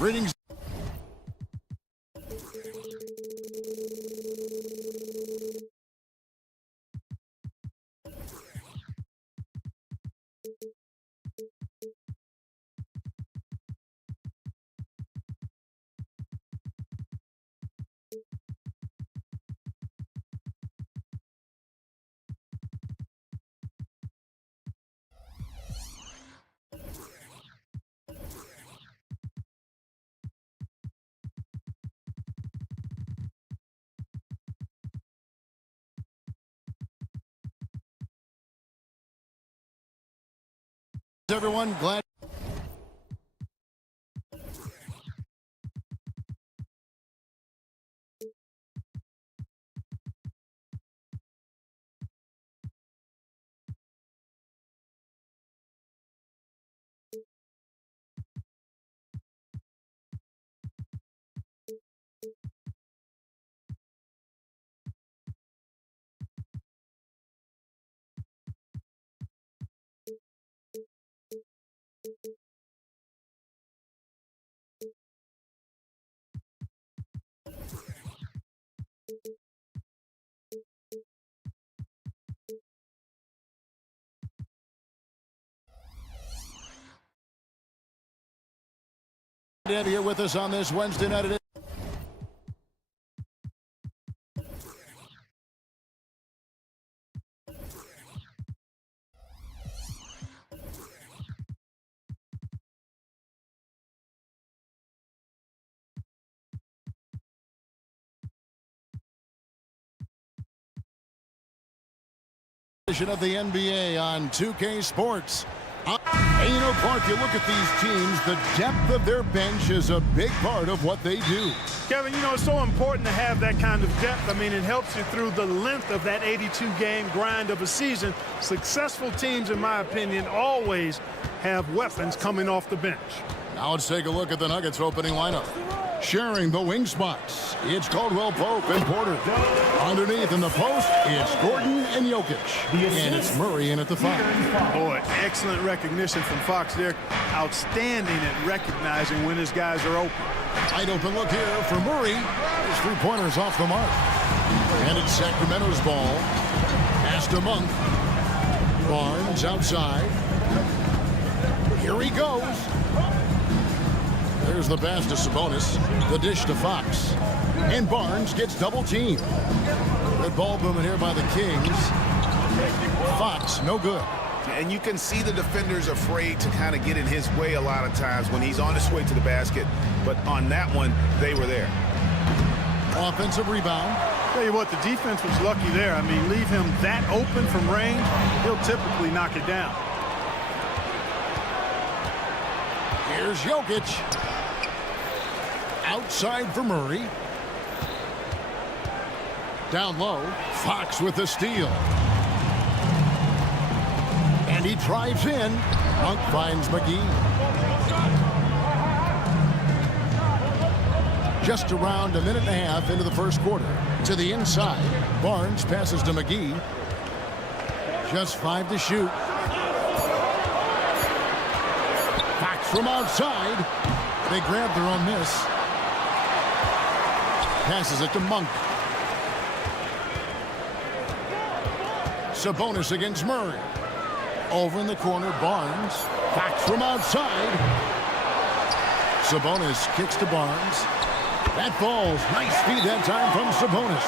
Greetings. Everyone, glad. Here with us on this Wednesday night. Of the NBA on 2K Sports. And you know, Clark, you look at these teams, the depth of their bench is a big part of what they do. Kevin, you know, it's so important to have that kind of depth. I mean, it helps you through the length of that 82-game grind of a season. Successful teams, in my opinion, always have weapons coming off the bench. Now let's take a look at the Nuggets opening lineup. Sharing the wing spots, it's Caldwell Pope and Porter. Underneath in the post, it's Gordon and Jokic. And it's Murray in at the 5. Boy, excellent recognition from Fox there. Outstanding at recognizing when his guys are open. Wide open look here for Murray. His 3-pointers off the mark. And it's Sacramento's ball. Pass to Monk. Barnes outside. Here he goes. There's the pass to Sabonis. The dish to Fox. And Barnes gets double teamed. Good ball movement here by the Kings. Fox, no good. And you can see the defenders afraid to kind of get in his way a lot of times when he's on his way to the basket. But on that one, they were there. Offensive rebound. Tell you what, the defense was lucky there. I mean, leave him that open from range, he'll typically knock it down. Here's Jokic. Outside for Murray. Down low, Fox with the steal. And he drives in. Monk finds McGee. Just around a minute and a half into the first quarter. To the inside, Barnes passes to McGee. Just 5 to shoot. Fox from outside. They grab their own miss. Passes it to Monk. Sabonis against Murray. Over in the corner, Barnes. Fox from outside. Sabonis kicks to Barnes. That falls. Nice feed that time from Sabonis.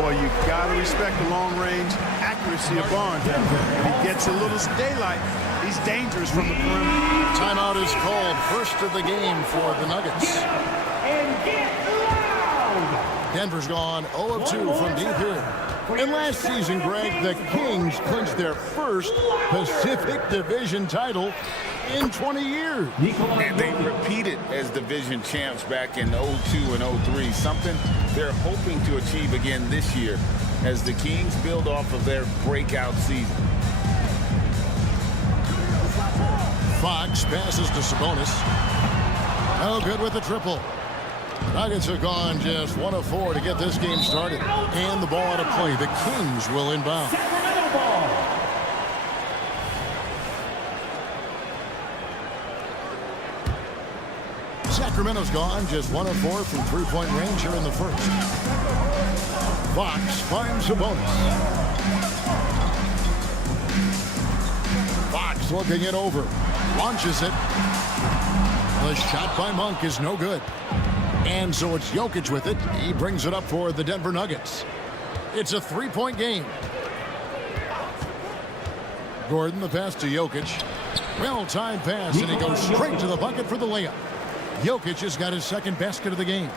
Boy, you got to respect the long-range accuracy of Barnes. If he gets a little daylight, he's dangerous from the perimeter. Timeout is called. First of the game for the Nuggets. Denver's gone 0 of 2 from deep here. And last season, Greg, the Kings clinched their first Pacific Division title in 20 years. And they repeated as division champs back in 02 and 03, something they're hoping to achieve again this year as the Kings build off of their breakout season. Fox passes to Sabonis. No good with the triple. Nuggets have gone just 1 of 4 to get this game started. And the ball out of play. The Kings will inbound. Sacramento ball. Sacramento's gone just 1 of 4 from three-point range here in the first. Fox finds a bonus. Fox looking it over. Launches it. The shot by Monk is no good. And so it's Jokic with it. He brings it up for the Denver Nuggets. It's a three-point game. Gordon, the pass to Jokic. Well-timed pass, and he goes straight to the bucket for the layup. Jokic has got his second basket of the game.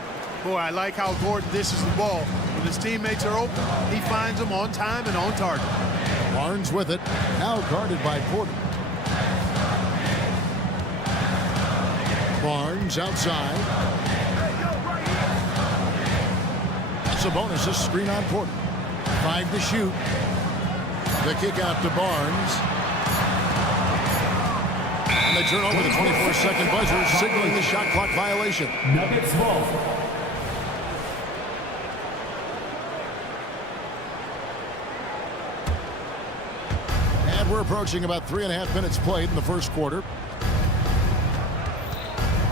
Boy, I like how Gordon dishes the ball. When his teammates are open, he finds them on time and on target. Barnes with it. Now guarded by Porter. Barnes outside. Sabonis' screen on Porter. 5 to shoot. The kick out to Barnes. And they turn over the 24-second buzzer, signaling the shot clock violation. Nuggets ball. And we're approaching about 3.5 minutes played in the first quarter.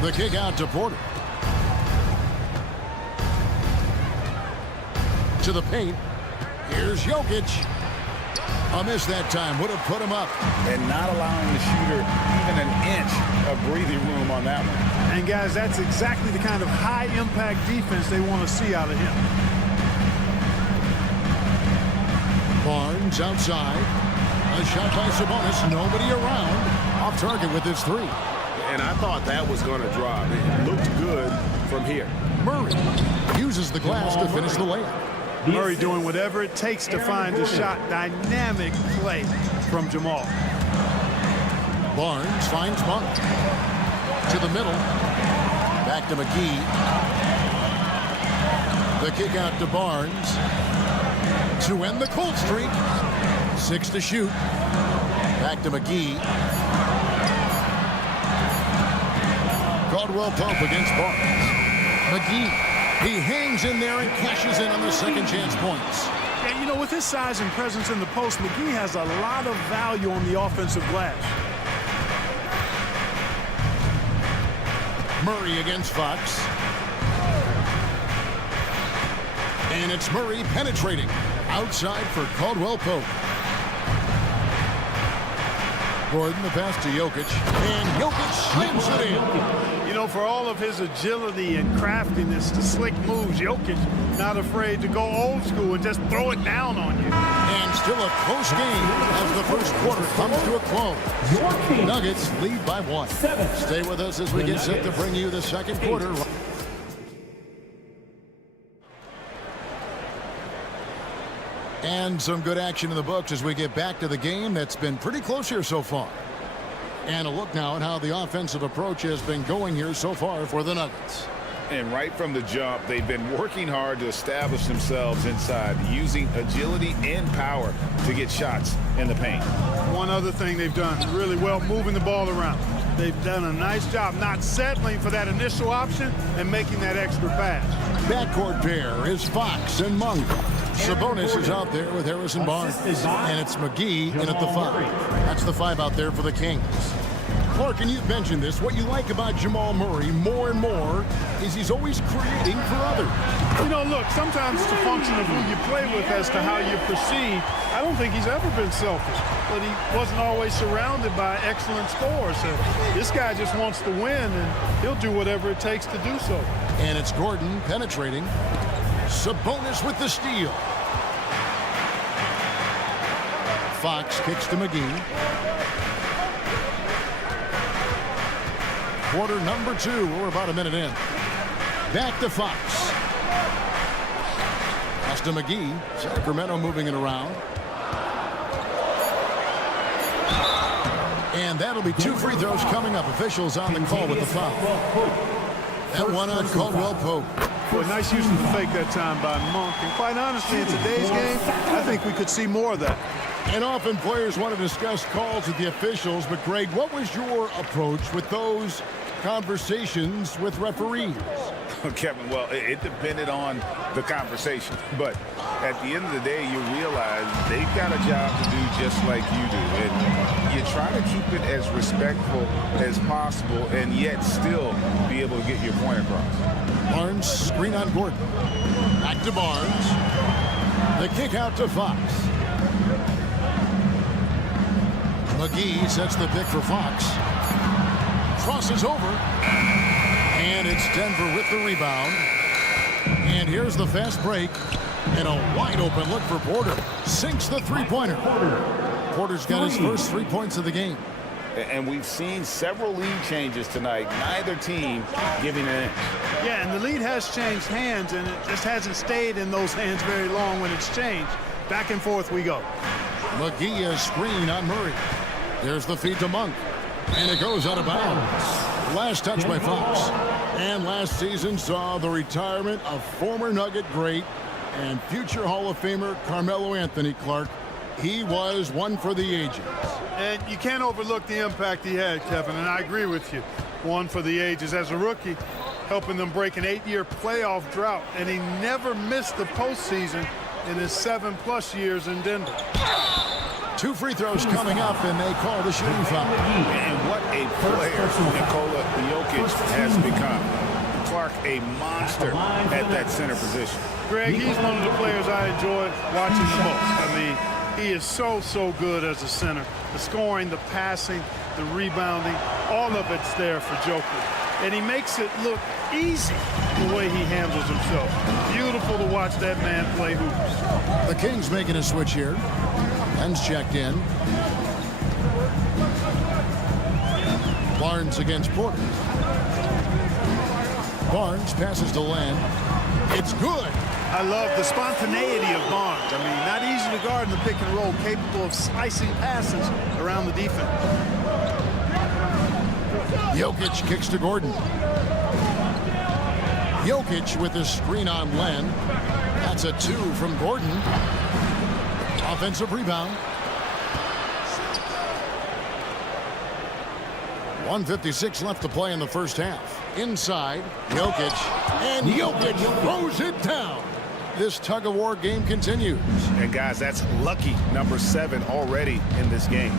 The kick out to Porter. To the paint. Here's Jokic. A miss that time. Would have put him up. And not allowing the shooter even an inch of breathing room on that one. And, guys, that's exactly the kind of high-impact defense they want to see out of him. Barnes outside. A shot by Sabonis. Nobody around. Off target with his three. And I thought that was going to drop. It looked good from here. Murray uses the glass to finish the layup. Murray doing whatever it takes to find a shot. Dynamic play from Jamal. Barnes finds Monk. To the middle. Back to McGee. The kick out to Barnes. To end the cold streak. 6 to shoot. Back to McGee. Caldwell Pope against Barnes. McGee. He hangs in there and cashes in on the second chance points. And, you know, with his size and presence in the post, McGee has a lot of value on the offensive glass. Murray against Fox. And it's Murray penetrating. Outside for Caldwell Pope. Gordon, the pass to Jokic. And Jokic slams it in. You know, for all of his agility and craftiness, the slick moves, Jokic not afraid to go old school and just throw it down on you. And still a close game as the first quarter comes to a close. Nuggets lead by 1. Stay with us as we get set to bring you the second quarter. And some good action in the books as we get back to the game that's been pretty close here so far. And a look now at how the offensive approach has been going here so far for the Nuggets. And right from the jump, they've been working hard to establish themselves inside, using agility and power to get shots in the paint. One other thing they've done really well, moving the ball around. They've done a nice job not settling for that initial option and making that extra pass. Backcourt pair is Fox and Monk. Sabonis is out there with Harrison Barnes. And it's McGee in at the 5. That's the 5 out there for the Kings. Clark, and you've mentioned this, what you like about Jamal Murray more and more is he's always creating for others. You know, look, sometimes it's a function of who you play with as to how you proceed. I don't think he's ever been selfish, but he wasn't always surrounded by excellent scores. So this guy just wants to win, and he'll do whatever it takes to do so. And it's Gordon penetrating. Sabonis with the steal. Fox kicks to McGee. Quarter number 2. We're about a minute in. Back to Fox. Pass to McGee. Sacramento moving it around. And that'll be 2 free throws coming up. Officials on the call with the foul. That one on Caldwell Pope. Boy, nice use of the fake that time by Monk. And quite honestly, in today's game, I think we could see more of that. And often players want to discuss calls with the officials, but Greg, what was your approach with those conversations with referees? Kevin, well, it depended on the conversation. But at the end of the day, you realize they've got a job to do just like you do. And you try to keep it as respectful as possible and yet still be able to get your point across. Barnes, screen on Gordon. Back to Barnes. The kick out to Fox. McGee sets the pick for Fox. Crosses over. And it's Denver with the rebound. And here's the fast break. And a wide open look for Porter. Sinks the three-pointer. Porter's got his first 3 points of the game. And we've seen several lead changes tonight. Neither team giving an inch. Yeah, and the lead has changed hands, and it just hasn't stayed in those hands very long when it's changed. Back and forth we go. McGee a screen on Murray. There's the feed to Monk. And it goes out of bounds. Last touch by Fox. And last season saw the retirement of former Nugget great and future Hall of Famer Carmelo Anthony Clark. He was one for the ages. And you can't overlook the impact he had, Kevin, and I agree with you. One for the ages as a rookie, helping them break an 8-year playoff drought, and he never missed the postseason in his 7+ years in Denver. 2 free throws coming up, and they call the shooting foul. And what a player Nikola Jokic has become. Clark, a monster at that center position. Greg, he's one of the players I enjoy watching the most. I mean, he is so good as a center. The scoring, the passing, the rebounding, all of it's there for Joker. And he makes it look easy the way he handles himself. Beautiful to watch that man play hoops. The Kings making a switch here. Len's checked in. Barnes against Porter. Barnes passes to Len. It's good. I love the spontaneity of Barnes. I mean, not easy to guard in the pick and roll, capable of slicing passes around the defense. Jokic kicks to Gordon. Jokic with his screen on Len. That's a 2 from Gordon. Offensive rebound. 1:56 left to play in the first half. Inside, Jokic. And Jokic throws it down. This tug-of-war game continues. And guys, that's lucky number 7 already in this game.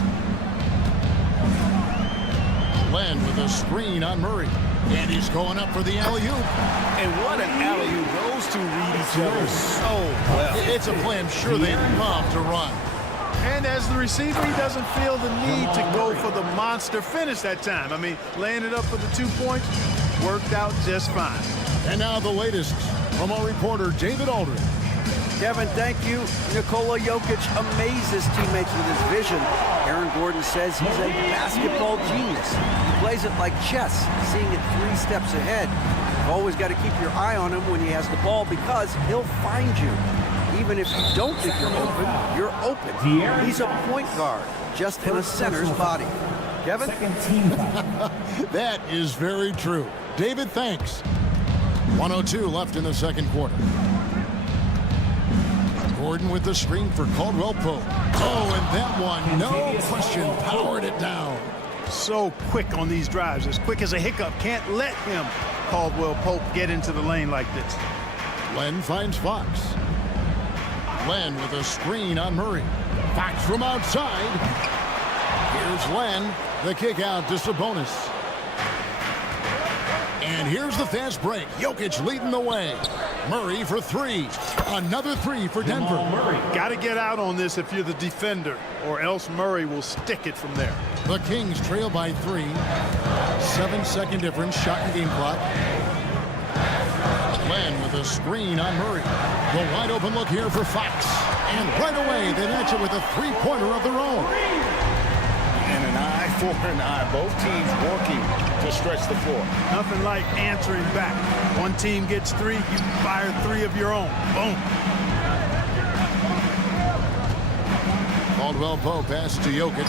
Len with a screen on Murray. And he's going up for the alley-oop. And what an alley-oop. Those two read each other so well. It's a play I'm sure they love to run. And as the receiver, he doesn't feel the need to go for the monster finish that time. I mean, laying it up for the 2 points worked out just fine. And now the latest from our reporter, David Aldridge. Kevin, thank you. Nikola Jokic amazes teammates with his vision. Aaron Gordon says he's a basketball genius. He plays it like chess, seeing it 3 steps ahead. You've always got to keep your eye on him when he has the ball because he'll find you. Even if you don't think you're open. He's a point guard, just in a center's body. Kevin? That is very true. David, thanks. 1:02 left in the second quarter. Gordon with the screen for Caldwell Pope. Oh, and that one, no question, powered it down. So quick on these drives, as quick as a hiccup. Can't let him, Caldwell Pope, get into the lane like this. Len finds Fox. Len with a screen on Murray. Fox from outside. Here's Len. The kick out to Sabonis. And here's the fast break. Jokic leading the way. Murray for 3. Another 3 for Denver. Got to get out on this if you're the defender, or else Murray will stick it from there. The Kings trail by 3. 7-second difference, shot and game clock. Len with a screen on Murray. The wide open look here for Fox. And right away, they match it with a 3-pointer of their own. And an eye for an eye. Both teams working to stretch the floor. Nothing like answering back. One team gets 3, you fire 3 of your own. Boom. Caldwell Pope pass to Jokic.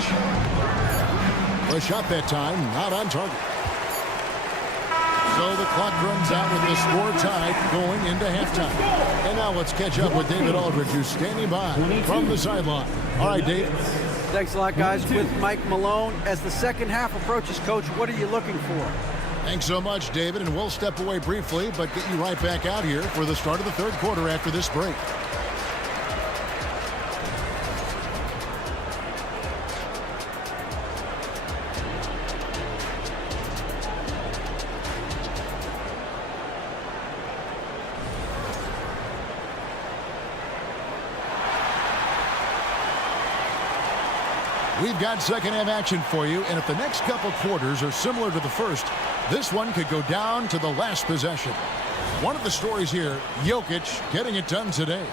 The shot that time, not on target. So the clock runs out with the score tied going into halftime. And now let's catch up with David Aldridge, who's standing by from the sideline. All right, Dave. Thanks a lot, guys. With Mike Malone, as the second half approaches, Coach, what are you looking for? Thanks so much, David, and we'll step away briefly, but get you right back out here for the start of the third quarter after this break. We've got second half action for you, and if the next couple quarters are similar to the first, this one could go down to the last possession. One of the stories here, Jokic getting it done today.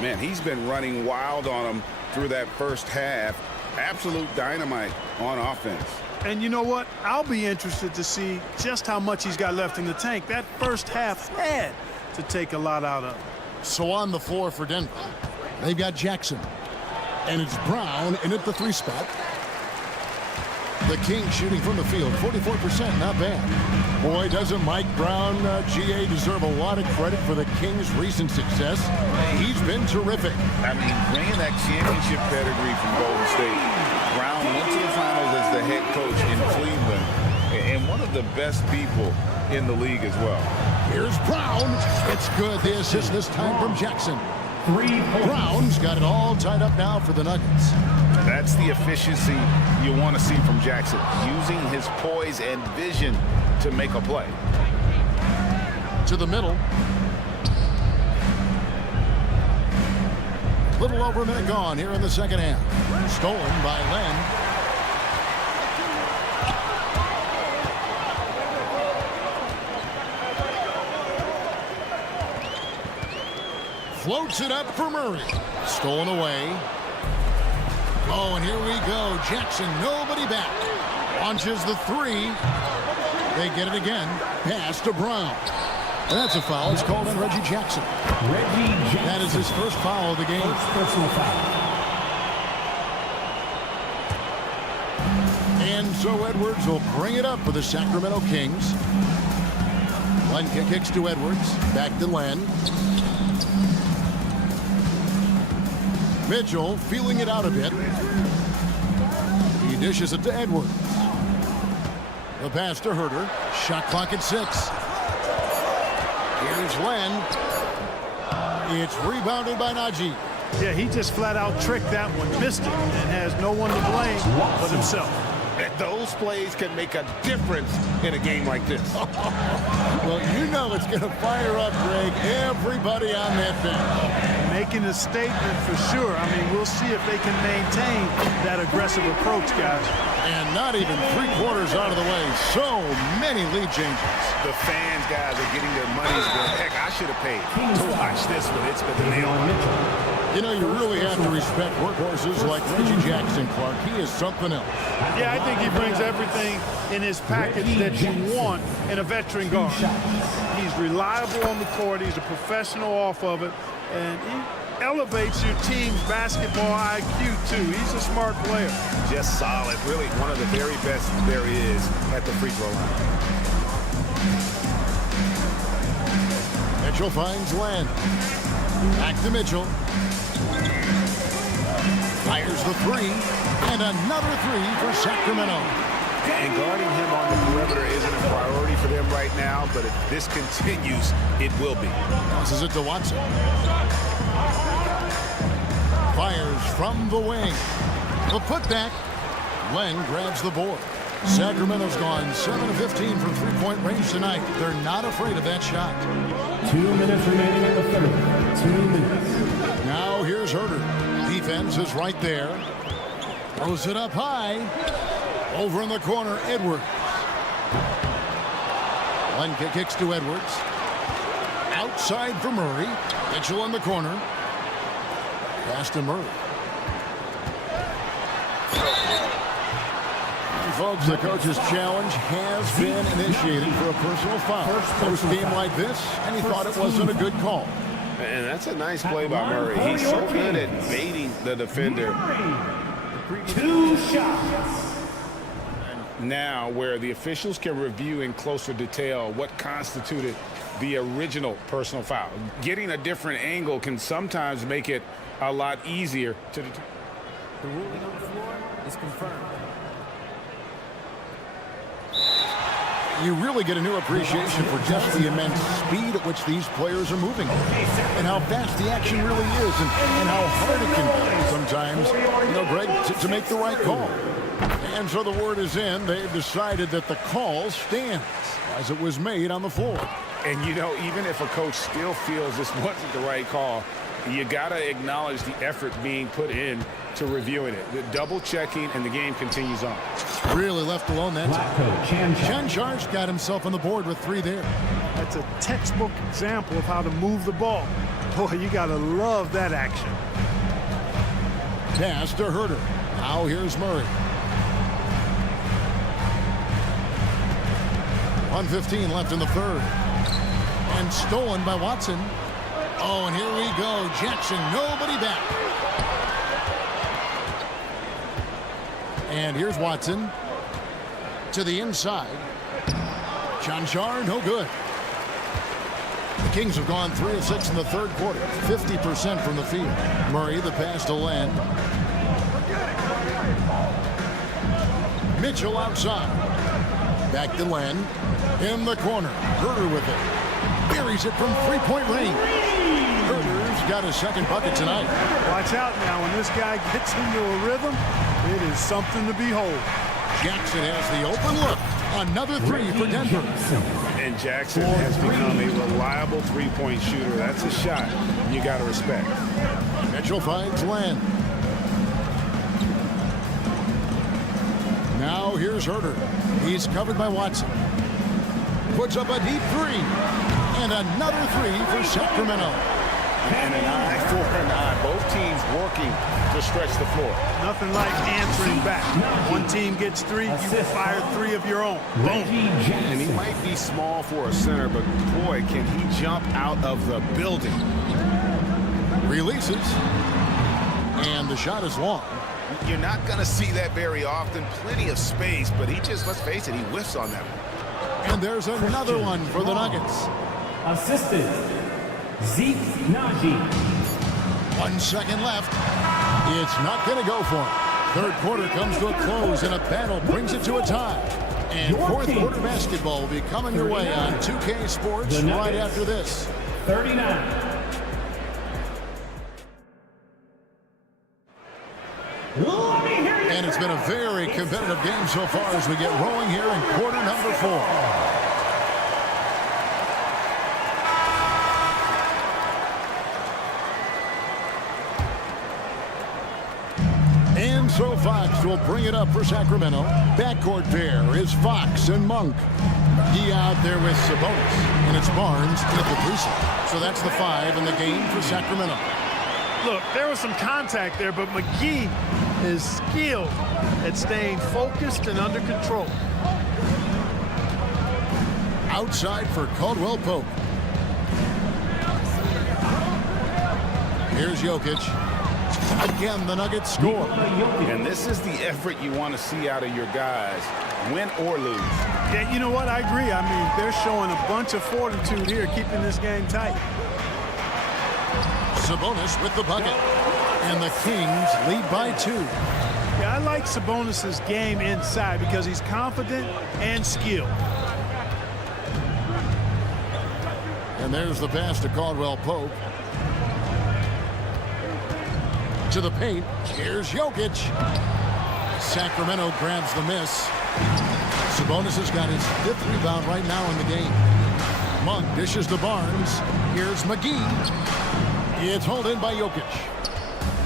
Man, he's been running wild on them through that first half. Absolute dynamite on offense. And you know what? I'll be interested to see just how much he's got left in the tank. That first half had to take a lot out of him. So on the floor for Denver, they've got Jackson. And it's Brown in at the 3 spot. The Kings shooting from the field, 44%, not bad. Boy, doesn't Mike Brown, GA, deserve a lot of credit for the Kings' recent success. He's been terrific. I mean, bringing that championship pedigree from Golden State. Brown went to the finals as the head coach in Cleveland, and one of the best people in the league as well. Here's Brown. It's good. The assist this time from Jackson. Brown's got it all tied up now for the Nuggets. That's the efficiency you want to see from Jackson, using his poise and vision to make a play. To the middle. Little over a minute gone here in the second half. Stolen by Len. Floats it up for Murray. Stolen away. Oh, and here we go. Jackson, nobody back. Launches the 3. They get it again. Pass to Brown. And that's a foul. It's called on Reggie Jackson. That is his first foul of the game. First personal foul. And so Edwards will bring it up for the Sacramento Kings. Len kicks to Edwards. Back to Len. Mitchell feeling it out a bit. He dishes it to Edwards. The pass to Herter. Shot clock at 6. Here's Len. It's rebounded by Najee. Yeah, he just flat out tricked that one, missed it, and has no one to blame but himself. Those plays can make a difference in a game like this. Well, you know it's going to fire up, Greg, everybody on that bench. Making a statement for sure. I mean, we'll see if they can maintain that aggressive approach, guys. And not even 3/4 out of the way. So many lead changes. The fans, guys, are getting their money's worth. Heck, I should have paid to watch this one. It's been the nail on Mitchell. You know, you really have to respect workhorses like Reggie Jackson, Clark. He is something else. Yeah, I think he brings everything in his package that you want in a veteran guard. He's reliable on the court. He's a professional off of it. And he elevates your team's basketball IQ, too. He's a smart player. Just solid. Really one of the very best there is at the free throw line. Mitchell finds Len. Back to Mitchell. Fires the 3. And another 3 for Sacramento. And guarding him on the perimeter isn't a priority for them right now, but if this continues, it will be. Passes it to Watson. Fires from the wing. The putback. Len grabs the board. Sacramento's gone 7 of 15 from three-point range tonight. They're not afraid of that shot. 2 minutes remaining in the third. 2 minutes. Now here's Herter. Defense is right there. Throws it up high. Over in the corner, Edwards. Len kicks to Edwards. Outside for Murray. Mitchell in the corner. Pass to Murray. And folks, the coach's challenge has been initiated for a personal foul. First game like this, and he thought it wasn't a good call. And that's a nice play by Murray. He's so good at baiting the defender. 2 shots. Now, where the officials can review in closer detail what constituted the original personal foul. Getting a different angle can sometimes make it a lot easier to determine. The ruling on the floor is confirmed. You really get a new appreciation for just the immense speed at which these players are moving and how fast the action really is and how hard it can be sometimes, Greg, to make the right call. And so the word is in. They've decided that the call stands as it was made on the floor. And, even if a coach still feels this wasn't the right call, you got to acknowledge the effort being put in to reviewing it. The double checking, and the game continues on. Really left alone that time. Chanchar's got himself on the board with 3 there. That's a textbook example of how to move the ball. Boy, you got to love that action. Pass to Herter. Now here's Murray. 1:15 left in the third. And stolen by Watson. Oh, and here we go. Jackson, nobody back. And here's Watson to the inside. Chanchar, no good. The Kings have gone 3 of 6 in the third quarter, 50% from the field. Murray, the pass to Len. Mitchell outside. Back to Len. In the corner. Herter with it. Buries it from 3-point range. Herter's got his second bucket tonight. Watch out now. When this guy gets into a rhythm, it is something to behold. Jackson has the open look. Another 3 for Denver. And Jackson has become a reliable three-point shooter. That's a shot you got to respect. Mitchell finds Len. Now here's Herter. He's covered by Watson. Puts up a deep 3. And another 3 for Sacramento. And an eye for an eye. Both teams working to stretch the floor. Nothing like answering back. One team gets 3, you fire 3 of your own. Boom. And he might be small for a center, but boy, can he jump out of the building. Releases. And the shot is long. You're not going to see that very often. Plenty of space, but he just, let's face it, he whiffs on that one. And there's another one for the Nuggets. Assistant, Zeke Naji. 1 second left. It's not going to go for him. Third quarter comes to a close, and a battle brings it to a tie. And fourth quarter basketball will be coming your way on 2K Sports right after this. 39. And it's been a very competitive game so far as we get rolling here in quarter number 4. And so Fox will bring it up for Sacramento. Backcourt pair is Fox and Monk. He out there with Sabonis. And it's Barnes at the 3 slot. So that's the 5 in the game for Sacramento. Look, there was some contact there, but McGee is skilled at staying focused and under control. Outside for Caldwell Pope. Here's Jokic. Again, the Nuggets score. And this is the effort you want to see out of your guys, win or lose. Yeah, you know what? I agree. I mean, they're showing a bunch of fortitude here, keeping this game tight. Sabonis with the bucket. And the Kings lead by 2. Yeah, I like Sabonis' game inside because he's confident and skilled. And there's the pass to Caldwell Pope. To the paint. Here's Jokic. Sacramento grabs the miss. Sabonis has got his 5th rebound right now in the game. Monk dishes to Barnes. Here's McGee. It's hauled in by Jokic.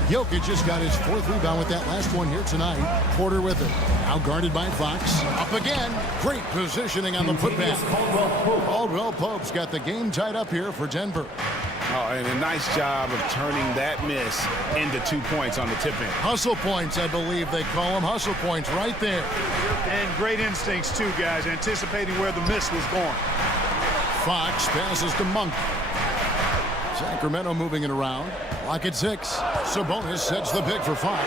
Jokic just got his 4th rebound with that last one here tonight. Porter with it. Now guarded by Fox. Up again. Great positioning on the putback. Caldwell Pope's got the game tied up here for Denver. Oh, and a nice job of turning that miss into 2 points on the tip-in. Hustle points, I believe they call them. Hustle points right there. And great instincts, too, guys, anticipating where the miss was going. Fox passes to Monk. Sacramento moving it around. Lock at 6. Sabonis sets the pick for Fox.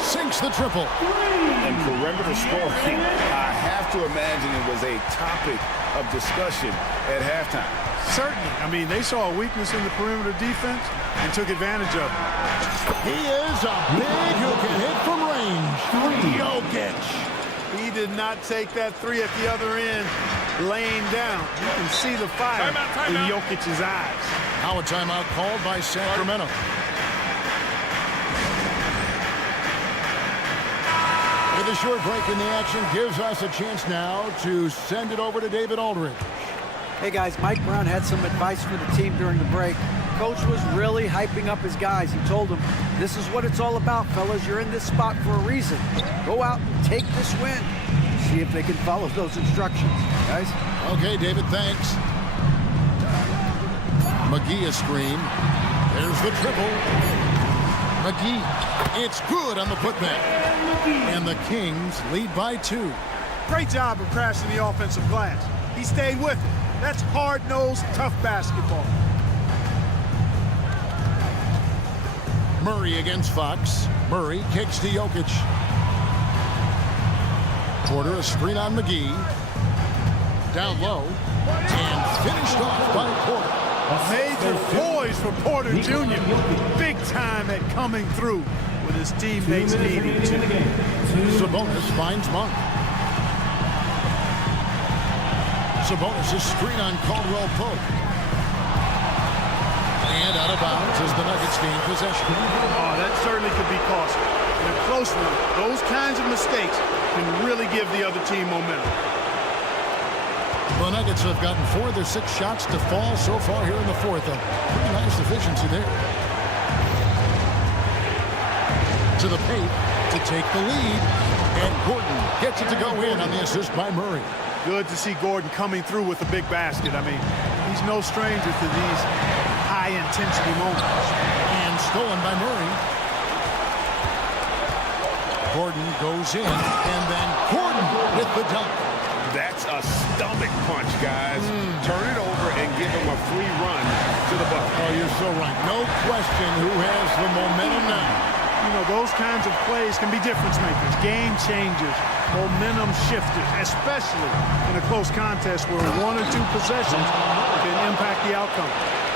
Sinks the triple. And perimeter scoring, I have to imagine it was a topic of discussion at halftime. Certainly. I mean, they saw a weakness in the perimeter defense and took advantage of it. He is a big who can hit from range. Jokic. He did not take that three at the other end laying down. You can see the fire in Jokic's eyes. Now a timeout called by Sacramento. With a short break in the action gives us a chance now to send it over to David Aldridge. Hey guys, Mike Brown had some advice for the team during the break. Coach was really hyping up his guys. He told them, this is what it's all about, fellas. You're in this spot for a reason. Go out and take this win. See if they can follow those instructions, guys. Okay, David, thanks. McGee a screen. There's the triple. McGee, it's good on the putback. And the Kings lead by 2. Great job of crashing the offensive glass. He stayed with it. That's hard-nosed, tough basketball. Murray against Fox. Murray kicks to Jokic. Porter a screen on McGee. Down low. And finished off by Porter. Major poise for Porter Jr. Big time at coming through when his teammates need him to. Sabonis finds Monk. Sabonis' screen on Caldwell Pope. And out of bounds as the Nuggets gain possession. Oh, that certainly could be costly. In a close one, those kinds of mistakes can really give the other team momentum. The Nuggets have gotten 4 of their 6 shots to fall so far here in the fourth. A pretty nice efficiency there. To the paint to take the lead. And Gordon gets it to go in on the assist by Murray. Good to see Gordon coming through with a big basket. I mean, he's no stranger to these high-intensity moments. And stolen by Murray. Gordon goes in, and then Gordon with the dunk. That's a stomach punch, guys. Turn it over and give him a free run to the bucket. Oh, you're so right. No question who has the momentum now. You know, those kinds of plays can be difference makers, game changers, momentum shifters, especially in a close contest where 1 or 2 possessions can impact the outcome.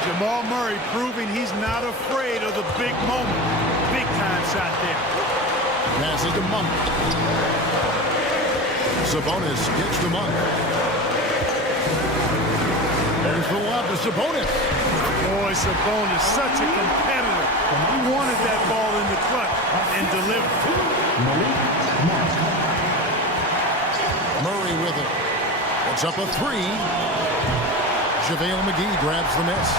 Jamal Murray proving he's not afraid of the big moment. Big time shot there. Passes to Monk. Sabonis gets to Monk. There's the lob to Sabonis. Boy, Sabonis, such a competitor. He wanted that ball in the clutch and delivered. Murray with it. It's up a 3. JaVale McGee grabs the miss.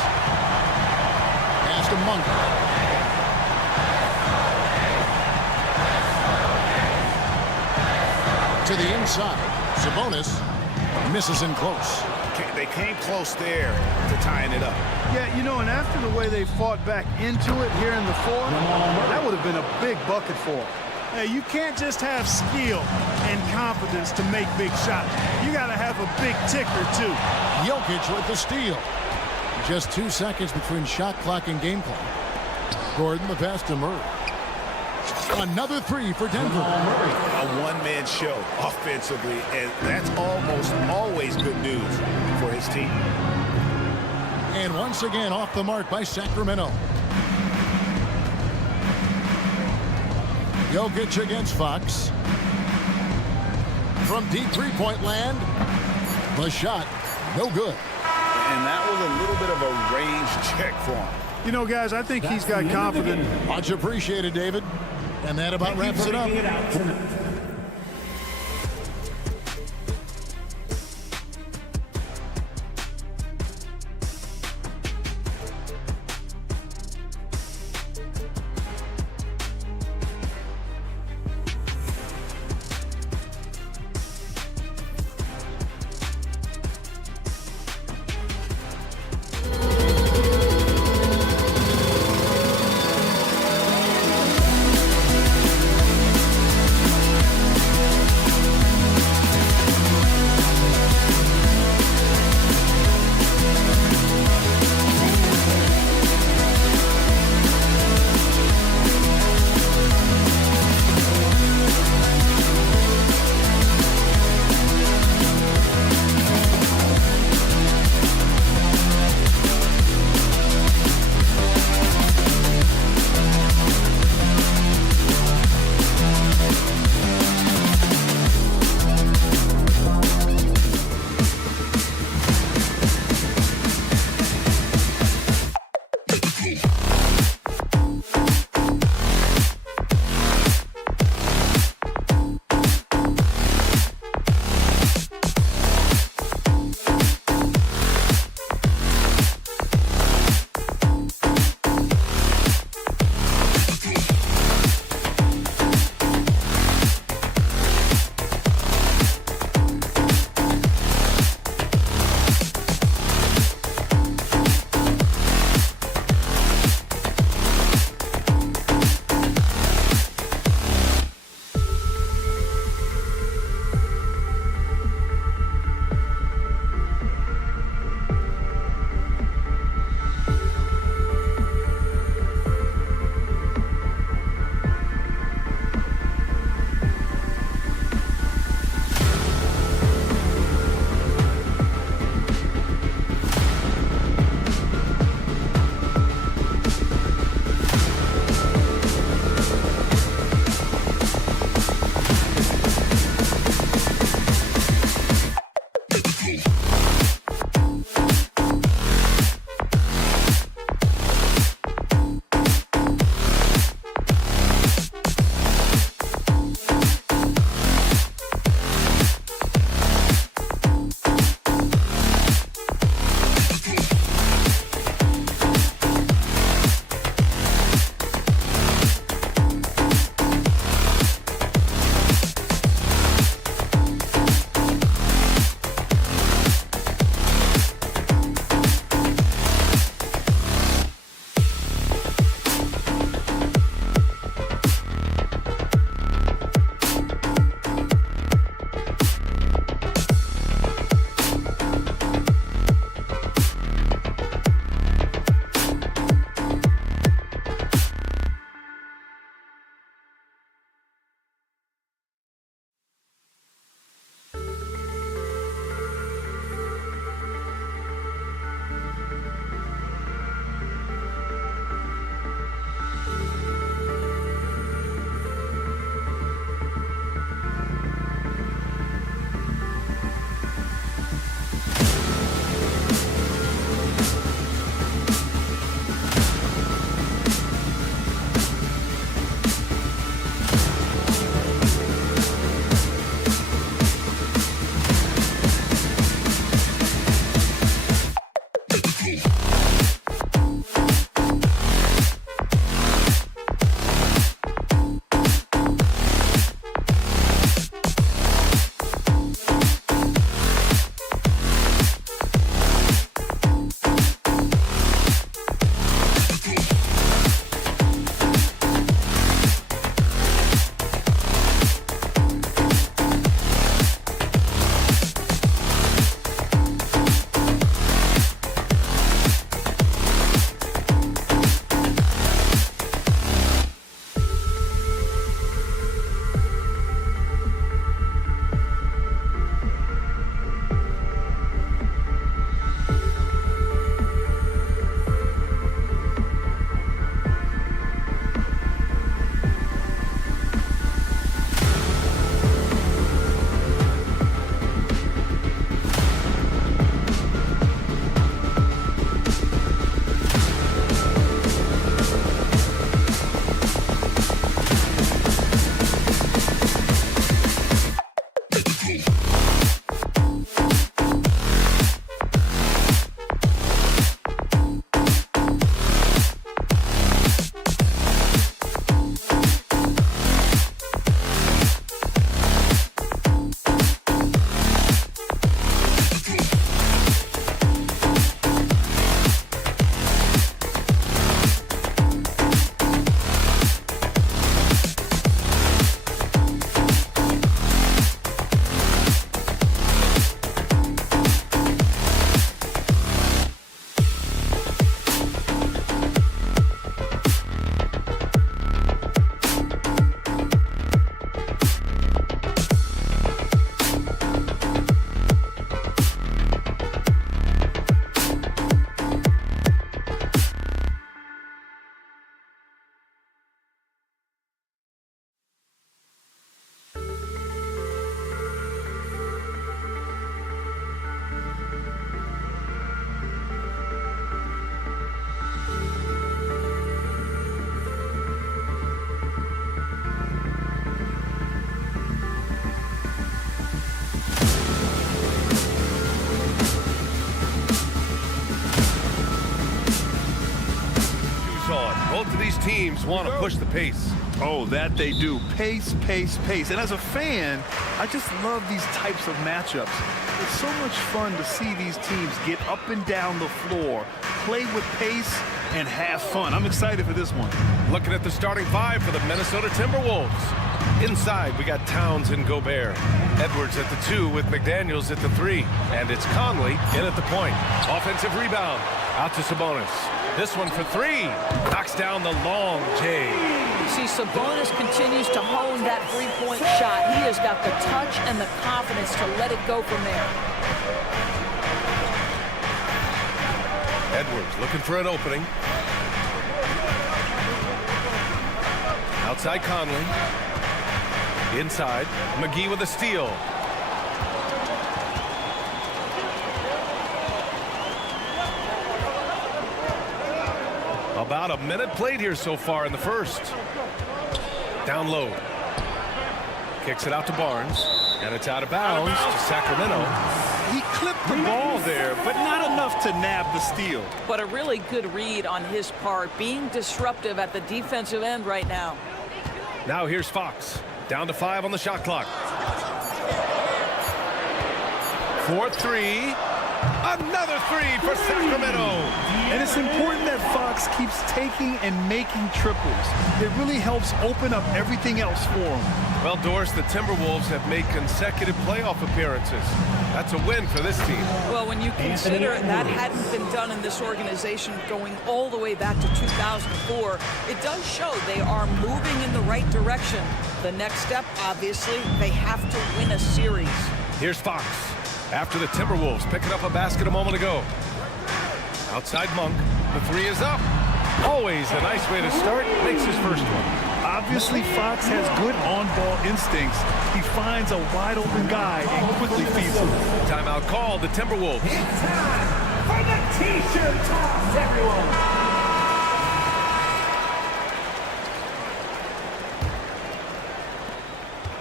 Pass to Monk. To the inside. Sabonis misses in close. They came close there to tying it up. Yeah, you know, and after the way they fought back into it here in the fourth, that would have been a big bucket for them. Hey, you can't just have skill and confidence to make big shots. You got to have a big ticker, too. Jokic with the steal. Just 2 seconds between shot clock and game clock. Gordon the pass to Murray. Another 3 for Denver. A one-man show offensively, and that's almost always good news for his team. And once again off the mark by Sacramento. Jokic against Fox. From deep three-point land, the shot, no good. And that was a little bit of a range check for him. You know, guys, I think he's got confidence. Much appreciated, David. And that about wraps it up. teams want to push the pace. Oh, that they do. Pace, pace, pace. And as a fan, I just love these types of matchups. It's so much fun to see these teams get up and down the floor, play with pace, and have fun. I'm excited for this one. Looking at the starting five for the Minnesota Timberwolves. Inside, we got Towns and Gobert. Edwards at the 2 with McDaniels at the 3. And it's Conley in at the point. Offensive rebound. Out to Sabonis. This one for 3. Knocks down the long J. See, Sabonis continues to hone that three-point shot. He has got the touch and the confidence to let it go from there. Edwards looking for an opening. Outside Conley. Inside, McGee with a steal. About a minute played here so far in the first. Down low. Kicks it out to Barnes. And it's out of bounds to Sacramento. He clipped the ball there, but not enough to nab the steal. But a really good read on his part, being disruptive at the defensive end right now. Now here's Fox. Down to 5 on the shot clock. 4-3. Another 3 for Sacramento. And it's important that Fox keeps taking and making triples. It really helps open up everything else for him. Well, Doris, the Timberwolves have made consecutive playoff appearances. That's a win for this team. Well, when you consider that hadn't been done in this organization going all the way back to 2004, it does show they are moving in the right direction. The next step, obviously, they have to win a series. Here's Fox. After the Timberwolves picking up a basket a moment ago. Outside Monk. The 3 is up. Always a nice way to start. Makes his first one. Obviously, Fox has good on-ball instincts. He finds a wide-open guy and quickly feeds him. Timeout called the Timberwolves. It's time for the T-shirt toss, everyone.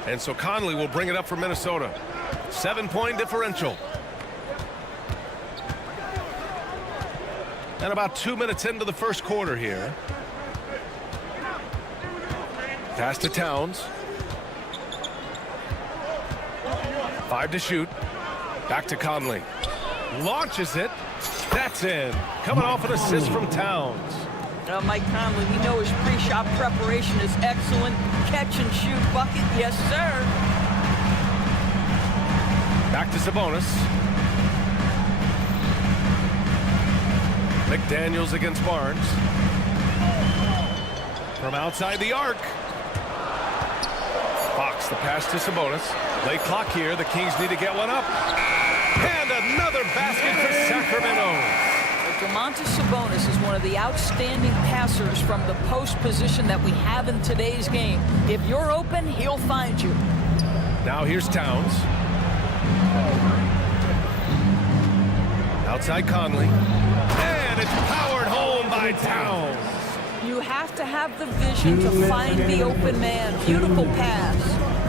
And so Conley will bring it up for Minnesota. 7-point differential. And about 2 minutes into the first quarter here. Pass to Towns. 5 to shoot. Back to Conley. Launches it. That's in. Coming off an assist from Towns. Mike Conley, we know his pre-shot preparation is excellent. Catch and shoot bucket, yes, sir. Back to Sabonis. McDaniels against Barnes. From outside the arc. Fox, the pass to Sabonis. Late clock here. The Kings need to get one up. And another basket for Sacramento. Domantas Sabonis is one of the outstanding passers from the post position that we have in today's game. If you're open, he'll find you. Now here's Towns. Outside Conley. And it's powered home by Towns. You have to have the vision to find the open man. Beautiful pass.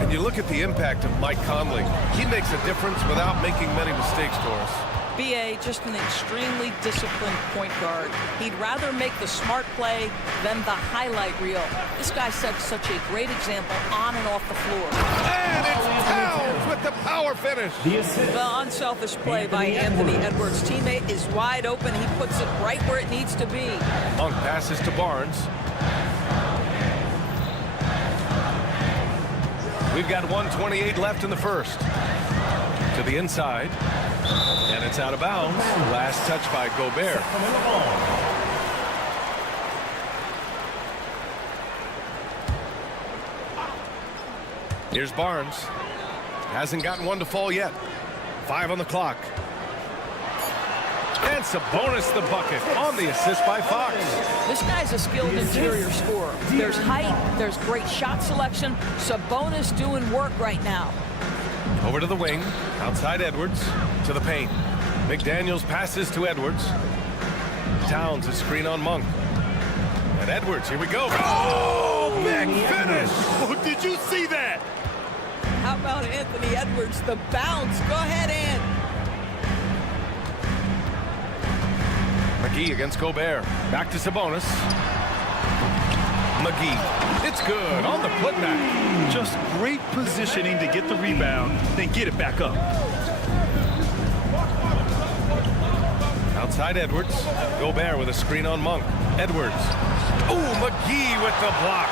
And you look at the impact of Mike Conley. He makes a difference without making many mistakes, Doris. B.A. just an extremely disciplined point guard. He'd rather make the smart play than the highlight reel. This guy sets such a great example on and off the floor. And it's Towns with the power finish. The unselfish play by Anthony Edwards' teammate is wide open. He puts it right where it needs to be. Monk passes to Barnes. We've got 1:28 left in the first. To the inside. And it's out of bounds. Last touch by Gobert. Here's Barnes. Hasn't gotten one to fall yet. 5 on the clock. And Sabonis the bucket on the assist by Fox. This guy's a skilled interior scorer. There's height, there's great shot selection. Sabonis doing work right now. Over to the wing. Outside Edwards. To the paint. McDaniels passes to Edwards. Towns a screen on Monk. And Edwards, here we go. Oh, big finish. Oh, did you see that? How about Anthony Edwards, the bounce? Go ahead, Ant. McGee against Gobert. Back to Sabonis. McGee. It's good on the putback. Just great positioning to get the rebound, then get it back up. Outside Edwards. Gobert with a screen on Monk. Edwards. Ooh, McGee with the block.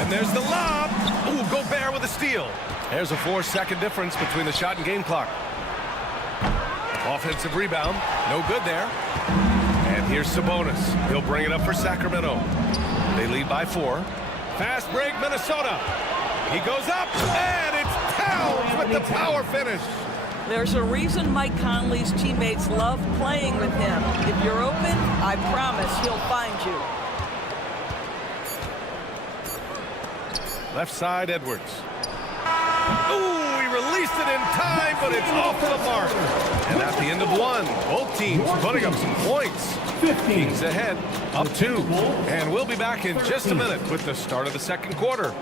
And there's the lob. Ooh, Gobert with a steal. There's a 4-second difference between the shot and game clock. Offensive rebound. No good there. And here's Sabonis. He'll bring it up for Sacramento. They lead by 4. Fast break, Minnesota. He goes up, and it's Towns with the power finish. There's a reason Mike Conley's teammates love playing with him. If you're open, I promise he'll find you. Left side, Edwards. Ooh, he released it in time, but it's off the mark. And at the end of 1, both teams putting up some points. Kings ahead, up 2. And we'll be back in just a minute with the start of the second quarter.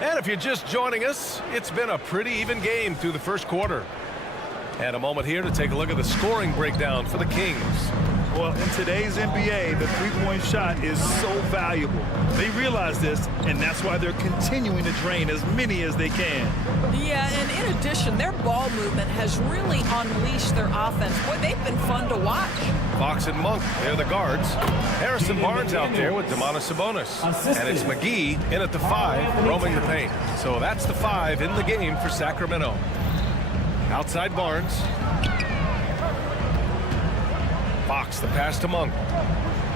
And if you're just joining us, it's been a pretty even game through the first quarter. And a moment here to take a look at the scoring breakdown for the Kings. Well, in today's NBA, the three-point shot is so valuable. They realize this, and that's why they're continuing to drain as many as they can. Yeah, and in addition, their ball movement has really unleashed their offense. Boy, they've been fun to watch. Fox and Monk, they're the guards. Harrison Barnes out there with Domantas Sabonis. And it's McGee in at the 5, roaming the paint. So that's the 5 in the game for Sacramento. Outside Barnes. Fox, the pass to Monk.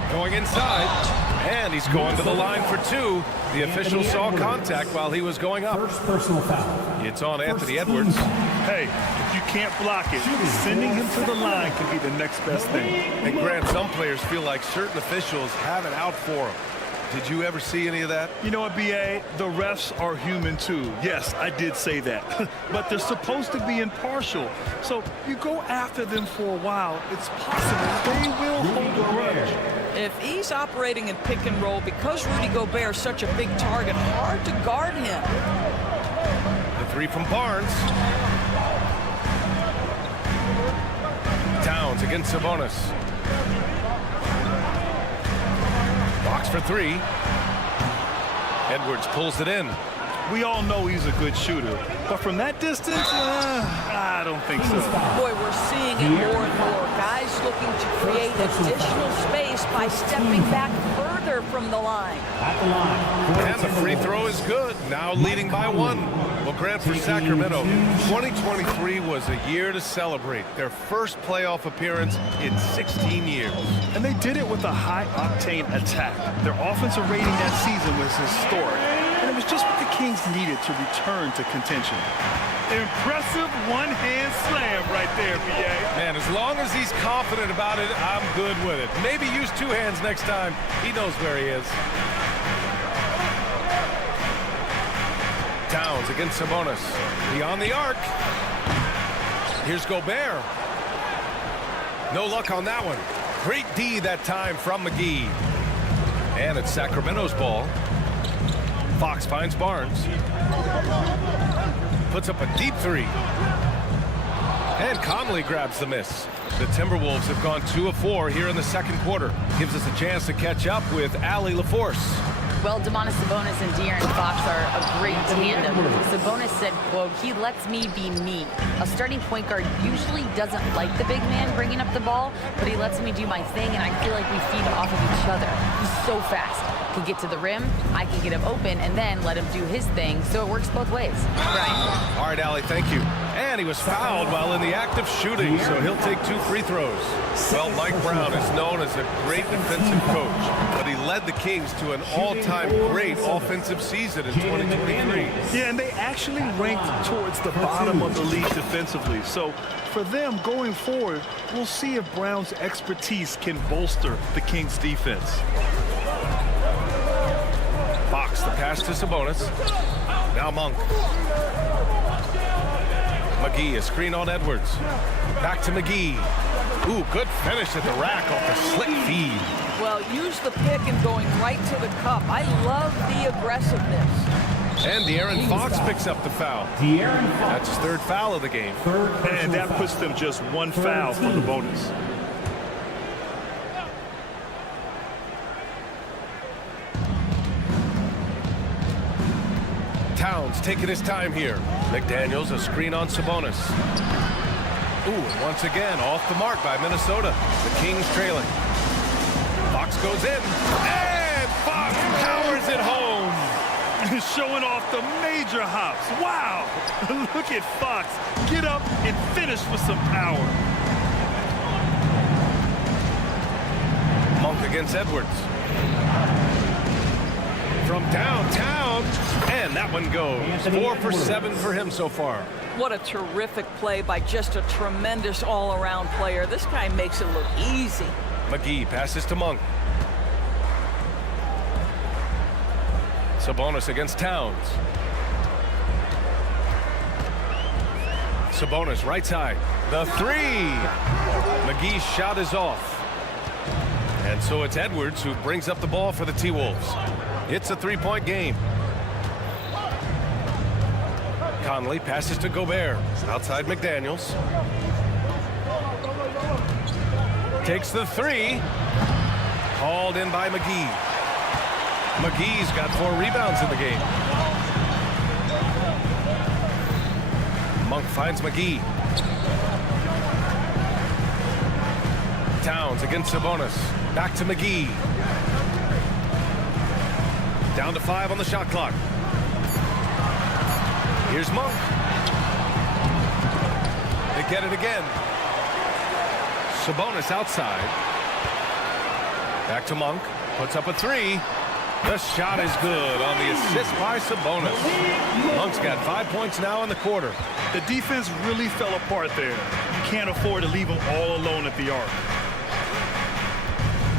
Going inside. And he's going to the line for 2. The official saw contact while he was going up. First personal foul. It's on Anthony Edwards. Hey, if you can't block it, sending him to the line can be the next best thing. And Grant, some players feel like certain officials have it out for them. Did you ever see any of that? You know what, B.A.? The refs are human, too. Yes, I did say that. But they're supposed to be impartial. So you go after them for a while, it's possible they will hold a grudge. If he's operating in pick and roll, because Rudy Gobert is such a big target, hard to guard him. The 3 from Barnes. Towns against Sabonis. Box for 3. Edwards pulls it in. We all know he's a good shooter, but from that distance, I don't think so. Boy, we're seeing it more and more. Guys looking to create additional space by stepping back further from the line. At the line. And the free throw is good. Now leading by 1. Well, Grant, for Sacramento, 2023 was a year to celebrate. Their first playoff appearance in 16 years. And they did it with a high-octane attack. Their offensive rating that season was historic. And it was just what the Kings needed to return to contention. Impressive one-hand slam right there, B.A. Man, as long as he's confident about it, I'm good with it. Maybe use 2 hands next time. He knows where he is. Towns against Sabonis. Beyond the arc. Here's Gobert. No luck on that one. Great D that time from McGee. And it's Sacramento's ball. Fox finds Barnes. Puts up a deep 3. And Conley grabs the miss. The Timberwolves have gone 2 of 4 here in the second quarter. Gives us a chance to catch up with Allie LaForce. Well, Domantas Sabonis and De'Aaron Fox are a great tandem. Sabonis said, quote, "He lets me be me. A starting point guard usually doesn't like the big man bringing up the ball, but he lets me do my thing, and I feel like we feed off of each other. He's so fast. Can get to the rim, I can get him open, and then let him do his thing, so it works both ways." Right. All right, Allie, thank you. And he was fouled while in the act of shooting, so he'll take 2 free throws. Well, Mike Brown is known as a great defensive coach, but he led the Kings to an all-time great offensive season in 2023. Yeah, and they actually ranked towards the bottom of the league defensively. So for them going forward, we'll see if Brown's expertise can bolster the Kings' defense. Fox, the pass to Sabonis. Now Monk. McGee, a screen on Edwards. Back to McGee. Ooh, good finish at the rack off the slick feed. Well, use the pick and going right to the cup. I love the aggressiveness. And De'Aaron Fox picks up the foul. That's his third foul of the game. And that puts them just one foul for the bonus. Towns taking his time here. McDaniels, a screen on Sabonis. Ooh, and once again, off the mark by Minnesota. The Kings trailing. Fox goes in. And Fox powers it home. Showing off the major hops. Wow. Look at Fox. Get up and finish with some power. Monk against Edwards. From downtown. And that one goes. 4 for 7 for him so far. What a terrific play by just a tremendous all-around player. This guy makes it look easy. McGee passes to Monk. Sabonis against Towns. Sabonis right side. The three. McGee's shot is off. And so it's Edwards who brings up the ball for the T-Wolves. It's a three-point game. Conley passes to Gobert. Outside McDaniels. Takes the three. Hauled in by McGee. McGee's got 4 rebounds in the game. Monk finds McGee. Towns against Sabonis. Back to McGee. Down to 5 on the shot clock. Here's Monk. They get it again. Sabonis outside. Back to Monk. Puts up a 3. The shot is good on the assist by Sabonis. Monk's got 5 points now in the quarter. The defense really fell apart there. You can't afford to leave them all alone at the arc.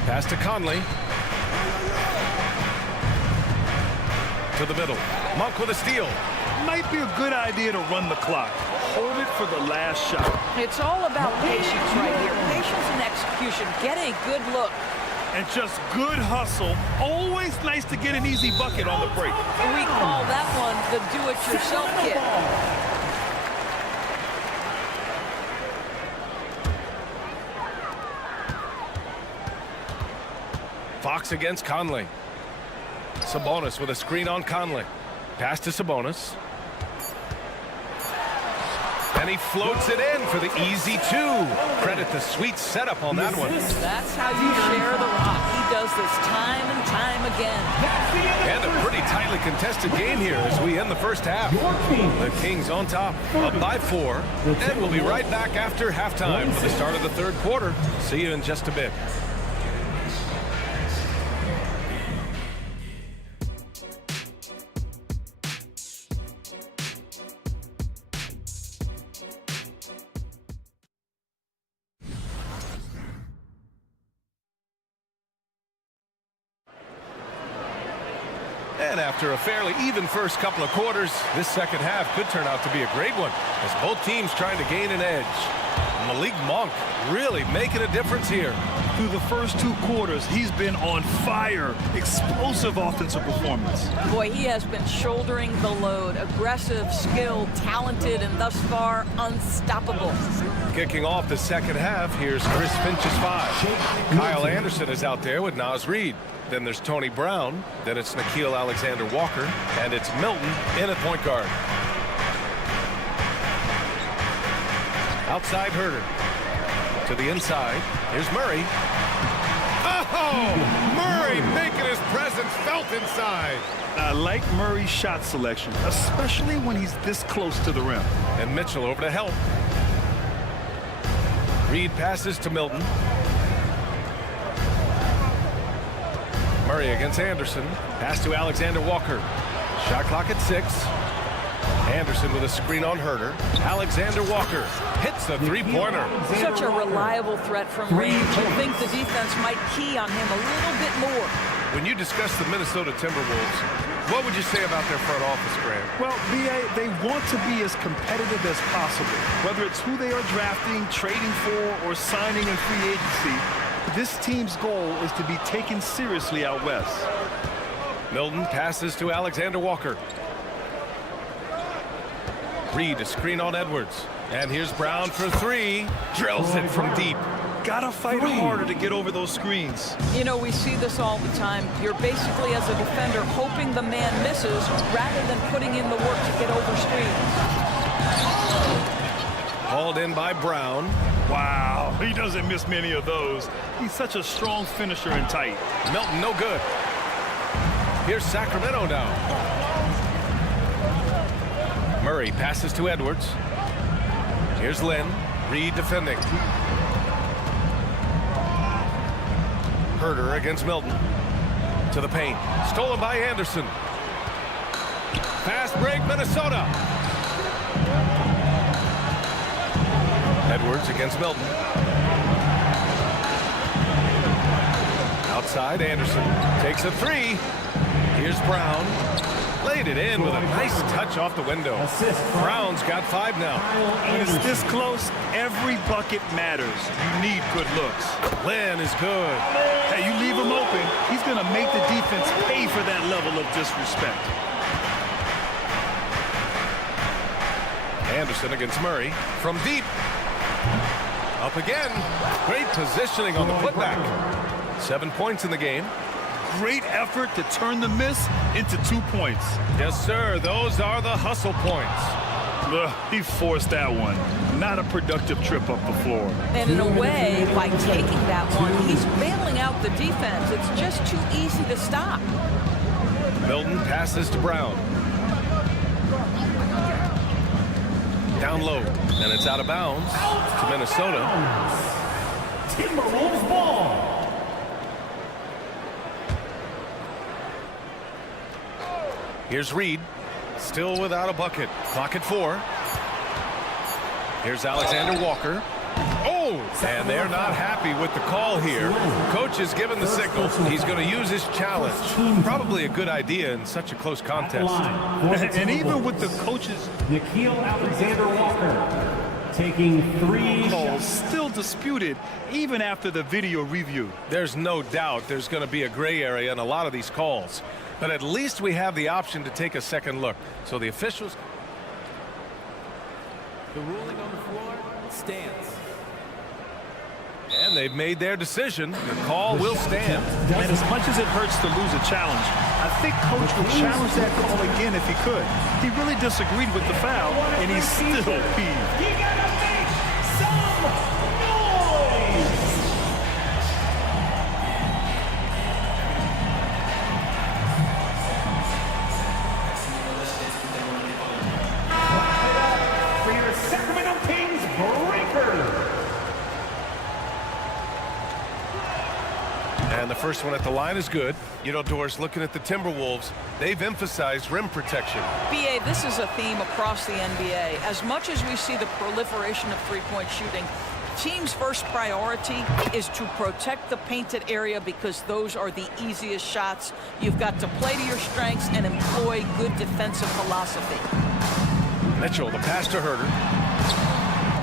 Pass to Conley. To the middle. Monk with a steal. Might be a good idea to run the clock. Hold it for the last shot. It's all about patience right here. Patience and execution. Get a good look. And just good hustle. Always nice to get an easy bucket on the break. We call that one the do-it-yourself kit. Fox against Conley. Sabonis with a screen on Conley. Pass to Sabonis. And he floats it in for the easy 2. Credit the sweet setup on that one. That's how you share the rock. He does this time and time again. And a pretty tightly contested game here as we end the first half. The Kings on top, up by 4. And we'll be right back after halftime for the start of the third quarter. See you in just a bit. And after a fairly even first couple of quarters, this second half could turn out to be a great one as both teams trying to gain an edge. Malik Monk really making a difference here. Through the first 2 quarters, he's been on fire. Explosive offensive performance. Boy, he has been shouldering the load. Aggressive, skilled, talented, and thus far unstoppable. Kicking off the second half, here's Chris Finch's 5. Kyle Anderson is out there with Naz Reid. Then there's Tony Brown. Then it's Nickeil Alexander-Walker. And it's Milton in at point guard. Outside Herter. To the inside. Here's Murray. Oh! Murray making his presence felt inside. I like Murray's shot selection, especially when he's this close to the rim. And Mitchell over to help. Reid passes to Milton. Murray against Anderson. Pass to Alexander-Walker. Shot clock at 6. Anderson with a screen on Herter. Alexander-Walker hits the 3-pointer. Such a reliable threat from range. You think the defense might key on him a little bit more. When you discuss the Minnesota Timberwolves, what would you say about their front office, Graham? Well, B.A., they want to be as competitive as possible. Whether it's who they are drafting, trading for, or signing in free agency, this team's goal is to be taken seriously out west. Milton passes to Alexander-Walker. Reed, a screen on Edwards. And here's Brown for three. Drills it from deep. Gotta fight harder to get over those screens. You know, we see this all the time. You're basically, as a defender, hoping the man misses rather than putting in the work to get over screens. Hauled in by Brown. Wow, he doesn't miss many of those. He's such a strong finisher in tight. Milton, no good. Here's Sacramento now. Murray passes to Edwards. Here's Lynn. Reed defending. Herder against Milton. To the paint. Stolen by Anderson. Fast break, Minnesota. Edwards against Milton. Outside, Anderson takes a three. Here's Brown. Laid it in with a nice touch off the window. Brown's got 5 now. When it's this close, every bucket matters. You need good looks. Lynn is good. Hey, you leave him open, he's going to make the defense pay for that level of disrespect. Anderson against Murray from deep. Up again. Great positioning on the putback. 7 points in the game. Great effort to turn the miss into 2 points. Yes, sir. Those are the hustle points. He forced that one. Not a productive trip up the floor. And in a way, by taking that one, he's bailing out the defense. It's just too easy to stop. Milton passes to Brown. Down low, and it's out of bounds to Minnesota. Timberwolves ball. Here's Reed, still without a bucket. Clock at 4. Here's Alexander Walker. Oh, and they're not happy with the call here. Coach has given the signal. He's going to use his challenge. Probably a good idea in such a close contest. And even with the coaches, Nikhil Alexander Walker taking 3 calls still disputed even after the video review. There's no doubt there's going to be a gray area in a lot of these calls. But at least we have the option to take a second look. So the officials... The ruling on the floor stands. And they've made their decision. The call will stand. And as much as it hurts to lose a challenge, I think Coach would challenge that call again if he could. He really disagreed with the foul, and he's still peeved. You gotta make some noise! For your Sacramento Kings breaker. And the first one at the line is good. You know, Doris, looking at the Timberwolves, they've emphasized rim protection. BA, this is a theme across the NBA. As much as we see the proliferation of three-point shooting, team's first priority is to protect the painted area because those are the easiest shots. You've got to play to your strengths and employ good defensive philosophy. Mitchell, the pass to Herder.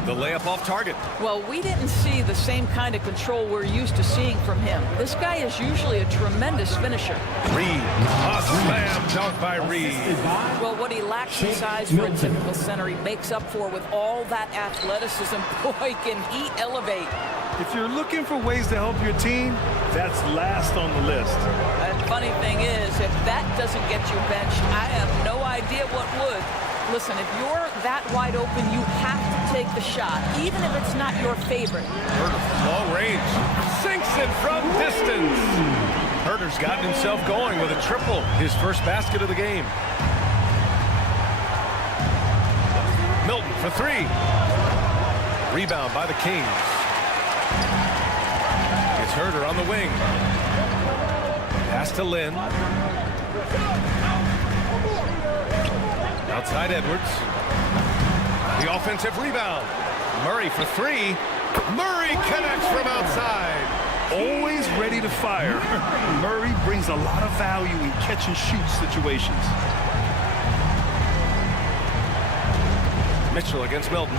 The layup off target. Well, we didn't see the same kind of control we're used to seeing from him. This guy is usually a tremendous finisher. Reed, a slam dunk by Reed. Well, what he lacks in size for a typical center, he makes up for with all that athleticism. Boy, can he elevate. If you're looking for ways to help your team, that's last on the list. The funny thing is, if that doesn't get you benched, I have no idea what would. Listen, if you're that wide open, you have to take the shot, even if it's not your favorite. Herder from long range. Sinks it from distance. Herder's gotten himself going with a triple, his first basket of the game. Milton for 3. Rebound by the Kings. It's Herder on the wing. Pass to Lynn. Outside Edwards. The offensive rebound. Murray for 3. Murray connects from outside. Always ready to fire. Murray brings a lot of value in catch and shoot situations. Mitchell against Milton.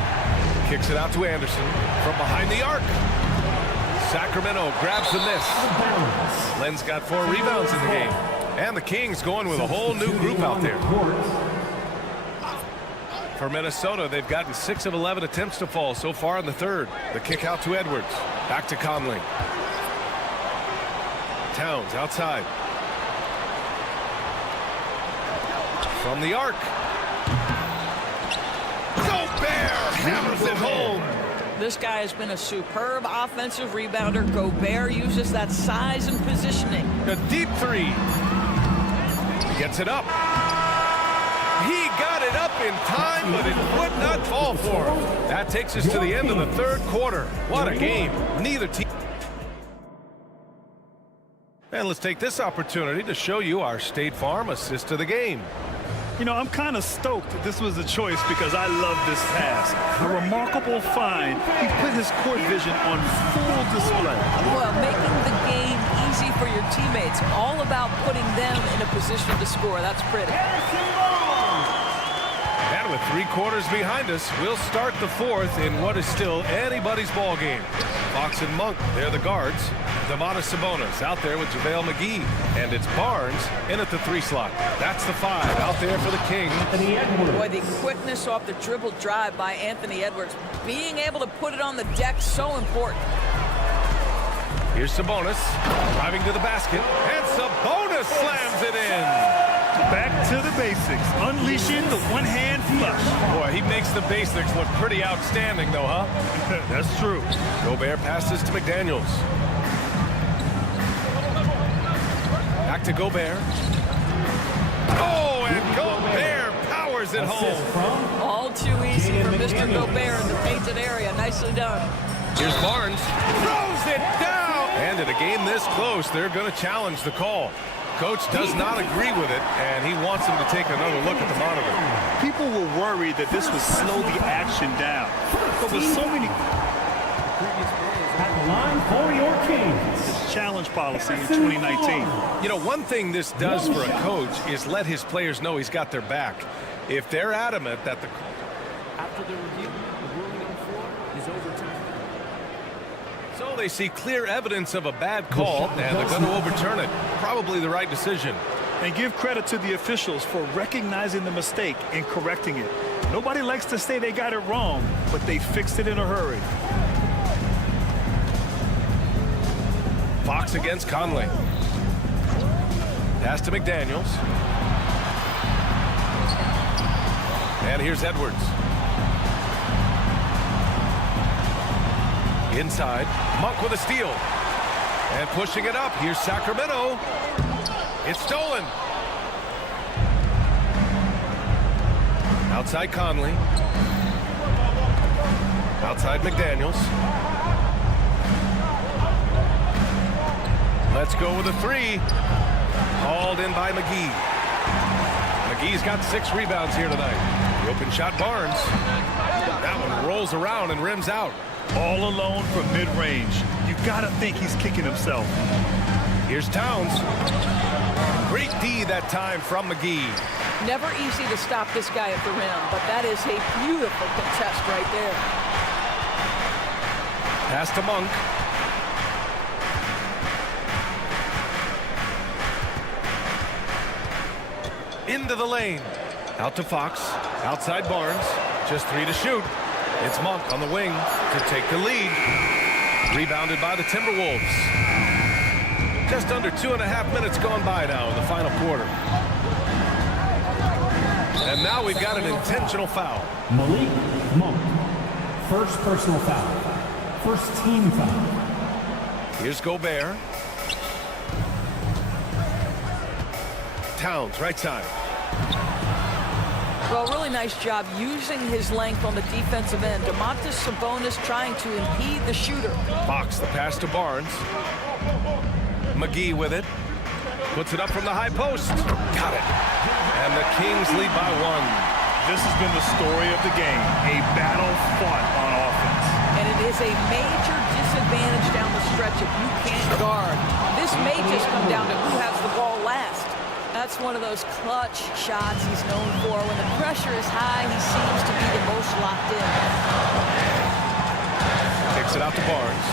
Kicks it out to Anderson from behind the arc. Sacramento grabs the miss. Len's got 4 rebounds in the game. And the Kings going with a whole new group out there. For Minnesota, they've gotten 6 of 11 attempts to fall so far in the third. The kick out to Edwards. Back to Conley. Towns outside. From the arc. Gobert hammers it home. This guy has been a superb offensive rebounder. Gobert uses that size and positioning. A deep three. He gets it up. He got it up in time, but it would not fall for him. That takes us to the end of the third quarter. What a game. Neither team. And let's take this opportunity to show you our State Farm assist of the game. You know, I'm kind of stoked that this was a choice because I love this pass. A remarkable find. He put his court vision on full display. Well, making the game easy for your teammates. All about putting them in a position to score. That's pretty. And with 3 quarters behind us, we'll start the fourth in what is still anybody's ball game. Fox and Monk, they're the guards. Domantas Sabonis out there with JaVale McGee. And it's Barnes in at the 3 slot. That's the 5 out there for the King. Boy, the quickness off the dribble drive by Anthony Edwards. Being able to put it on the deck, so important. Here's Sabonis driving to the basket. And Sabonis slams it in. Back to the basics. Unleashing the one-hand flush. Boy, he makes the basics look pretty outstanding, though, huh? That's true. Gobert passes to McDaniels. Back to Gobert. Oh, and Gobert powers it home. All too easy for Mr. Gobert in the painted area. Nicely done. Here's Barnes. Throws it down. And in a game this close, they're going to challenge the call. Coach does not agree with it, and he wants him to take another look at the monitor. People were worried that this would slow the action down. But with so many At the line for your Kings. challenge policy in 2019. You know, one thing this does for a coach is let his players know he's got their back. If they're adamant that the... After the review, the ruling on the floor is overturned. So they see clear evidence of a bad call, and they're going to overturn it. Probably the right decision. And give credit to the officials for recognizing the mistake and correcting it. Nobody likes to say they got it wrong, but they fixed it in a hurry. Fox against Conley. Pass to McDaniels. And here's Edwards. Inside, Monk with a steal. And pushing it up, here's Sacramento. It's stolen. Outside Conley. Outside McDaniels. Let's go with a 3. Hauled in by McGee. McGee's got 6 rebounds here tonight. The open shot, Barnes. That one rolls around and rims out. All alone from mid-range. You gotta think he's kicking himself. Here's Towns. Great D that time from McGee. Never easy to stop this guy at the rim, but that is a beautiful contest right there. Pass to Monk. Into the lane. Out to Fox. Outside Barnes. Just 3 to shoot. It's Monk on the wing to take the lead. Rebounded by the Timberwolves. Just under 2.5 minutes gone by now in the final quarter. And now we've got an intentional foul. Malik Monk. First personal foul. First team foul. Here's Gobert. Towns, right side. Well, really nice job using his length on the defensive end. Domantas Sabonis trying to impede the shooter. Fox, the pass to Barnes. McGee with it. Puts it up from the high post. Got it. And the Kings lead by 1. This has been the story of the game. A battle fought on offense. And it is a major disadvantage down the stretch if you can't guard. This may just come down to who has the ball last. That's one of those clutch shots he's known for. When the pressure is high, he seems to be the most locked in. Kicks it out to Barnes.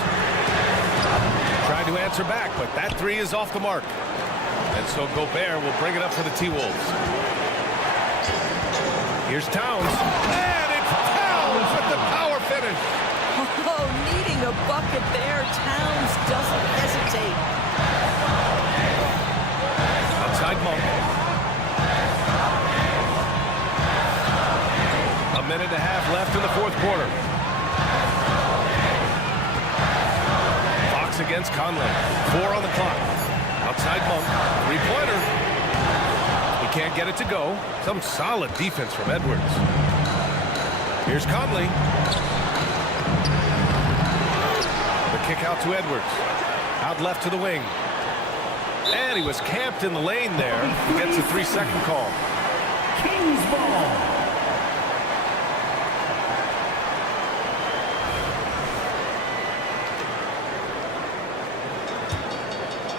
Trying to answer back, but that 3 is off the mark. And so Gobert will bring it up for the T-Wolves. Here's Towns. And it's Towns with the power finish. Oh, needing a bucket there. Towns doesn't hesitate. Outside Monk. A minute and a half left in the fourth quarter. Fox against Conley. 4 on the clock. Outside Monk. Three-pointer. He can't get it to go. Some solid defense from Edwards. Here's Conley. The kick out to Edwards. Out left to the wing. And he was camped in the lane there. He gets a 3-second call. Kings ball.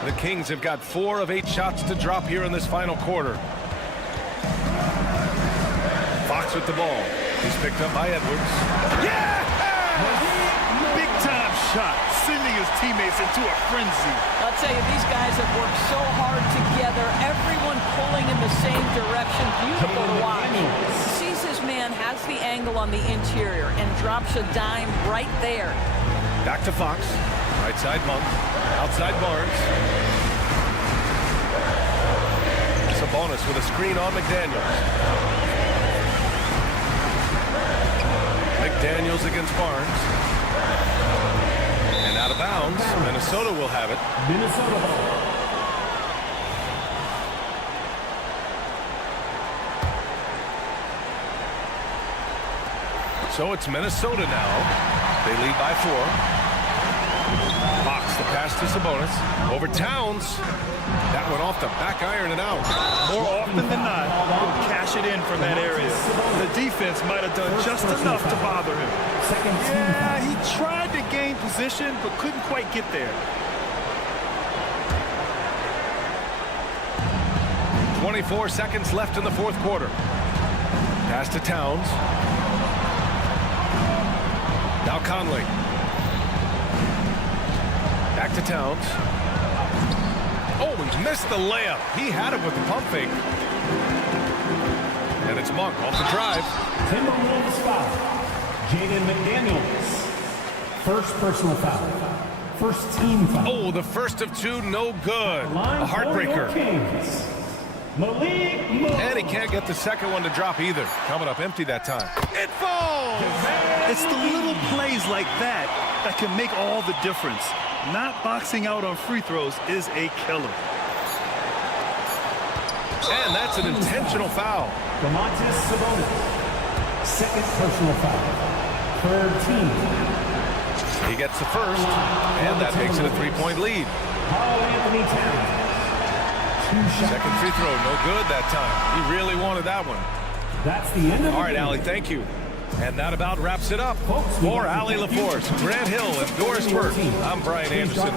The Kings have got 4 of 8 shots to drop here in this final quarter. Fox with the ball. He's picked up by Edwards. Yeah! Big time shot, sending his teammates into a frenzy. I'll tell you, these guys have worked so hard together. Everyone pulling in the same direction. Beautiful to watch. Sees his man, has the angle on the interior, and drops a dime right there. Back to Fox. Right side Monk. Outside Barnes. Sabonis with a screen on McDaniels. McDaniels against Barnes. And out of bounds. Minnesota will have it. Minnesota ball. So it's Minnesota now. They lead by 4. Fox, the pass to Sabonis. Over Towns. That went off the back iron and out. More often than not, he'll cash it in from that area. The defense might have done just enough to bother him. Yeah, he tried to gain position, but couldn't quite get there. 24 seconds left in the fourth quarter. Pass to Towns. Now Conley. Back to Towns. Oh, he missed the layup. He had it with the pump fake. And it's Monk off the drive. Timberwolves foul. Jaden McDaniels. First personal foul. First team foul. Oh, the first of 2, no good. A heartbreaker. Kings. Malik Monk. And he can't get the second one to drop either. Coming up empty that time. It falls! It's the little plays like that that can make all the difference. Not boxing out on free throws is a killer. And that's an intentional foul. Domantas Sabonis. Second personal foul. Third team. He gets the first, and that makes it a 3-point lead. Karl-Anthony Towns. Second free throw, no good that time. He really wanted that one. That's the end of the All right, game. Allie, thank you. And that about wraps it up. For Allie LaForce, Grant Hill, and Doris Burke, I'm Brian Anderson.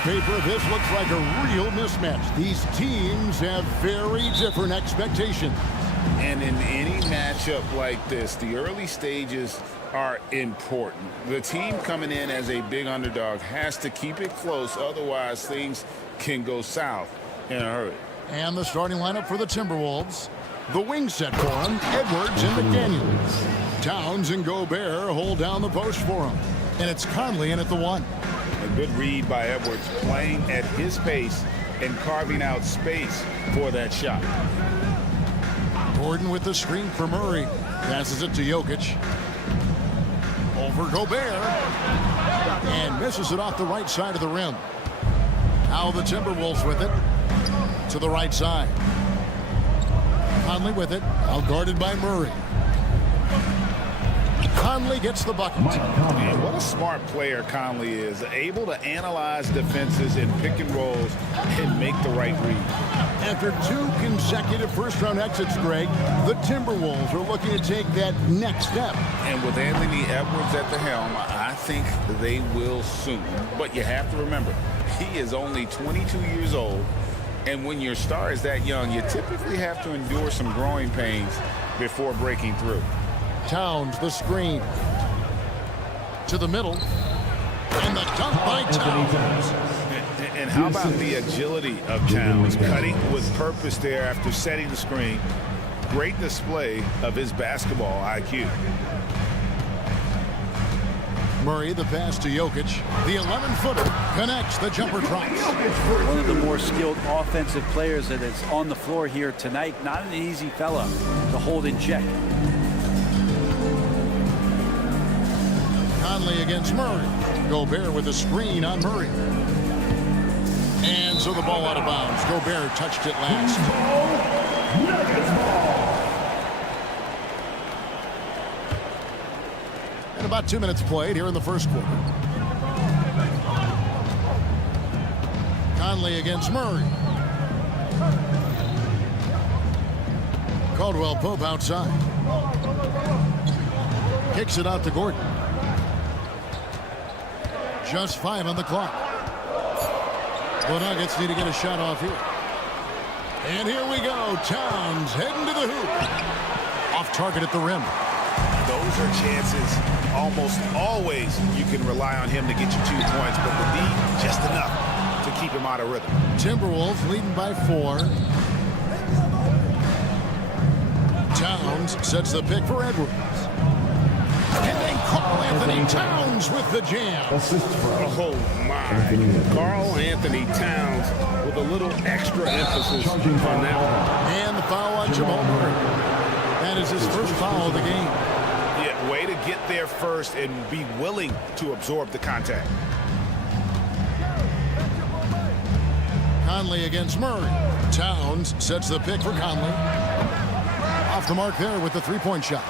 paper, this looks like a real mismatch. These teams have very different expectations. And in any matchup like this, the early stages are important. The team coming in as a big underdog has to keep it close, otherwise things can go south in a hurry. And the starting lineup for the Timberwolves. The wing set for him, Edwards and McDaniels. Towns and Gobert hold down the post for him. And it's Conley in at the 1. A good read by Edwards, playing at his pace and carving out space for that shot. Gordon with the screen for Murray. Passes it to Jokic. Over Gobert. And misses it off the right side of the rim. Now the Timberwolves with it. To the right side. Conley with it. Out guarded by Murray. Conley gets the bucket. Man, what a smart player Conley is. Able to analyze defenses and pick and rolls and make the right read. After 2 consecutive first-round exits, Greg, the Timberwolves are looking to take that next step. And with Anthony Edwards at the helm, I think they will soon. But you have to remember, he is only 22 years old. And when your star is that young, you typically have to endure some growing pains before breaking through. Towns, the screen. To the middle. And the dunk by Towns. And how about the agility of Towns, cutting with purpose there after setting the screen. Great display of his basketball IQ. Murray, the pass to Jokic. The 11-footer connects, the jumper drops. One of the more skilled offensive players that is on the floor here tonight. Not an easy fella to hold in check. Conley against Murray. Gobert with a screen on Murray. And so the ball out of bounds. Gobert touched it last. And about 2 minutes played here in the first quarter. Conley against Murray. Caldwell Pope outside. Kicks it out to Gordon. Just 5 on the clock. The Nuggets need to get a shot off here. And here we go. Towns heading to the hoop. Off target at the rim. Those are chances almost always you can rely on him to get you 2 points, but the D just enough to keep him out of rhythm. Timberwolves leading by 4. Towns sets the pick for Edwards. And then Karl Anthony Towns with the jam. Oh, my. Karl Anthony Towns with a little extra emphasis on that one. And the foul on Jamal Murray. That is his first foul of the game. Yeah, way to get there first and be willing to absorb the contact. Conley against Murray. Towns sets the pick for Conley. Off the mark there with the three-point shot.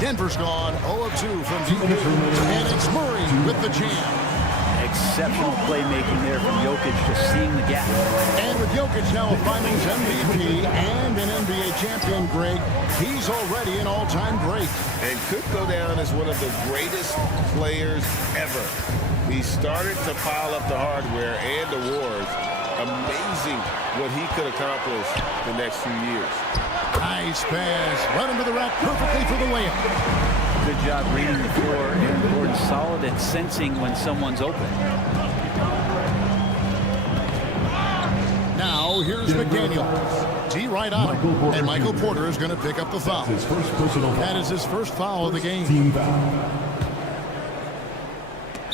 Denver's gone 0 of 2 from deep. And it's Murray with the jam. Exceptional playmaking there from Jokic, just seeing the gap. And with Jokic now a Finals MVP and an NBA champion, Greg, he's already an all-time great. And could go down as one of the greatest players ever. He started to pile up the hardware and awards. Amazing what he could accomplish the next few years. Nice pass. Run him to the rack perfectly for the layup. Good job reading the floor. Aaron Gordon solid at sensing when someone's open. Now here's McDaniels. T right on him. And Michael Porter is going to pick up the foul. That is his first foul of the game.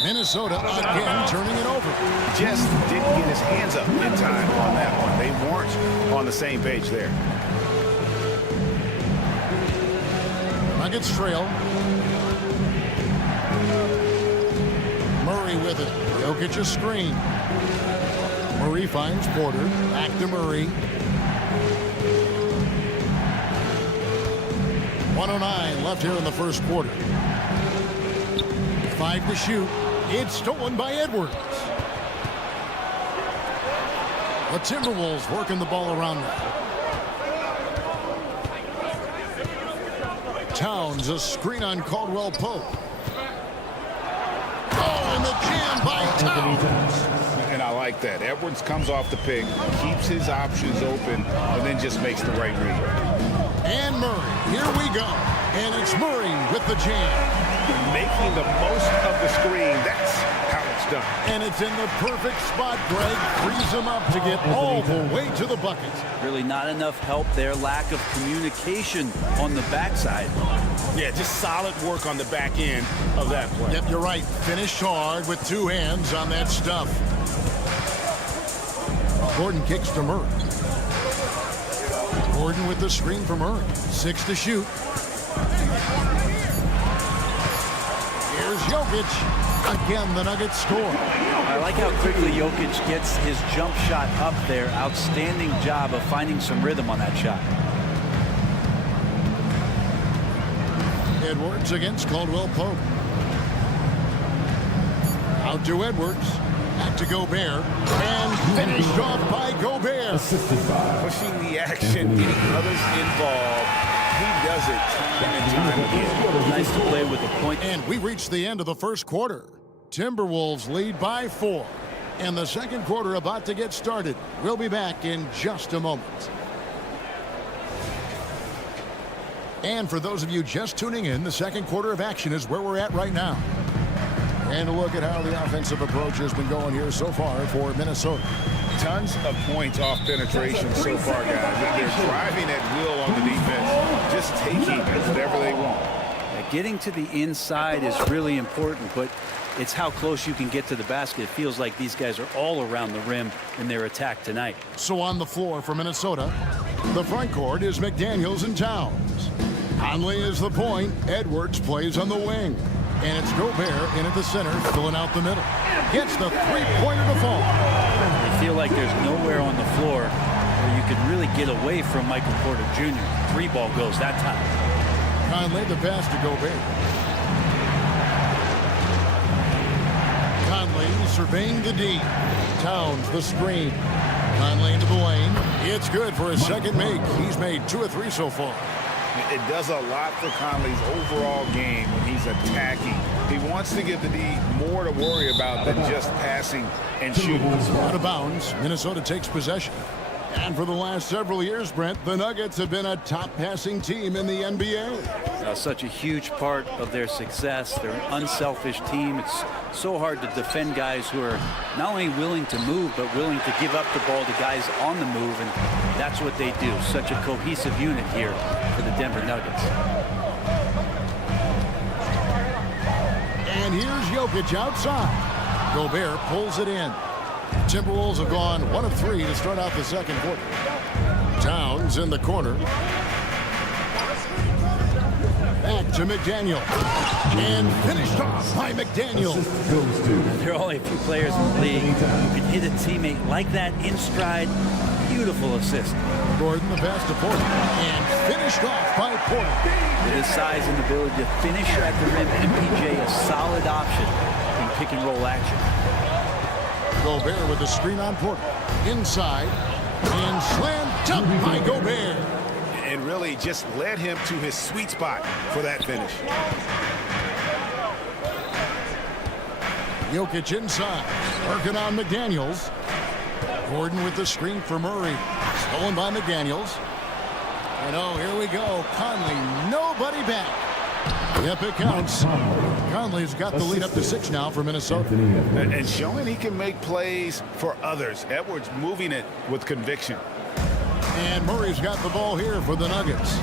Minnesota again turning it over. Just didn't get his hands up in time on that one. They weren't on the same page there. Nuggets trail. Murray with it. Jokic a screen. Murray finds Porter. Back to Murray. 1:09 left here in the first quarter. 5 to shoot. It's stolen by Edwards. The Timberwolves working the ball around now. Towns, a screen on Caldwell Pope. Oh, and the jam by Towns. And I like that. Edwards comes off the pick, keeps his options open, and then just makes the right read. And Murray, here we go. And it's Murray with the jam. Making the most of the screen, that's how it's done. And it's in the perfect spot, Greg. Frees him up to get all the way to the bucket. Really not enough help there. Lack of communication on the backside. Yeah, just solid work on the back end of that play. Yep, you're right. Finished hard with two hands on that stuff. Gordon kicks to Murray. Gordon with the screen for Murray. 6 to shoot. Here's Jokic. Again, the Nuggets score. I like how quickly Jokic gets his jump shot up there. Outstanding job of finding some rhythm on that shot. Edwards against Caldwell Pope. Out to Edwards. Back to Gobert. And finished off by Gobert. Pushing the action, getting others involved. He does it time and time again. Nice to play with the point. And we reached the end of the first quarter. Timberwolves lead by 4. And the second quarter about to get started. We'll be back in just a moment. And for those of you just tuning in, the second quarter of action is where we're at right now. And a look at how the offensive approach has been going here so far for Minnesota. Tons of points off penetration so far, guys. They're driving at will on the defense, just taking whatever they want. Getting to the inside is really important, but it's how close you can get to the basket. It feels like these guys are all around the rim in their attack tonight. So on the floor for Minnesota, the front court is McDaniels and Towns. Conley is the point. Edwards plays on the wing. And it's Gobert in at the center, filling out the middle. Gets the three-pointer to fall. I feel like there's nowhere on the floor where you could really get away from Michael Porter Jr. 3-ball goes that time. Conley the pass to Gobert. Conley surveying the D. Towns the screen. Conley into the lane. It's good for his second make. He's made 2 of 3 so far. It does a lot for Conley's overall game when he's attacking. He wants to give the D more to worry about than just passing and shooting. Out of bounds, Minnesota takes possession. And for the last several years, Brent, the Nuggets have been a top passing team in the NBA. Such a huge part of their success. They're an unselfish team. It's so hard to defend guys who are not only willing to move, but willing to give up the ball to guys on the move, and that's what they do. Such a cohesive unit here for the Denver Nuggets. And here's Jokic outside. Gobert pulls it in. Timberwolves have gone 1 of 3 to start out the second quarter. Towns in the corner. Back to McDaniel. And finished off by McDaniel. There are only a few players in the league who can hit a teammate like that in stride. Beautiful assist. Gordon the pass to Porter. And finished off by Porter. With his size and ability to finish at the rim, MPJ a solid option in pick and roll action. Gobert with the screen on Porter. Inside. And slammed up by Gobert. And really just led him to his sweet spot for that finish. Jokic inside. Working on McDaniels. Gordon with the screen for Murray. Stolen by McDaniels. And oh, here we go. Conley, nobody back. Yep, it counts. Conley's got the lead up to 6 now for Minnesota. And showing he can make plays for others. Edwards moving it with conviction. And Murray's got the ball here for the Nuggets.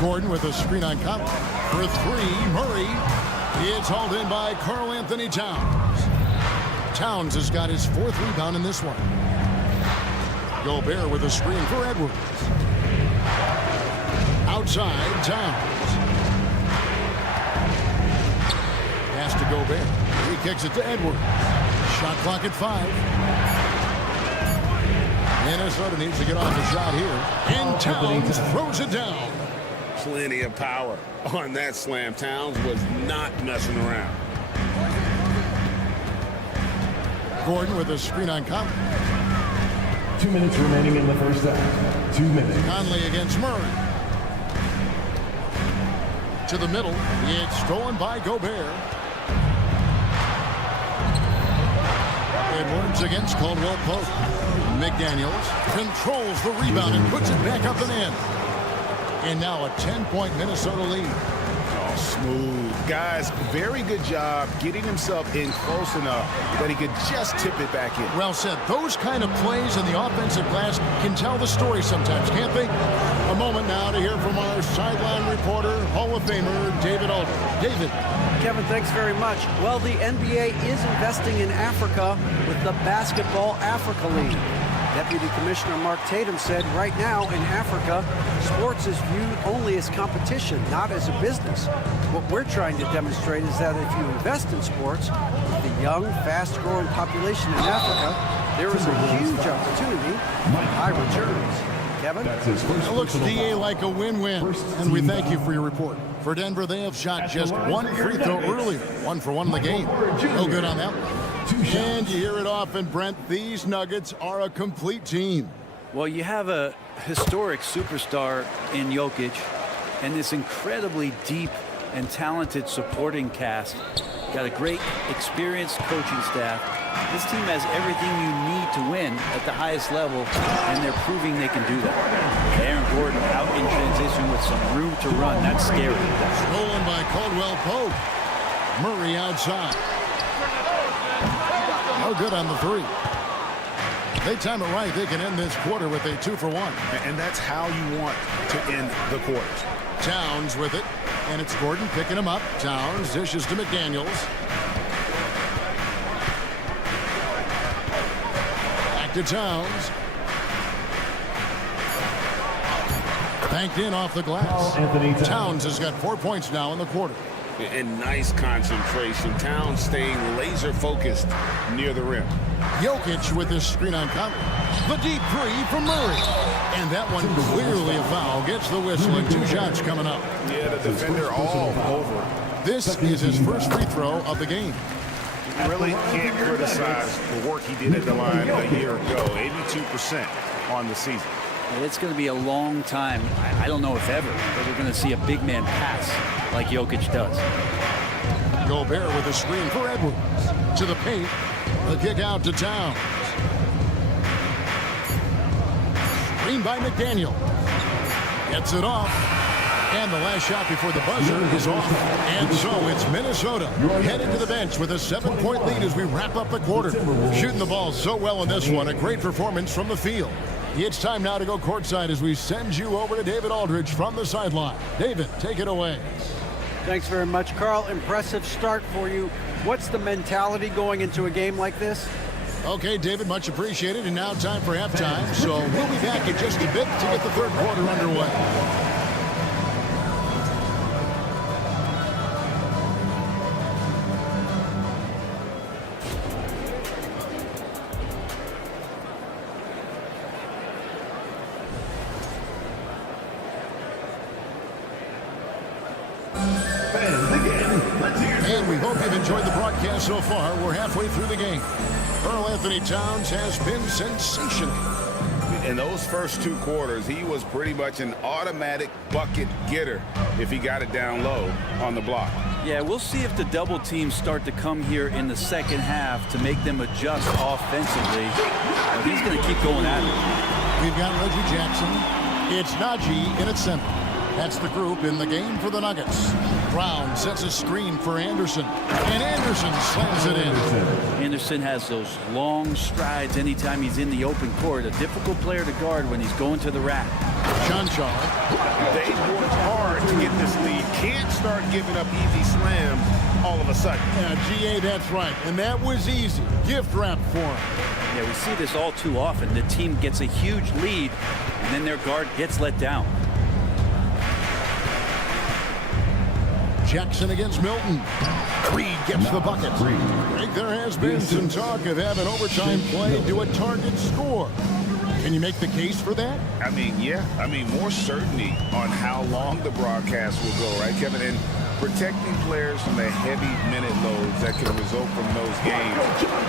Gordon with a screen on Conley. For 3, Murray. It's hauled in by Karl Anthony Towns. Towns has got his 4th rebound in this one. Gobert with a screen for Edwards. Outside, Towns. Pass to Gobert. He kicks it to Edwards. Shot clock at 5. Minnesota needs to get off the shot here. And Towns throws it down. Plenty of power on that slam. Towns was not messing around. Gordon with a screen on Conley. 2 minutes remaining in the first half. 2 minutes. Conley against Murray. To the middle. It's stolen by Gobert. Edwards against Caldwell Pope. McDaniels controls the rebound and puts it back up and in. And now a 10-point Minnesota lead. Oh, smooth. Guys, very good job getting himself in close enough that he could just tip it back in. Well said. Those kind of plays in the offensive glass can tell the story sometimes, can't they? A moment now to hear from our sideline reporter, Hall of Famer David Aldridge. David. Kevin, thanks very much. Well, the NBA is investing in Africa with the Basketball Africa League. Deputy Commissioner Mark Tatum said right now in Africa, sports is viewed only as competition, not as a business. What we're trying to demonstrate is that if you invest in sports, with the young, fast-growing population in Africa, there is a huge opportunity for high returns. Kevin? It looks, DA, like a win-win, and we thank you for your report. For Denver, they have shot just one free throw earlier, 1 for 1 in the game. No good on that one. And you hear it often, Brent, these Nuggets are a complete team. Well, you have a historic superstar in Jokic and this incredibly deep and talented supporting cast. Got a great, experienced coaching staff. This team has everything you need to win at the highest level, and they're proving they can do that. Aaron Gordon out in transition with some room to run. That's scary. Stolen by Caldwell Pope. Murray outside. No good on the three. They time it right. They can end this quarter with a 2 for 1. And that's how you want to end the quarters. Towns with it. And it's Gordon picking him up. Towns dishes to McDaniels. Back to Towns. Banked in off the glass. Towns has got 4 points now in the quarter. And nice concentration. Towns staying laser focused near the rim. Jokic with his screen on Conley. The deep three from Murray. And that one clearly a foul. Gets the whistle and 2 shots coming up. Yeah, the defender all over. This is his first free throw of the game. You really can't criticize the work he did at the line a year ago. 82% on the season. It's going to be a long time, I don't know if ever, but we're going to see a big man pass like Jokic does. Gobert with a screen for Edwards. To the paint. The kick out to Towns. Screen by McDaniel. Gets it off. And the last shot before the buzzer is off. And so it's Minnesota headed to the bench with a 7-point lead as we wrap up the quarter. Shooting the ball so well in this one. A great performance from the field. It's time now to go courtside as we send you over to David Aldridge from the sideline. David, take it away. Thanks very much, Carl. Impressive start for you. What's the mentality going into a game like this? Okay, David, much appreciated. And now time for halftime. So we'll be back in just a bit to get the third quarter underway. And we hope you've enjoyed the broadcast so far. We're halfway through the game. Karl Anthony Towns has been sensational. In those first 2 quarters, he was pretty much an automatic bucket getter if he got it down low on the block. Yeah, we'll see if the double teams start to come here in the second half to make them adjust offensively. But he's going to keep going at it. We've got Reggie Jackson. It's Najee in at center. That's the group in the game for the Nuggets. Brown sets a screen for Anderson. And Anderson slams it in. Anderson has those long strides anytime he's in the open court. A difficult player to guard when he's going to the rack. John Shaw. They worked hard to get this lead. Can't start giving up easy slams all of a sudden. Yeah, GA, that's right. And that was easy. Gift wrap for him. Yeah, we see this all too often. The team gets a huge lead, and then their guard gets let down. Jackson against Milton. Reed gets the bucket. I think there has been some talk of having overtime play do a target score. Can you make the case for that? I mean, yeah. I mean, more certainty on how long the broadcast will go, right, Kevin? And protecting players from the heavy minute loads that can result from those games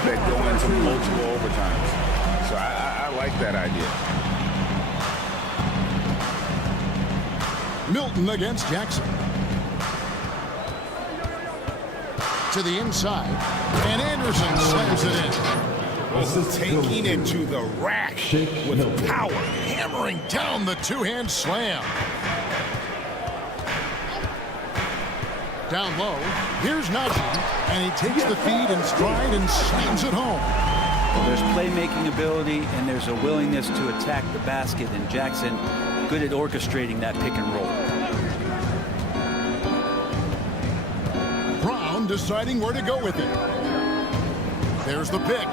that go into multiple overtimes. So I like that idea. Milton against Jackson. To the inside. And Anderson slams it in. taking it to the rack with power. Hammering down the two-hand slam. Down low, here's Najee, and he takes the feed in stride and slams it home. Well, there's playmaking ability, and there's a willingness to attack the basket, and Jackson good at orchestrating that pick and roll. Brown deciding where to go with it. There's the pick.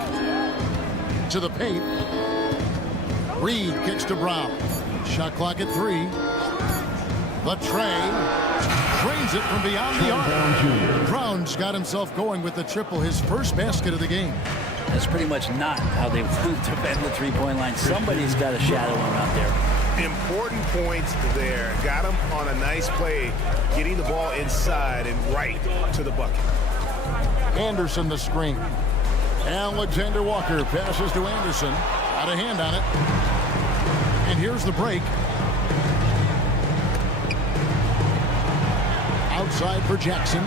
To the paint. Reed kicks to Brown. Shot clock at 3. The tray. Drains it from beyond the arc. Brown's got himself going with the triple, his first basket of the game. That's pretty much not how they want to defend the three-point line. Somebody's got to shadow him out there. Important points there. Got him on a nice play, getting the ball inside and right to the bucket. Anderson the screen. Alexander Walker passes to Anderson. Out of hand on it. And here's the break. Outside for Jackson.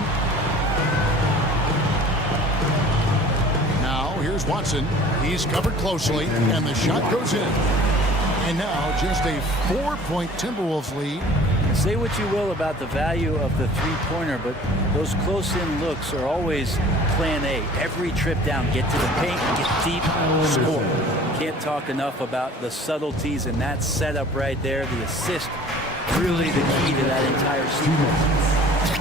Now here's Watson. He's covered closely, and the shot goes in. And now just a 4-point Timberwolves lead. Say what you will about the value of the three-pointer, but those close-in looks are always plan A. Every trip down, get to the paint, get deep, score. Can't talk enough about the subtleties in that setup right there. The assist, really the key to that entire sequence.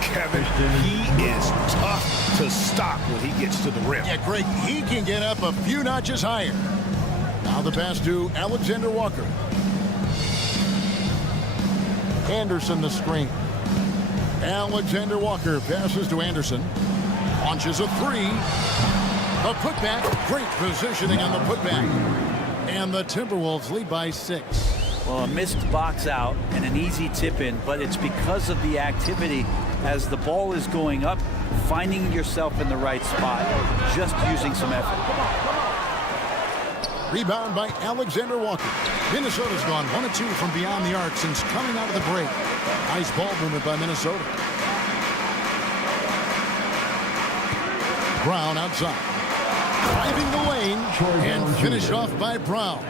Kevin, he is tough to stop when he gets to the rim. Yeah, Greg, he can get up a few notches higher. Now the pass to Alexander Walker. Anderson the screen. Alexander Walker passes to Anderson. Launches a 3. A putback. Great positioning on the putback. And the Timberwolves lead by 6. Well, a missed box out and an easy tip in, but it's because of the activity as the ball is going up, finding yourself in the right spot, just using some effort. Rebound by Alexander Walker. Minnesota's gone 1 of 2 from beyond the arc since coming out of the break. Nice ball movement by Minnesota. Brown outside. Driving the lane and finish off by Brown.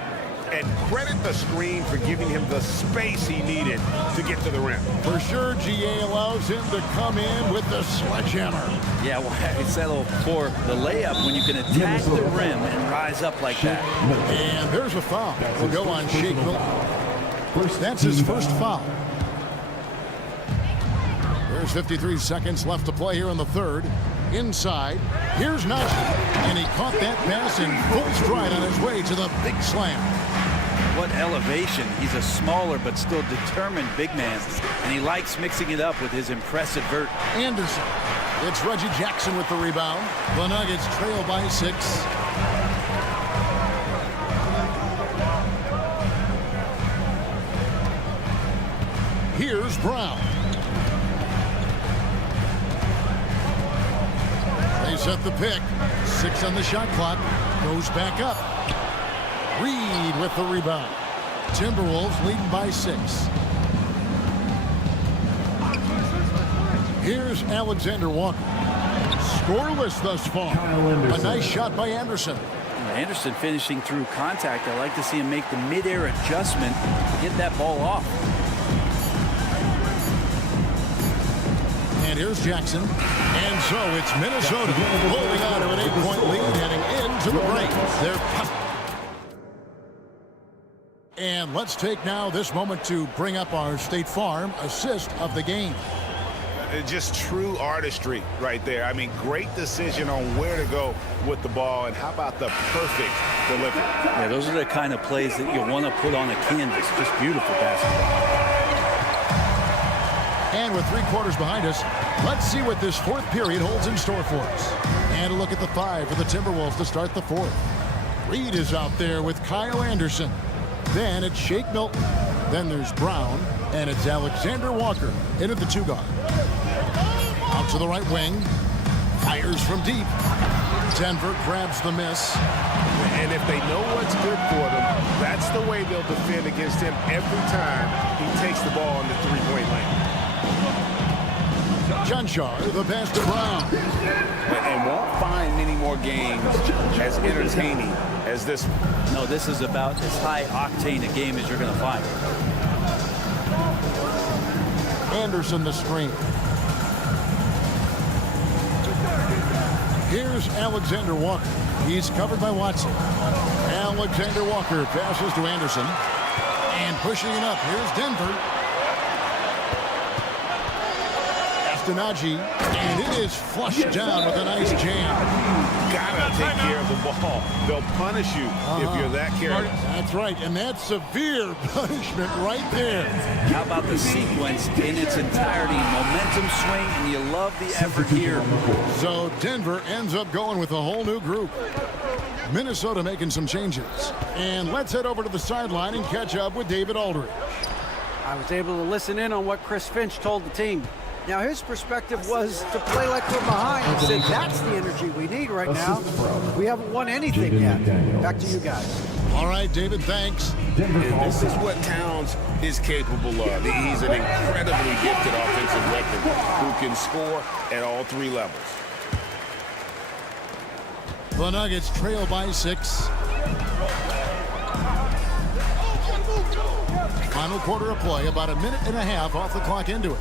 And credit the screen for giving him the space he needed to get to the rim. For sure, GA allows him to come in with the sledgehammer. Yeah, well, it's settle for the layup when you can attack the rim and rise up like that. And there's a foul. We'll go on Shake Milton. That's his first foul. There's 53 seconds left to play here in the third. Inside, here's Najee, and he caught that pass in full stride on his way to the big slam. What elevation. He's a smaller but still determined big man, and he likes mixing it up with his impressive vert. Anderson. It's Reggie Jackson with the rebound. The Nuggets trail by 6. Here's Brown. They set the pick. 6 on the shot clock. Goes back up. Reed with the rebound. Timberwolves leading by 6. Here's Alexander Walker. Scoreless thus far. A nice shot by Anderson. Anderson finishing through contact. I like to see him make the mid-air adjustment to get that ball off. And here's Jackson. And so it's Minnesota holding on to an 8-point lead heading into the break. And let's take now this moment to bring up our State Farm assist of the game. Just true artistry right there. I mean, great decision on where to go with the ball, and how about the perfect delivery? Yeah, those are the kind of plays that you want to put on a canvas. Just beautiful basketball. And with 3 quarters behind us, let's see what this fourth period holds in store for us. And a look at the 5 for the Timberwolves to start the fourth. Reed is out there with Kyle Anderson. Then it's Shake Milton. Then there's Brown. And it's Alexander Walker into the 2-guard. Out to the right wing. Fires from deep. Denver grabs the miss. And if they know what's good for them, that's the way they'll defend against him every time he takes the ball in the three-point lane. John Shaw, the pass to Brown. And won't find many more games as entertaining as this one. No, this is about as high octane a game as you're going to find. Anderson the screen. Here's Alexander Walker. He's covered by Watson. Alexander Walker passes to Anderson. And pushing it up. Here's Denver. Astonagi. And it is flushed down with a nice jam. Gotta take care of the ball. They'll punish you if you're that careless. That's right. And that's severe punishment right there. How about the sequence in its entirety? Momentum swing, and you love the effort here. So Denver ends up going with a whole new group. Minnesota making some changes. And let's head over to the sideline and catch up with David Aldridge. I was able to listen in on what Chris Finch told the team. Now, his perspective was to play like we're behind and say that's the energy we need right now. We haven't won anything yet. Back to you guys. All right, David, thanks. And this is what Towns is capable of. He's an incredibly gifted offensive weapon who can score at all three levels. The Nuggets trail by 6. Final quarter of play, about a minute and a half off the clock into it.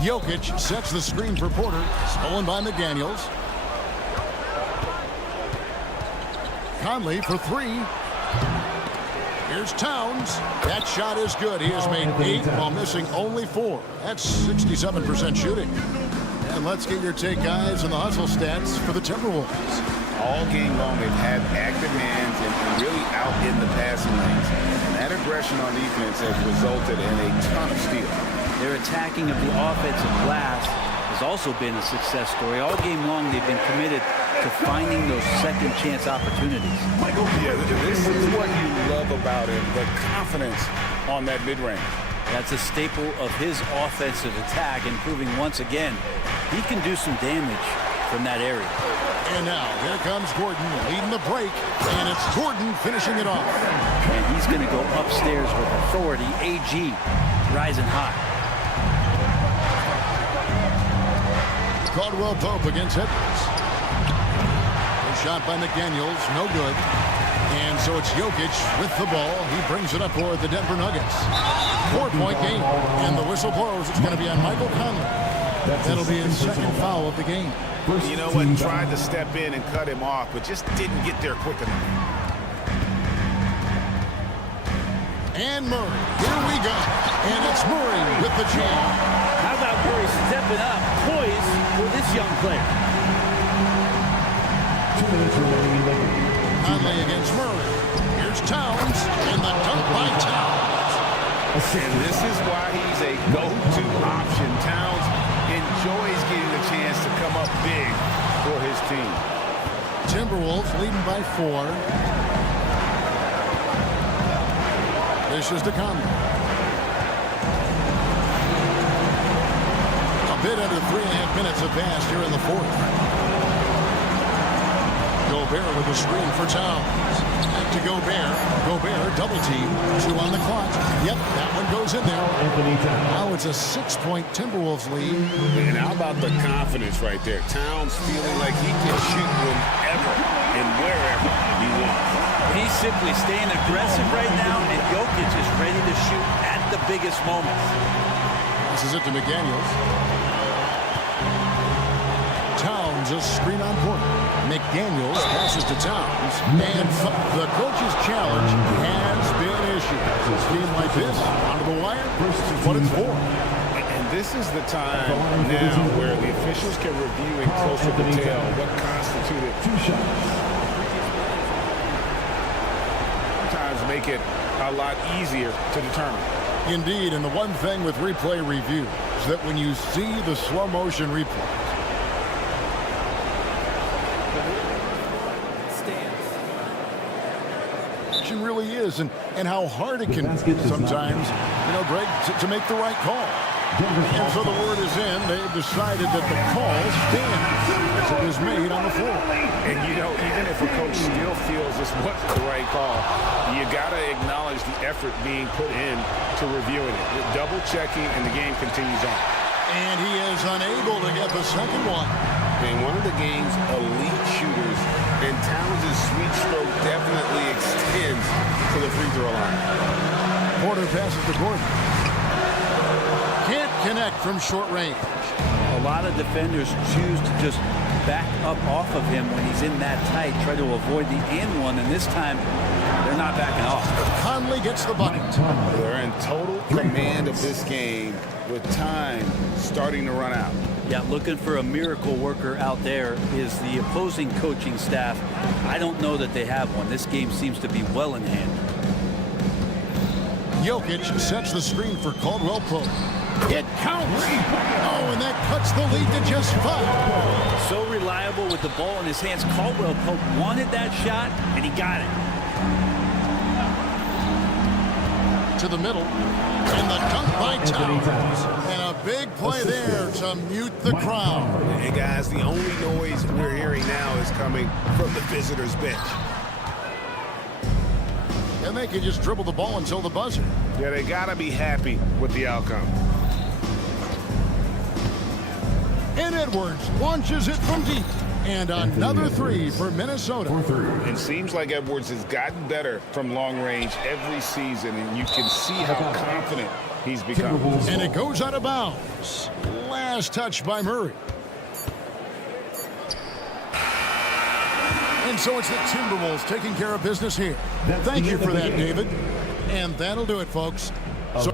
Jokic sets the screen for Porter. Stolen by McDaniels. Conley for 3. Here's Towns. That shot is good. He has made 8 while missing only 4. That's 67% shooting. And let's get your take, guys, on the hustle stats for the Timberwolves. All game long, they've had active hands and really out in the passing lanes. And that aggression on defense has resulted in a ton of steals. Their attacking of the offensive glass has also been a success story. All game long, they've been committed to finding those second chance opportunities. Yeah, this is what you love about him, the confidence on that mid-range. That's a staple of his offensive attack, and proving once again he can do some damage from that area. And now, here comes Gordon leading the break, and it's Gordon finishing it off. And he's going to go upstairs with authority. AG rising high. Caldwell Pope against Edwards. A shot by McDaniels, no good. And so it's Jokic with the ball. He brings it up for the Denver Nuggets. 4-point game. And the whistle blows. It's going to be on Michael Conley. That'll be his second foul of the game. You know what? Tried to step in and cut him off, but just didn't get there quick enough. And Murray. Here we go. And it's Murray with the jam. How about Murray stepping up, poised for this young player? 2 minutes remaining. Conley against Murray. Here's Towns, and the dunk by Towns. And this is why he's a go-to option. Towns enjoys getting a chance to come up big for his team. Timberwolves leading by 4. This is to Conley. A bit under 3.5 minutes have passed here in the 4th. Gobert with the screen for Towns. Back to Gobert. Gobert double team. 2 on the clock. Yep, that one goes in there. Now it's a 6-point Timberwolves lead. And how about the confidence right there? Towns feeling like he can shoot whenever and wherever he wants. He's simply staying aggressive right now, and Jokic is ready to shoot at the biggest moments. This is it to McDaniels. Towns a screen on Porter. McDaniels passes to Towns. And the coach's challenge has been issued. A scheme like this, onto the wire, is what it's for. And this is the time now where the officials can review in closer detail what constituted 2 shots. Sometimes make it a lot easier to determine. Indeed, and the one thing with replay review is that when you see the slow motion replay, really is, and how hard it can be sometimes, Greg, to make the right call. And so the word is in. They've decided that the call stands as it was made on the floor. And, even if a coach still feels this wasn't the right call, you got to acknowledge the effort being put in to reviewing it. Double checking, and the game continues on. And he is unable to get the second one. being one of the game's elite shooters, and Towns' sweet stroke definitely extends to the free throw line. Porter passes to Gordon. Can't connect from short range. A lot of defenders choose to just back up off of him when he's in that tight, try to avoid the and one, and this time they're not backing off. Conley gets the bucket. They're in total command of this game with time starting to run out. Yeah, looking for a miracle worker out there is the opposing coaching staff. I don't know that they have one. This game seems to be well in hand. Jokic sets the screen for Caldwell Pope. It counts. Oh, and that cuts the lead to just 5. So reliable with the ball in his hands. Caldwell Pope wanted that shot, and he got it. To the middle. And the dunk by Towns. And a big play there to mute the crowd. Hey, guys, the only noise we're hearing now is coming from the visitors' bench. And they can just dribble the ball until the buzzer. Yeah, they got to be happy with the outcome. And Edwards launches it from deep. And another 3 for Minnesota. It seems like Edwards has gotten better from long range every season, and you can see how confident he's become. And it goes out of bounds. Last touch by Murray. And so it's the Timberwolves taking care of business here. Thank you for that, David. And that'll do it, folks. So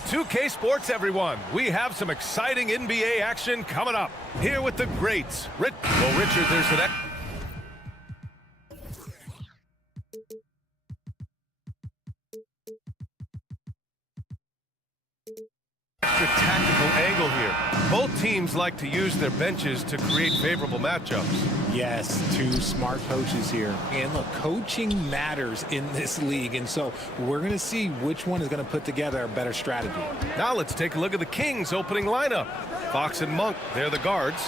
to 2K Sports, everyone. We have some exciting NBA action coming up. Here with the greats. Richard, there's an... tactical angle here. Both teams like to use their benches to create favorable matchups. Yes, two smart coaches here. And look, coaching matters in this league, and so we're going to see which one is going to put together a better strategy. Now let's take a look at the Kings' opening lineup. Fox and Monk, they're the guards.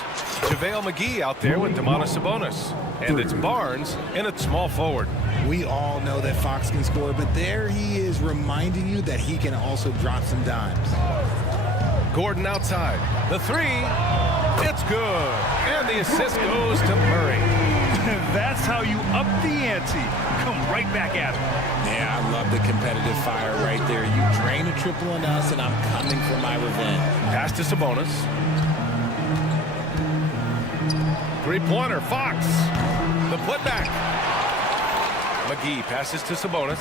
JaVale McGee out there with Domantas Sabonis. And it's Barnes in at small forward. We all know that Fox can score, but there he is reminding you that he can also drop some dimes. Gordon outside. The three. It's good. And the assist goes to Murray. That's how you up the ante. Come right back at him. Yeah, I love the competitive fire right there. You drain a triple on us, and I'm coming for my revenge. Pass to Sabonis. Three-pointer, Fox. The putback. McGee passes to Sabonis.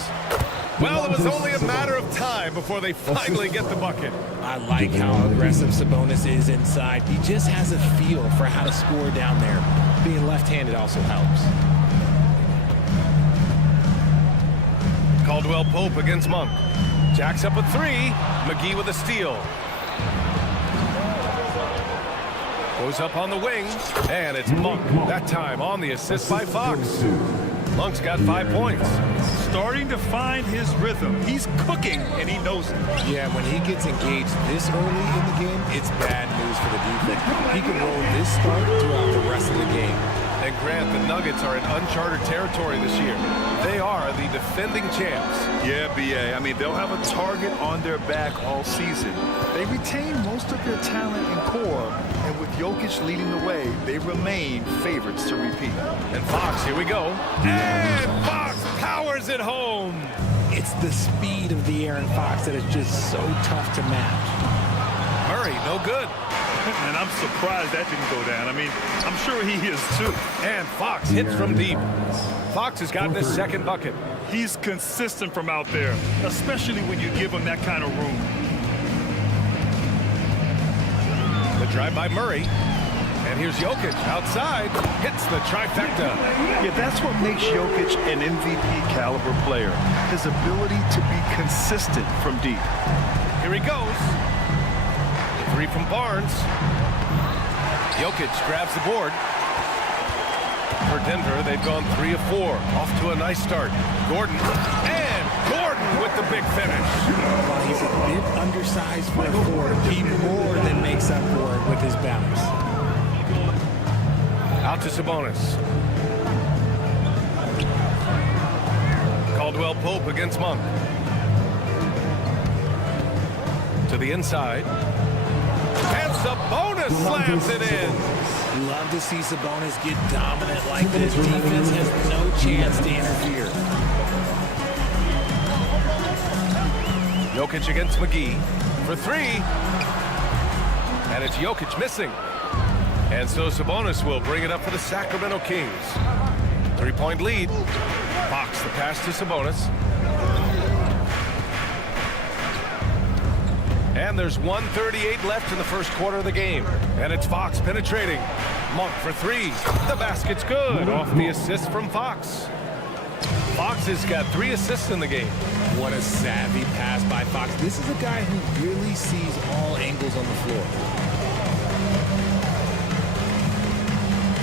Well, it was only a matter of time before they finally get the bucket. I like how aggressive Sabonis is inside. He just has a feel for how to score down there. Being left-handed also helps. Caldwell Pope against Monk. Jacks up a three. McGee with a steal. Goes up on the wing. And it's Monk. That time on the assist by Fox. Monk's got 5 points. Starting to find his rhythm. He's cooking, and he knows it. Yeah, when he gets engaged this early in the game, it's bad news for the defense. He can roll this start throughout the rest of the game. And Grant, the Nuggets are in uncharted territory this year. They are the defending champs. Yeah, B.A. I mean, they'll have a target on their back all season. They retain most of their talent and core, and with Jokic leading the way, they remain favorites to repeat. And Fox, here we go. And Fox powers it home. It's the speed of the Aaron Fox that is just so tough to match. Murray, no good. And I'm surprised that didn't go down. I mean, I'm sure he is too. And Fox hits from deep. Fox has gotten his second bucket. He's consistent from out there, especially when you give him that kind of room. The drive by Murray. And here's Jokic outside. Hits the trifecta. Yeah, that's what makes Jokic an MVP caliber player. His ability to be consistent from deep. Here he goes. Three from Barnes. Jokic grabs the board. For Denver, they've gone 3 of 4. Off to a nice start. Gordon. And Gordon with the big finish. While he's a bit undersized for a forward, he more than makes up for it with his bounce. Out to Sabonis. Caldwell Pope against Monk. To the inside. And Sabonis slams it in. Love to see Sabonis get dominant like this. Defense has no chance to interfere. Jokic against McGee for 3. And it's Jokic missing. And so Sabonis will bring it up for the Sacramento Kings. 3-point lead. Fox the pass to Sabonis. And there's 1:38 left in the first quarter of the game. And it's Fox penetrating. Monk for 3. The basket's good. Off the assist from Fox. Fox has got 3 assists in the game. What a savvy pass by Fox. This is a guy who really sees all angles on the floor.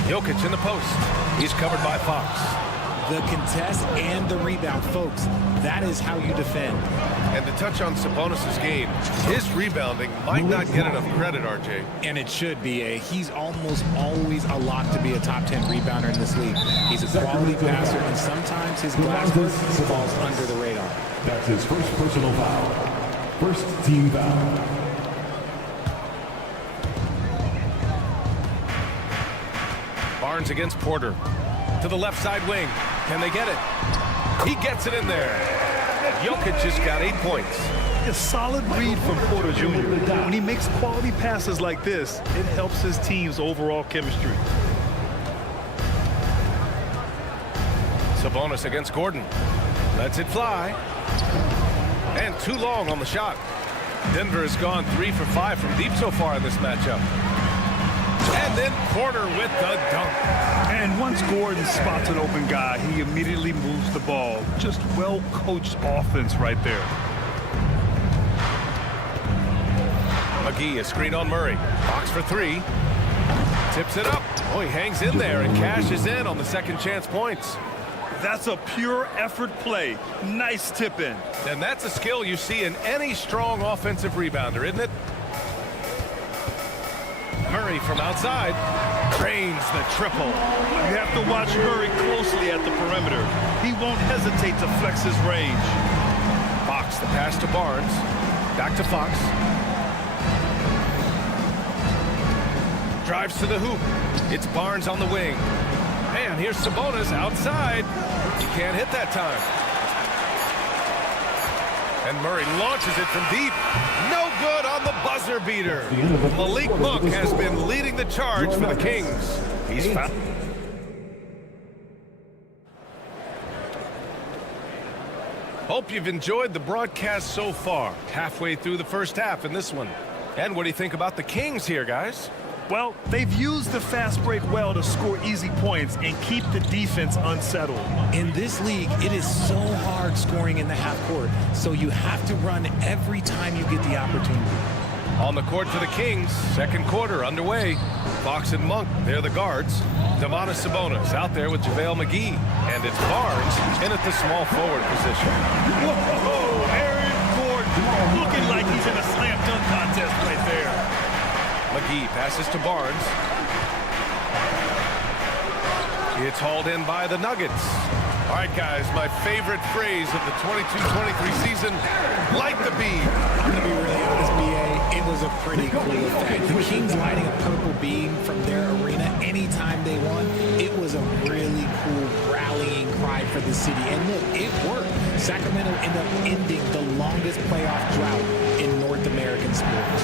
Jokic in the post. He's covered by Fox. The contest and the rebound, folks. That is how you defend. And to touch on Sabonis' game, his rebounding might not get enough credit, RJ. And it should be. He's almost always a lock to be a top 10 rebounder in this league. He's a quality passer, and sometimes his glass work falls under the radar. That's his first personal foul. First team foul. Barnes against Porter. To the left side wing. Can they get it? He gets it in there. Jokic just got 8 points. A solid read from Porter Jr. When he makes quality passes like this, it helps his team's overall chemistry. Sabonis against Gordon. Lets it fly. And too long on the shot. Denver has gone 3 for 5 from deep so far in this matchup. And then Porter with the dunk. And once Gordon spots an open guy, he immediately moves the ball. Just well-coached offense right there. McGee, a screen on Murray. Fox for 3. Tips it up. Oh, he hangs in there and cashes in on the second chance points. That's a pure effort play. Nice tip in. And that's a skill you see in any strong offensive rebounder, isn't it? Murray from outside drains the triple. You have to watch Murray closely at the perimeter. He won't hesitate to flex his range. Fox, the pass to Barnes. Back to Fox. Drives to the hoop. It's Barnes on the wing. And here's Sabonis outside. He can't hit that time. And Murray launches it from deep. No good on the buzzer beater. Malik Monk has been leading the charge for the Kings. He's fouled. Hope you've enjoyed the broadcast so far. Halfway through the first half in this one. And what do you think about the Kings here, guys? Well, they've used the fast break well to score easy points and keep the defense unsettled. In this league, it is so hard scoring in the half court, so you have to run every time you get the opportunity. On the court for the Kings, second quarter underway. Fox and Monk, they're the guards. Domantas Sabonis out there with JaVale McGee. And it's Barnes in at the small forward position. Whoa, Aaron Gordon looking like he's in a slam dunk contest right there. McGee passes to Barnes. It's hauled in by the Nuggets. All right, guys, my favorite phrase of the 22-23 season, light the beam. I'm going to be really honest, B.A., it was a pretty cool effect. The Kings lighting a purple beam from their arena anytime they won, it was a really cool rallying cry for the city. And look, it worked. Sacramento ended up ending the longest playoff drought in North American sports.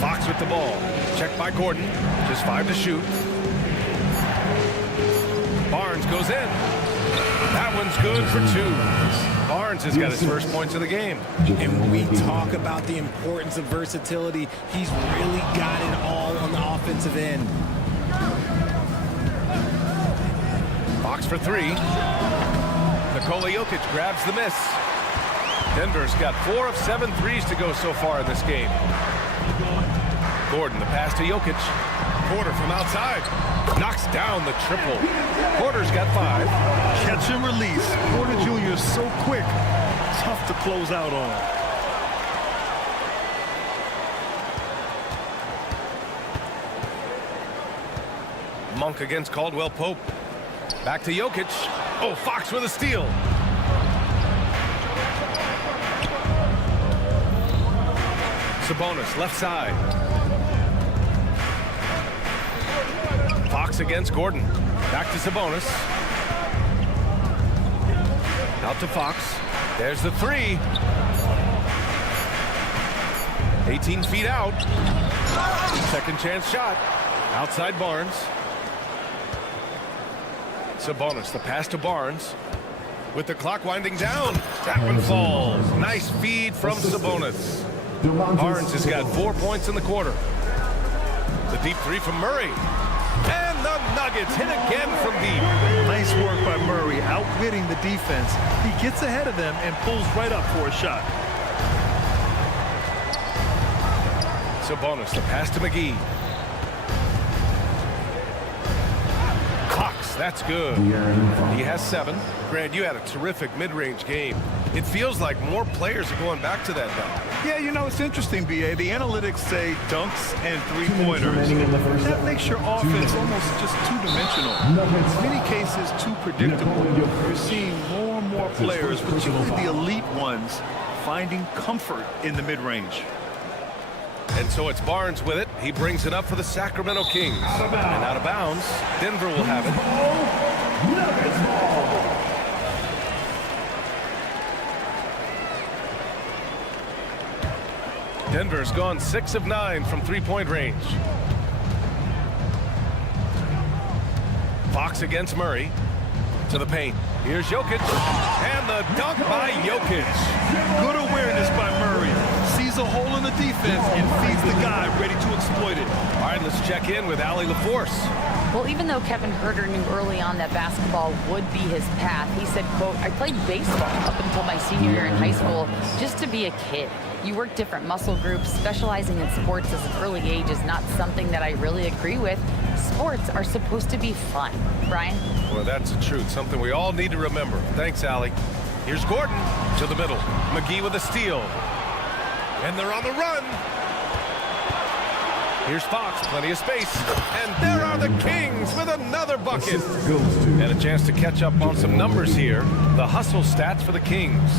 Fox with the ball. Checked by Gordon. Just 5 to shoot. Barnes goes in. That one's good for 2. Barnes has got his first points of the game. And we talk about the importance of versatility. He's really got it all on the offensive end. Fox for 3. Nikola Jokic grabs the miss. Denver's got 4 of 7 threes to go so far in this game. Gordon, the pass to Jokic. Porter from outside. Knocks down the triple. Porter's got 5. Catch and release. Porter Jr. is so quick. Tough to close out on. Monk against Caldwell Pope. Back to Jokic. Oh, Fox with a steal. Sabonis, left side. Fox against Gordon. Back to Sabonis. Out to Fox. There's the 3. 18 feet out. Second chance shot. Outside Barnes. Sabonis, the pass to Barnes. With the clock winding down. That one falls. Nice feed from Sabonis. Barnes has got 4 points in the quarter. The deep 3 from Murray. And the Nuggets hit again from deep. Nice work by Murray, outwitting the defense. He gets ahead of them and pulls right up for a shot. Sabonis, the pass to McGee. Cox, that's good. He has 7. Grant, you had a terrific mid-range game. It feels like more players are going back to that dunk. Yeah, you know, it's interesting, B.A. The analytics say dunks and three-pointers. That makes your offense almost just two-dimensional. In many cases, too predictable. You're seeing more and more players, particularly the elite ones, finding comfort in the mid-range. And so it's Barnes with it. He brings it up for the Sacramento Kings. And out of bounds, Denver will have it. Denver's gone 6 of 9 from three-point range. Fox against Murray. To the paint. Here's Jokic. And the dunk by Jokic. Good awareness by Murray. sees a hole in the defense and feeds the guy ready to exploit it. All right, let's check in with Allie LaForce. Well, even though Kevin Herter knew early on that basketball would be his path, he said, quote, I played baseball up until my senior year in high school just to be a kid. You work different muscle groups. Specializing in sports at an early age is not something that I really agree with. Sports are supposed to be fun. Brian? Well, that's the truth. Something we all need to remember. Thanks, Allie. Here's Gordon to the middle. McGee with a steal. And they're on the run. Here's Fox, plenty of space. And there are the Kings with another bucket. And a chance to catch up on some numbers here. The hustle stats for the Kings.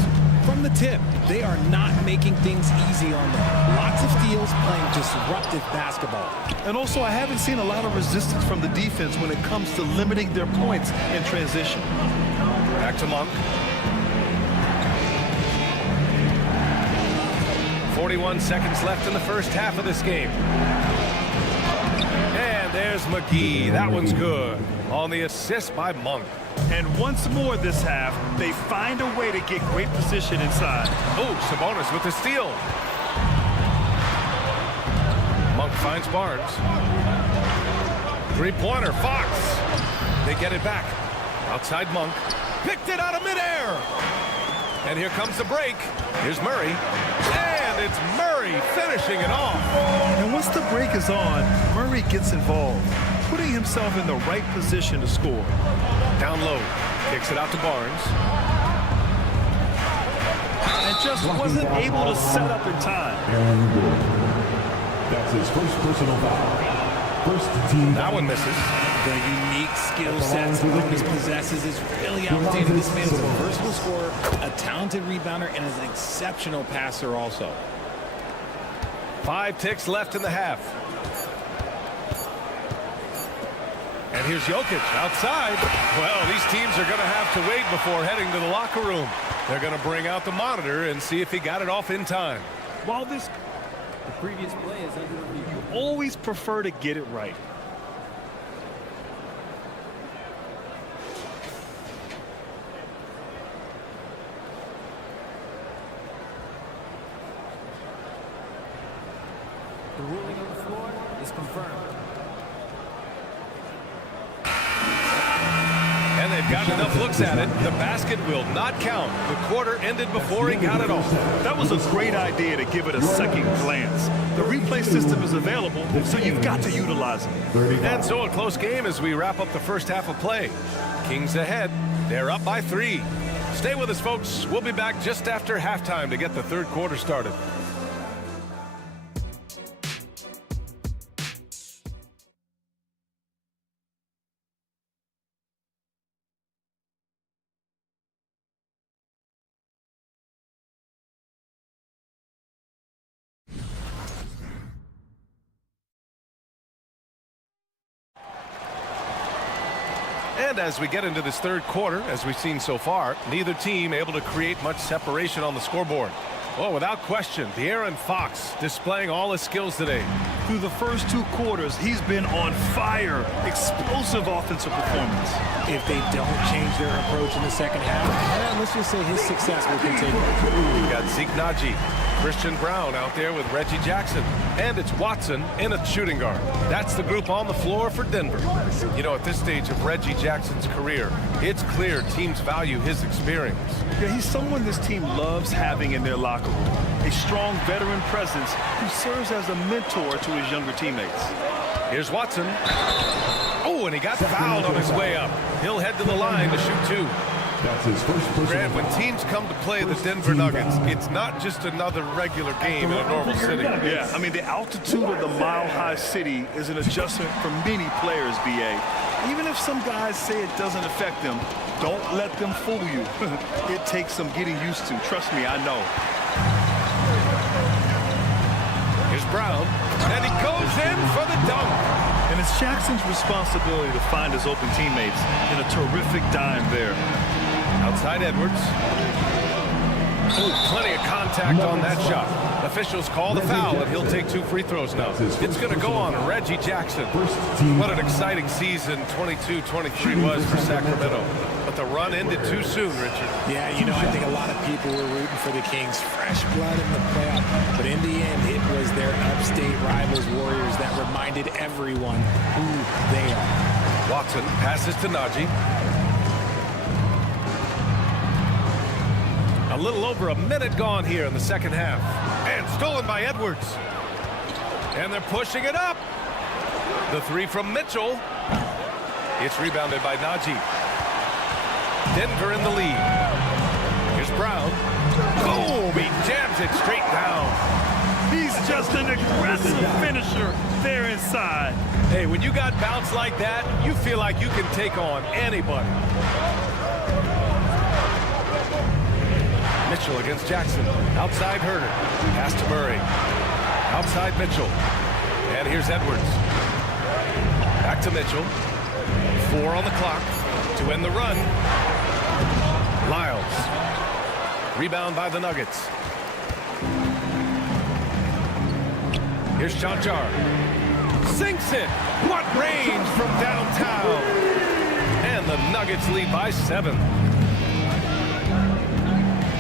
From the tip, they are not making things easy on them. Lots of steals, playing disruptive basketball. And also, I haven't seen a lot of resistance from the defense when it comes to limiting their points in transition. Back to Monk. 41 seconds left in the first half of this game. And there's McGee. That one's good. On the assist by Monk. And once more this half, they find a way to get great position inside. Oh, Sabonis with the steal. Monk finds Barnes. Three-pointer, Fox. They get it back. Outside Monk. Picked it out of midair. And here comes the break. Here's Murray. And it's Murray finishing it off. And once the break is on, Murray gets involved, putting himself in the right position to score. Down low. Kicks it out to Barnes. And just wasn't able to set up in time. That's his first personal foul. First team. That one misses. The unique skill sets Sabonis possesses is really outstanding. This man is a versatile scorer, a talented rebounder, and is an exceptional passer also. 5 ticks left in the half. And here's Jokic outside. Well, these teams are going to have to wait before heading to the locker room. They're going to bring out the monitor and see if he got it off in time. While the previous play is under review. You always prefer to get it right. The ruling on the floor is confirmed. And they've got enough looks at it. The basket will not count. The quarter ended before he got it off. That was a great idea to give it a second glance. The replay system is available, so you've got to utilize it. And so a close game as we wrap up the first half of play. Kings ahead. They're up by 3. Stay with us, folks. We'll be back just after halftime to get the third quarter started. And as we get into this third quarter, as we've seen so far, neither team able to create much separation on the scoreboard. Oh, without question, De'Aaron Fox displaying all his skills today. Through the first 2 quarters, he's been on fire. Explosive offensive performance. If they don't change their approach in the second half, let's just say his success will continue. We've got Zeke Naji, Christian Brown out there with Reggie Jackson, and it's Watson in a shooting guard. That's the group on the floor for Denver. You know, at this stage of Reggie Jackson's career, it's clear teams value his experience. Yeah, he's someone this team loves having in their locker room. A strong veteran presence who serves as a mentor to his younger teammates. Here's Watson. Oh, and he got fouled on his way up. He'll head to the line to shoot 2. That's his first personal Grant, when teams come to play the Denver Nuggets, it's not just another regular game in a normal city. Yeah, I mean, the altitude of the mile-high city is an adjustment for many players, BA. Even if some guys say it doesn't affect them, don't let them fool you. It takes some getting used to. Trust me, I know. Here's Brown, and he goes in for the dunk. And it's Jackson's responsibility to find his open teammates in a terrific dime there. Outside Edwards. Ooh, plenty of contact on that shot. Officials call the foul, and he'll take 2 free throws now. It's going to go on Reggie Jackson. What an exciting season 22-23 was for Sacramento. A But the run ended too soon, Richard. Yeah, you know, I think a lot of people were rooting for the Kings. Fresh blood in the playoff. But in the end, it was their upstate rivals Warriors that reminded everyone who they are. Watson passes to Najee. A little over a minute gone here in the second half. And stolen by Edwards. And they're pushing it up. The three from Mitchell. It's rebounded by Najee. Denver in the lead. Here's Brown. Boom! He jams it straight down. He's just an aggressive finisher there inside. Hey, when you got bounce like that, you feel like you can take on anybody. Mitchell against Jackson. Outside Herder. Pass to Murray. Outside Mitchell. And here's Edwards. Back to Mitchell. 4 on the clock to end the run. Lyles. Rebound by the Nuggets. Here's Chanchar. Sinks it. What range from downtown. And the Nuggets lead by 7.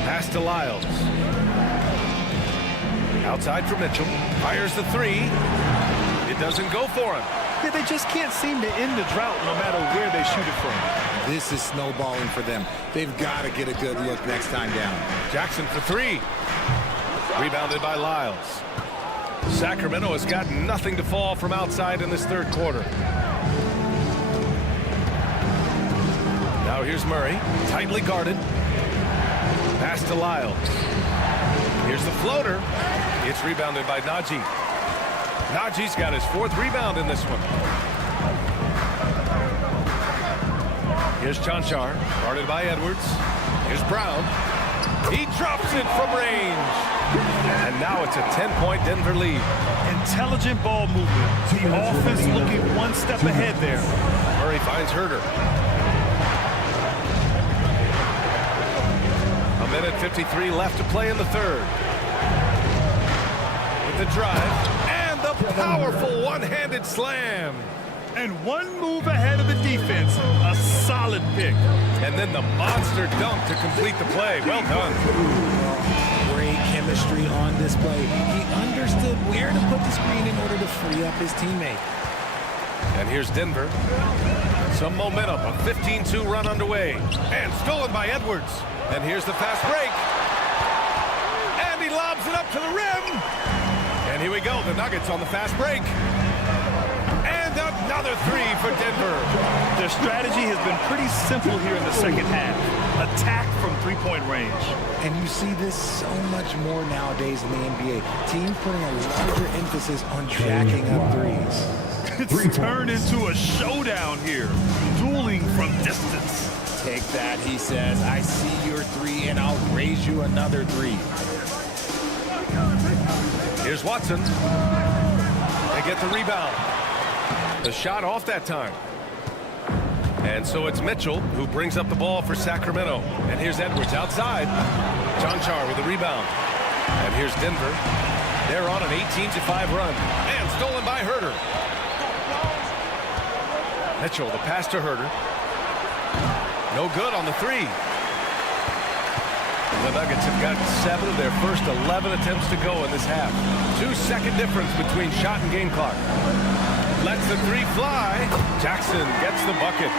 Pass to Lyles. Outside for Mitchell. Fires the 3. It doesn't go for him. Yeah, they just can't seem to end the drought no matter where they shoot it from. This is snowballing for them. They've got to get a good look next time down. Jackson for 3. Rebounded by Lyles. Sacramento has got nothing to fall from outside in this third quarter. Now here's Murray. Tightly guarded. Pass to Lyles. Here's the floater. It's rebounded by Najee. Najee's got his 4th rebound in this one. Here's Chanchar, guarded by Edwards. Here's Brown. He drops it from range. And now it's a 10-point Denver lead. Intelligent ball movement. The offense looking one step ahead there. Murray finds Herder. A minute 53 left to play in the third. With the drive. The powerful one-handed slam. And one move ahead of the defense. A solid pick. And then the monster dunk to complete the play. Well done. Great chemistry on display. He understood where to put the screen in order to free up his teammate. And here's Denver. Some momentum. A 15-2 run underway. And stolen by Edwards. And here's the fast break. And he lobs it up to the rim. And here we go, the Nuggets on the fast break. And another 3 for Denver. Their strategy has been pretty simple here in the second half. Attack from 3-point range. And you see this so much more nowadays in the NBA. Teams putting a larger emphasis on jacking up threes. It's turned into a showdown here. Dueling from distance. Take that, he says. I see your 3 and I'll raise you another 3. Here's Watson. They get the rebound. The shot off that time. And so it's Mitchell who brings up the ball for Sacramento. And here's Edwards outside. Chanchar with the rebound. And here's Denver. They're on an 18-5 run. And stolen by Herder. Mitchell, the pass to Herder. No good on the 3. The Nuggets have got 7 of their first 11 attempts to go in this half. 2-second difference between shot and game clock. Lets the 3 fly. Jackson gets the bucket.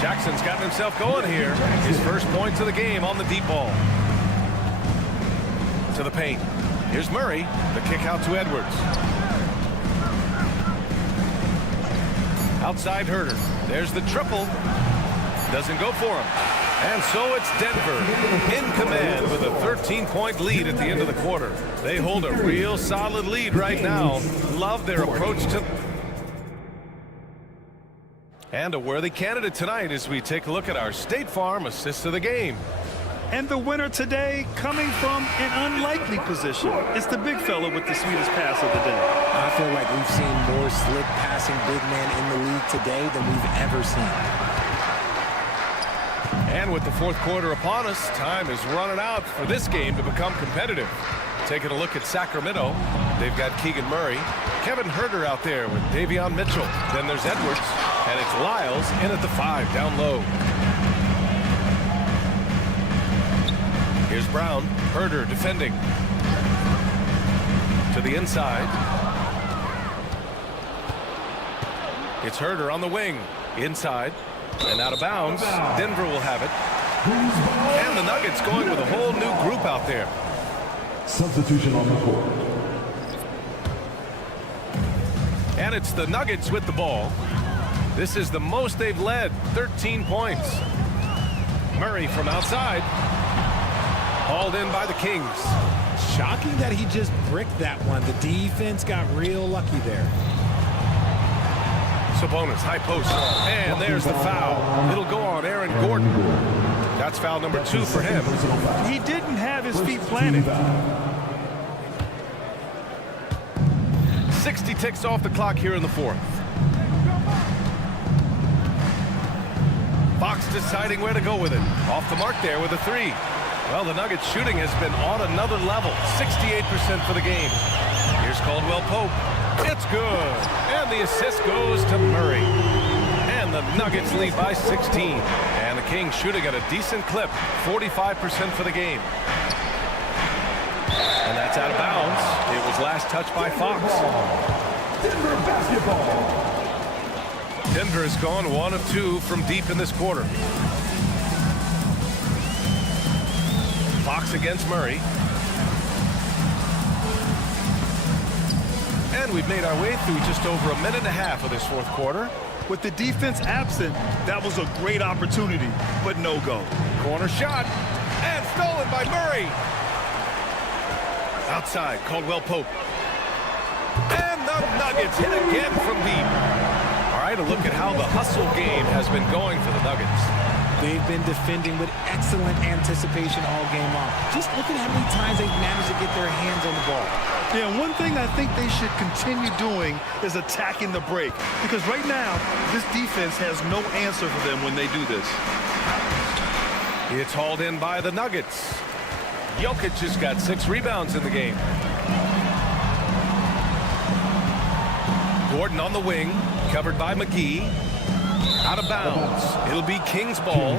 Jackson's gotten himself going here. His first points of the game on the deep ball. To the paint. Here's Murray. The kick out to Edwards. Outside Herder. There's the triple. Doesn't go for him. And so it's Denver in command with a 13-point lead at the end of the quarter. They hold a real solid lead right now. Love their approach to... And a worthy candidate tonight as we take a look at our State Farm assists of the game. And the winner today coming from an unlikely position. It's the big fella with the sweetest pass of the day. I feel like we've seen more slick passing big men in the league today than we've ever seen. And with the fourth quarter upon us, time is running out for this game to become competitive. Taking a look at Sacramento, they've got Keegan Murray, Kevin Herder out there with Davion Mitchell. Then there's Edwards, and it's Lyles in at the 5 down low. Here's Brown. Herder defending. To the inside. It's Herder on the wing. Inside. And out of bounds. Denver will have it. And the Nuggets going with a whole new group out there. Substitution on the court. And it's the Nuggets with the ball. This is the most they've led, 13 points. Murray from outside. Hauled in by the Kings. Shocking that he just bricked that one. The defense got real lucky there. Sabonis, high post. And there's the foul. It'll go on Aaron Gordon. That's foul number 2 for him. He didn't have his feet planted. 60 ticks off the clock here in the 4th. Fox deciding where to go with it. Off the mark there with a 3. Well, the Nuggets shooting has been on another level. 68% for the game. Here's Caldwell Pope. It's good. And the assist goes to Murray. And the Nuggets lead by 16. And the Kings shooting at a decent clip. 45% for the game. And that's out of bounds. It was last touched by Fox. Denver basketball. Denver has gone 1 of 2 from deep in this quarter. Fox against Murray. And we've made our way through just over a minute and a half of this 4th quarter. With the defense absent, that was a great opportunity, but no go. Corner shot. And stolen by Murray. Outside, Caldwell Pope. And the Nuggets hit again from deep. All right, a look at how the hustle game has been going for the Nuggets. They've been defending with excellent anticipation all game long. Just look at how many times they've managed to get their hands on the ball. Yeah, one thing I think they should continue doing is attacking the break. Because right now, this defense has no answer for them when they do this. It's hauled in by the Nuggets. Jokic has got 6 rebounds in the game. Gordon on the wing, covered by McGee. Out of bounds. It'll be Kings ball.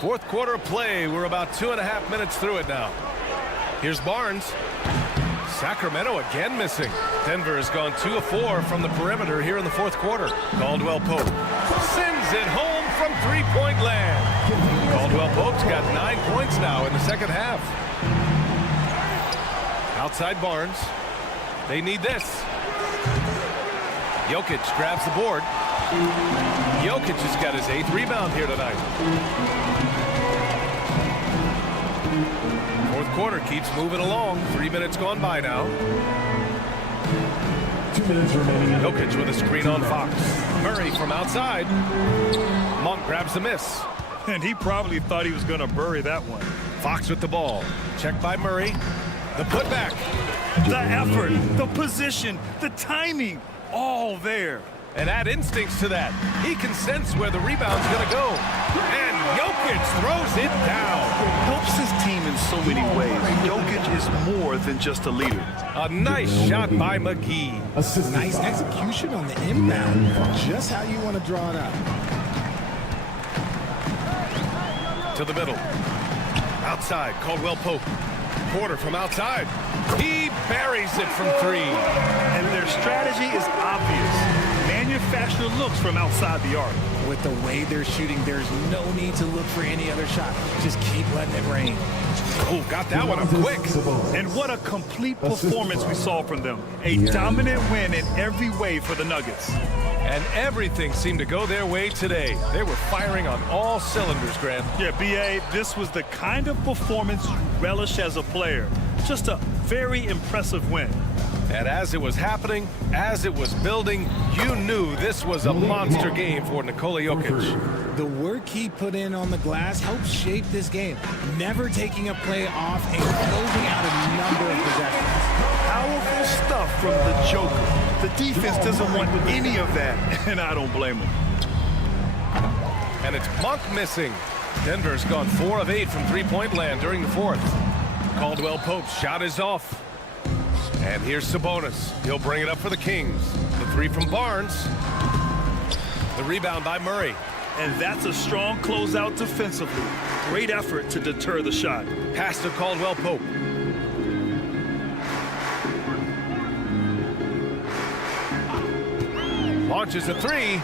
Fourth quarter of play. We're about 2.5 minutes through it now. Here's Barnes. Sacramento again missing. Denver has gone 2 of 4 from the perimeter here in the 4th quarter. Caldwell Pope sends it home from 3-point land. Caldwell Pope's got 9 points now in the 2nd half. Outside Barnes. They need this. Jokic grabs the board. Jokic has got his 8th rebound here tonight. 4th quarter keeps moving along. 3 minutes gone by now. 2 minutes remaining. Jokic with a screen on Fox. Murray from outside. Monk grabs the miss. And he probably thought he was going to bury that one. Fox with the ball. Checked by Murray. The putback. The effort, the position, the timing, all there. And add instincts to that. He can sense where the rebound's going to go. And Jokic throws it down. Helps his team in so many ways. Jokic is more than just a leader. A nice shot by McGee. Nice execution on the inbound. Just how you want to draw it up. To the middle. Outside, Caldwell Pope. Porter from outside. He buries it from 3. And their strategy is obvious. Manufacture looks from outside the arc. With the way they're shooting, there's no need to look for any other shot. Just keep letting it rain. Oh, got that one up quick. And what a complete performance we saw from them. A dominant win in every way for the Nuggets. And everything seemed to go their way today. They were firing on all cylinders, Grant. Yeah, B.A., this was the kind of performance you relish as a player. Just a very impressive win. And as it was happening, as it was building, you knew this was a monster game for Nikola Jokic. The work he put in on the glass helped shape this game, never taking a play off and closing out a number of possessions. Powerful stuff from the Joker. The defense doesn't want any of that, and I don't blame them. And it's Monk missing. Denver's gone 4 of 8 from 3-point land during the 4th. Caldwell Pope's shot is off. And here's Sabonis. He'll bring it up for the Kings. The 3 from Barnes. The rebound by Murray. And that's a strong closeout defensively. Great effort to deter the shot. Pass to Caldwell Pope. Launches a three.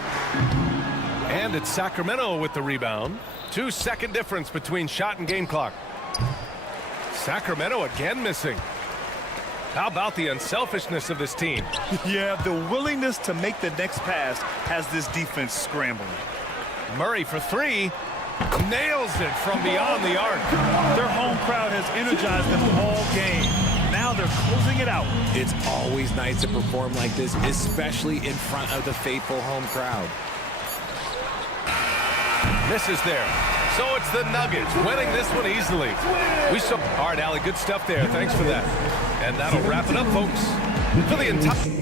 And it's Sacramento with the rebound. 2-second difference between shot and game clock. Sacramento again missing. How about the unselfishness of this team? Yeah, the willingness to make the next pass has this defense scrambling. Murray for three. Nails it from beyond the arc. Their home crowd has energized them all game. Now they're closing it out. It's always nice to perform like this, especially in front of the faithful home crowd. Misses there. So it's the Nuggets winning this one easily. We saw. All right, Allie, good stuff there. Thanks for that. And that'll wrap it up, folks. For the entire.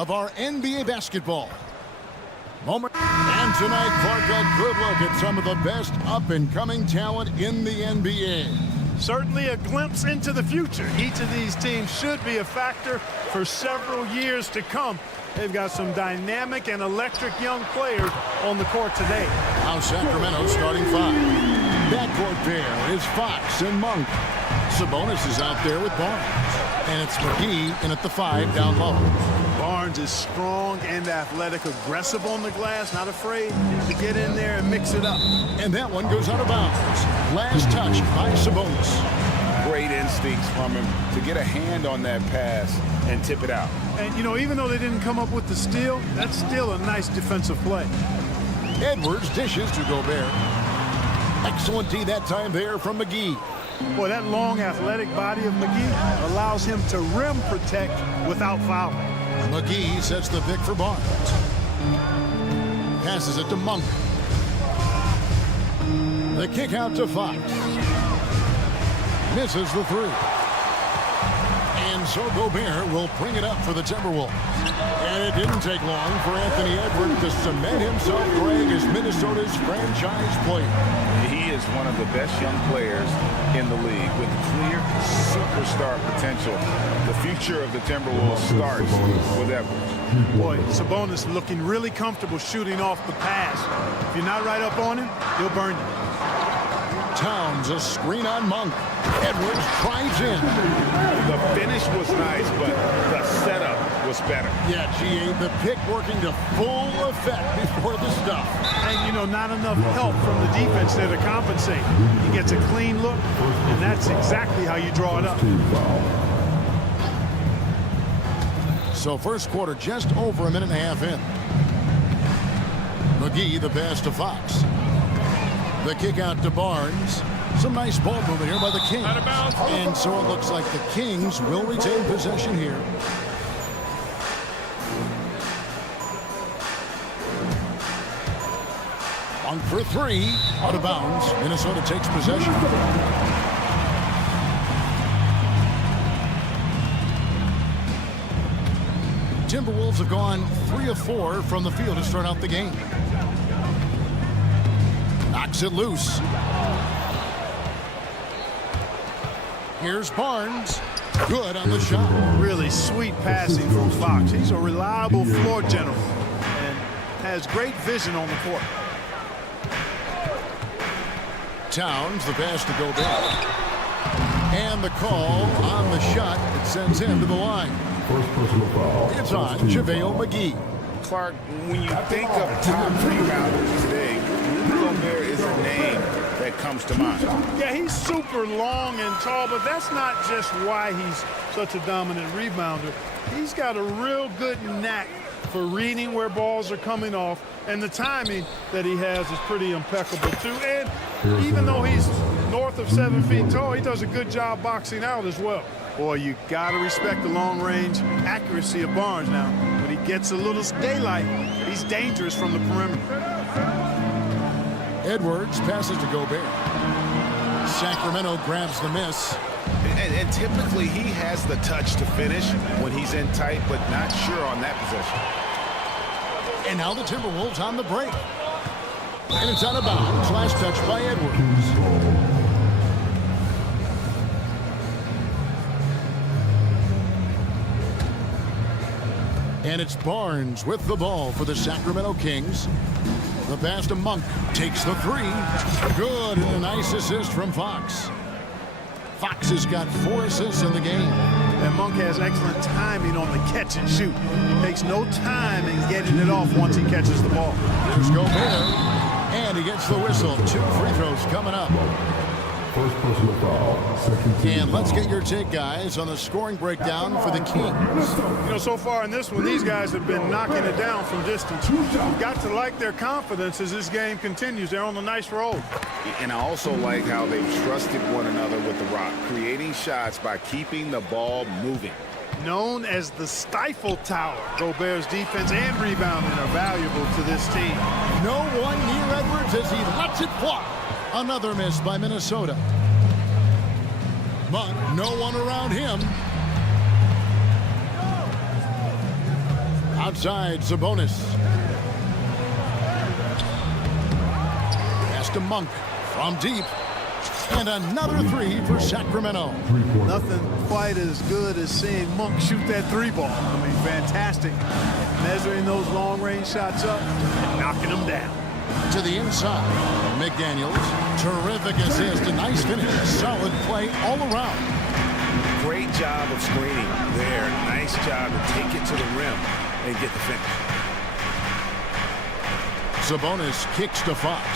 of our NBA basketball. And tonight, Clark, a good look at some of the best up-and-coming talent in the NBA. Certainly a glimpse into the future. Each of these teams should be a factor for several years to come. They've got some dynamic and electric young players on the court today. Now Sacramento starting 5. Backcourt pair is Fox and Monk. Sabonis is out there with Barnes. And it's McGee in at the 5 down low. Barnes is strong and athletic, aggressive on the glass, not afraid to get in there and mix it up. And that one goes out of bounds. Last touch by Sabonis. Great instincts from him to get a hand on that pass and tip it out. And, you know, even though they didn't come up with the steal, that's still a nice defensive play. Edwards dishes to Gobert. Excellent D that time there from McGee. Boy, that long athletic body of McGee allows him to rim protect without fouling. McGee sets the pick for Barnes. Passes it to Monk. The kick out to Fox. Misses the 3. And so Gobert will bring it up for the Timberwolves. And it didn't take long for Anthony Edwards to cement himself, Greg, as Minnesota's franchise player. He is one of the best young players in the league with clear superstar potential. The future of the Timberwolves starts with Edwards. Boy, Sabonis looking really comfortable shooting off the pass. If you're not right up on him, he'll burn you. Towns, a screen on Monk. Edwards drives in. The finish was nice, but the setup was better. Yeah, GA, the pick working to full effect before the stop. And, you know, not enough help from the defense there to compensate. He gets a clean look, and that's exactly how you draw it up. So first quarter just over a minute and a half in. McGee the pass to Fox. The kick out to Barnes. Some nice ball movement here by the Kings. And so it looks like the Kings will retain possession here. On for 3. Out of bounds. Minnesota takes possession. Timberwolves have gone 3 of 4 from the field to start out the game. Knocks it loose. Here's Barnes. Good on the shot. Really sweet passing from Fox. He's a reliable floor general and has great vision on the court. Towns, the pass to Gobert. And the call on the shot that sends him to the line. First personal foul. It's on JaVale McGee. Clark, when you think of top rebounders today, Gobert is a name that comes to mind. Yeah, he's super long and tall, but that's not just why he's such a dominant rebounder. He's got a real good knack for reading where balls are coming off, and the timing that he has is pretty impeccable too. And even though he's north of 7 feet tall, he does a good job boxing out as well. Boy, you got to respect the long-range accuracy of Barnes now. When he gets a little daylight, he's dangerous from the perimeter. Edwards passes to Gobert. Sacramento grabs the miss. And typically he has the touch to finish when he's in tight, but not sure on that possession. And now the Timberwolves on the break. And it's out of bounds. Last touch by Edwards. And it's Barnes with the ball for the Sacramento Kings. The pass to Monk takes the 3. Good, and a nice assist from Fox. Fox has got 4 assists in the game. And Monk has excellent timing on the catch and shoot. Takes no time in getting it off once he catches the ball. Here's Gobert, and he gets the whistle. 2 free throws coming up. First personal foul. Second team And let's foul. get your take, guys, on the scoring breakdown for the Kings. You know, so far in this one, these guys have been knocking it down from distance. You've got to like their confidence as this game continues. They're on a nice roll. And I also like how they've trusted one another with the rock, creating shots by keeping the ball moving. Known as the Stifle Tower, Gobert's defense and rebounding are valuable to this team. No one near Edwards as he lets it fly. Another miss by Minnesota. But no one around him. Outside, Sabonis. Pass to Monk from deep. And another three for Sacramento. Nothing quite as good as seeing Monk shoot that three ball. I mean, fantastic. Measuring those long-range shots up and knocking them down. To the inside, McDaniels. Terrific assist, a nice finish. Solid play all around. Great job of screening there. Nice job to take it to the rim and get the finish. Sabonis kicks to Fox.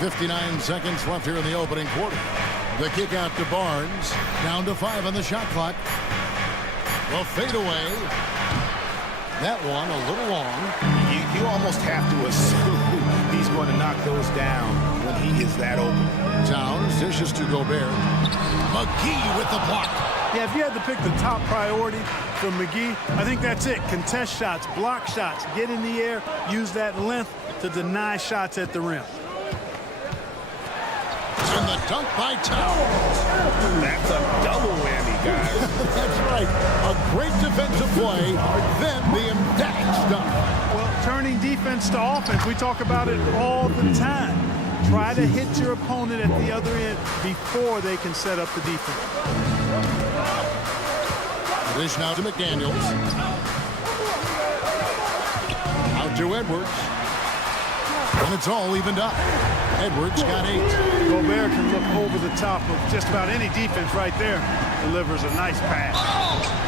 59 seconds left here in the opening quarter. The kick out to Barnes. Down to 5 on the shot clock. The fadeaway. That one a little long. You almost have to assume he's going to knock those down when he is that open. Towns dishes to Gobert. McGee with the block. Yeah, if you had to pick the top priority for McGee, I think that's it. Contest shots, block shots, get in the air, use that length to deny shots at the rim. And the dunk by Towns. That's a double whammy, guys. That's right. A great defensive play, then the emphatic stuff. Well, turning defense to offense, we talk about it all the time. Try to hit your opponent at the other end before they can set up the defense. Dish now to McDaniels. Out to Edwards. And it's all evened up. Edwards got 8. Gobert can look over the top of just about any defense right there. Delivers a nice pass.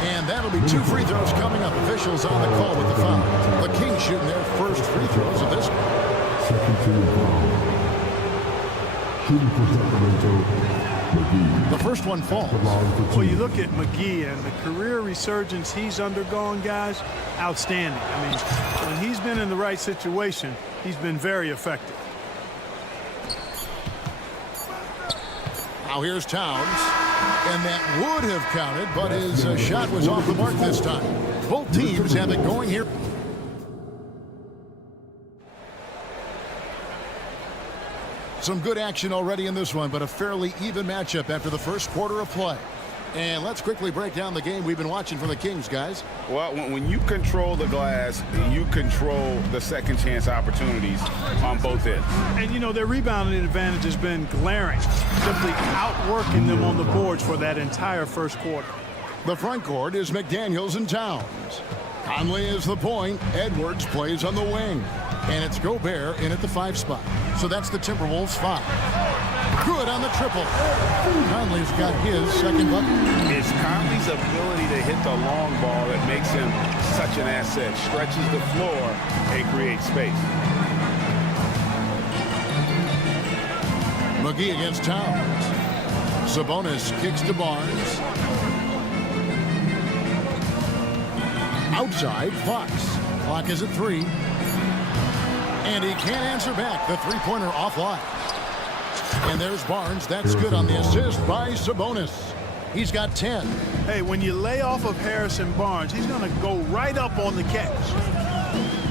And that'll be 2 free throws coming up. Officials on the call with the foul. The Kings shooting their first free throws of this one. Second team foul. Shooting for Sacramento, McGee. The first one falls. Well, you look at McGee and the career resurgence he's undergone, guys, outstanding. I mean, when he's been in the right situation, he's been very effective. Now here's Towns. And that would have counted, but his shot was off the mark this time. Both teams have it going here. Some good action already in this one, but a fairly even matchup after the first quarter of play. And let's quickly break down the game we've been watching from the Kings, guys. Well, when you control the glass, you control the second chance opportunities on both ends. And, you know, their rebounding advantage has been glaring, simply outworking them on the boards for that entire first quarter. The front court is McDaniels and Towns. Conley is the point. Edwards plays on the wing. And it's Gobert in at the 5 spot. So that's the Timberwolves 5. Good on the triple. Conley's got his second bucket. It's Conley's ability to hit the long ball that makes him such an asset. Stretches the floor and creates space. McGee against Towns. Sabonis kicks to Barnes. Outside, Fox. Clock is at 3. And he can't answer back. The three-pointer offline. And there's Barnes. That's good on the assist by Sabonis. He's got 10. Hey, when you lay off of Harrison Barnes, he's going to go right up on the catch.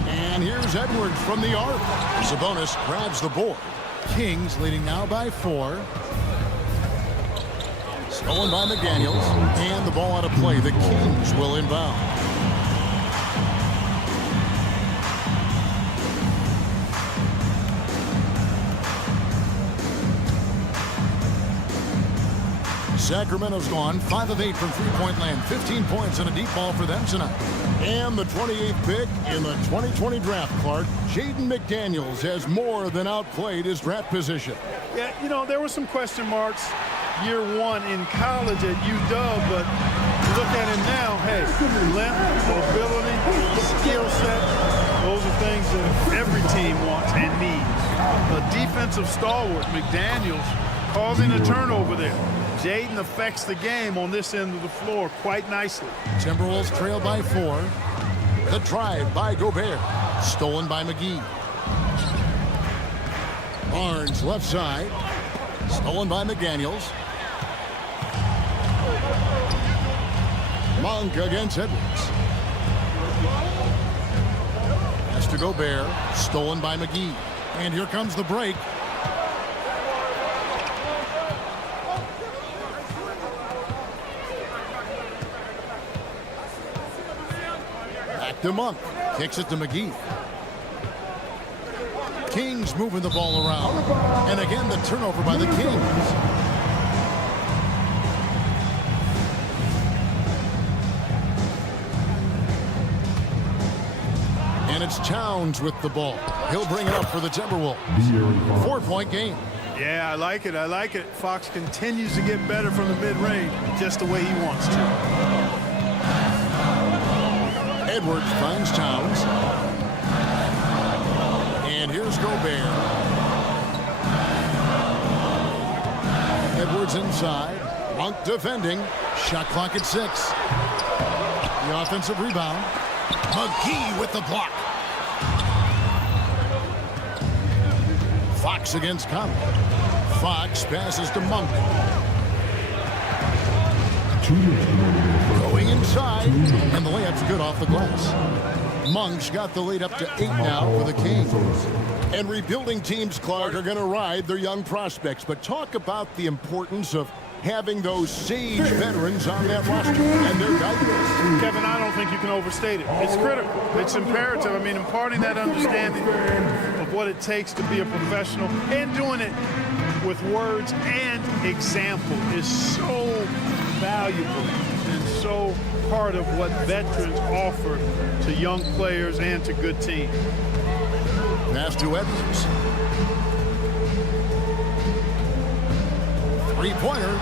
And here's Edwards from the arc. Sabonis grabs the board. Kings leading now by 4. Stolen by McDaniels. And the ball out of play. The Kings will inbound. Sacramento's gone 5 of 8 from three-point land. 15 points and a deep ball for them tonight. And the 28th pick in the 2020 draft, Clark, Jaden McDaniels has more than outplayed his draft position. Yeah, you know, there were some question marks year 1 in college at UW, but you look at him now, hey, length, mobility, skill set, those are things that every team wants and needs. A defensive stalwart, McDaniels, causing a turnover there. Jaden affects the game on this end of the floor quite nicely. Timberwolves trail by 4. The drive by Gobert. Stolen by McGee. Barnes left side. Stolen by McDaniels. Monk against Edwards. Pass to Gobert. Stolen by McGee. And here comes the break. to Monk. Kicks it to McGee. Kings moving the ball around. And again, the turnover by the Kings. And it's Towns with the ball. He'll bring it up for the Timberwolves. 4-point game. Yeah, I like it. I like it. Fox continues to get better from the mid-range, just the way he wants to. Edwards finds Towns. And here's Gobert. Edwards inside. Monk defending. Shot clock at 6. The offensive rebound. McGee with the block. Fox against Conley. Fox passes to Monk. Going inside, and the layup's good off the glass. Monk's got the lead up to 8 now for the Kings. And rebuilding teams, Clark, are going to ride their young prospects. But talk about the importance of having those sage veterans on that roster and their guidance. Kevin, I don't think you can overstate it. It's critical. It's imperative. I mean, imparting that understanding of what it takes to be a professional and doing it with words and example is so valuable and so part of what veterans offer to young players and to good teams. Pass to Edwards. Three-pointer.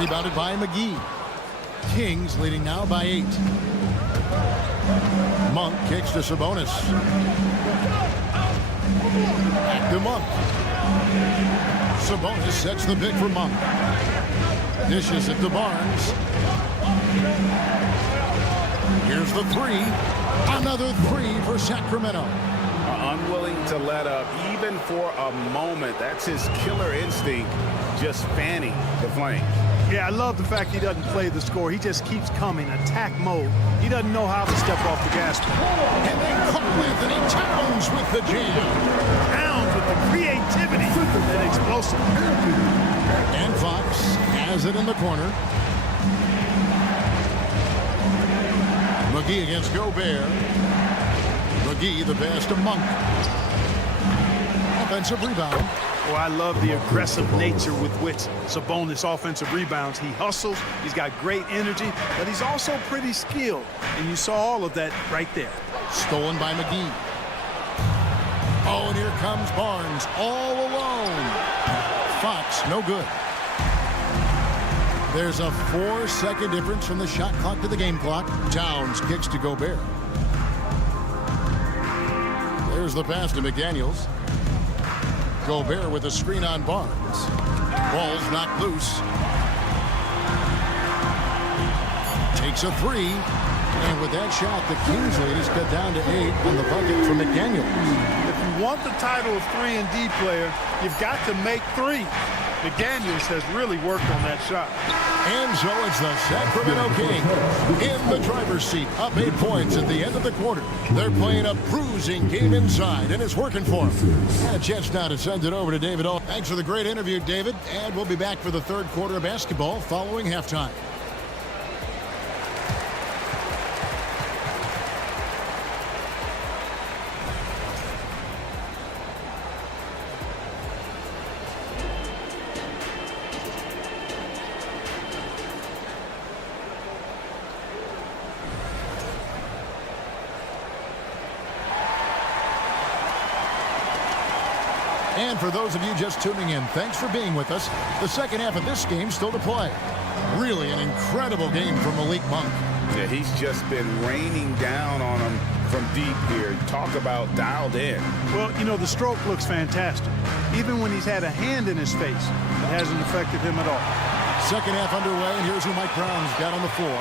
Rebounded by McGee. Kings leading now by 8. Monk kicks to Sabonis. Back to Monk. Sabonis sets the pick for Monk. Dishes it to Barnes. Here's the 3. Another 3 for Sacramento. Unwilling to let up even for a moment. That's his killer instinct, just fanning the flames. Yeah, I love the fact he doesn't play the score. He just keeps coming, attack mode. He doesn't know how to step off the gas pedal. And then Cole Anthony Towns with the jam. Towns with the creativity and explosive. And Fox has it in the corner. McGee against Gobert. McGee the pass to Monk. Offensive rebound. Oh, I love the aggressive nature with which Sabonis offensive rebounds. He hustles, he's got great energy, but he's also pretty skilled. And you saw all of that right there. Stolen by McGee. Oh, and here comes Barnes all alone. Fox, no good. There's a 4-second difference from the shot clock to the game clock. Towns kicks to Gobert. There's the pass to McDaniels. Gobert with a screen on Barnes. Ball's knocked loose. Takes a 3. And with that shot, the Kings lead is cut down to 8 on the bucket for McDaniels. If you want the title of 3-and-D player, you've got to make 3. McDaniels has really worked on that shot. And so it's the Sacramento Kings in the driver's seat, up 8 points at the end of the quarter. They're playing a bruising game inside, and it's working for them. Had a chance now to send it over to David O. Thanks for the great interview, David. And we'll be back for the third quarter of basketball following halftime. And for those of you just tuning in, thanks for being with us. The second half of this game still to play. Really an incredible game from Malik Monk. Yeah, he's just been raining down on him from deep here. Talk about dialed in. Well, you know, the stroke looks fantastic. Even when he's had a hand in his face, it hasn't affected him at all. Second half underway, and here's who Mike Brown's got on the floor.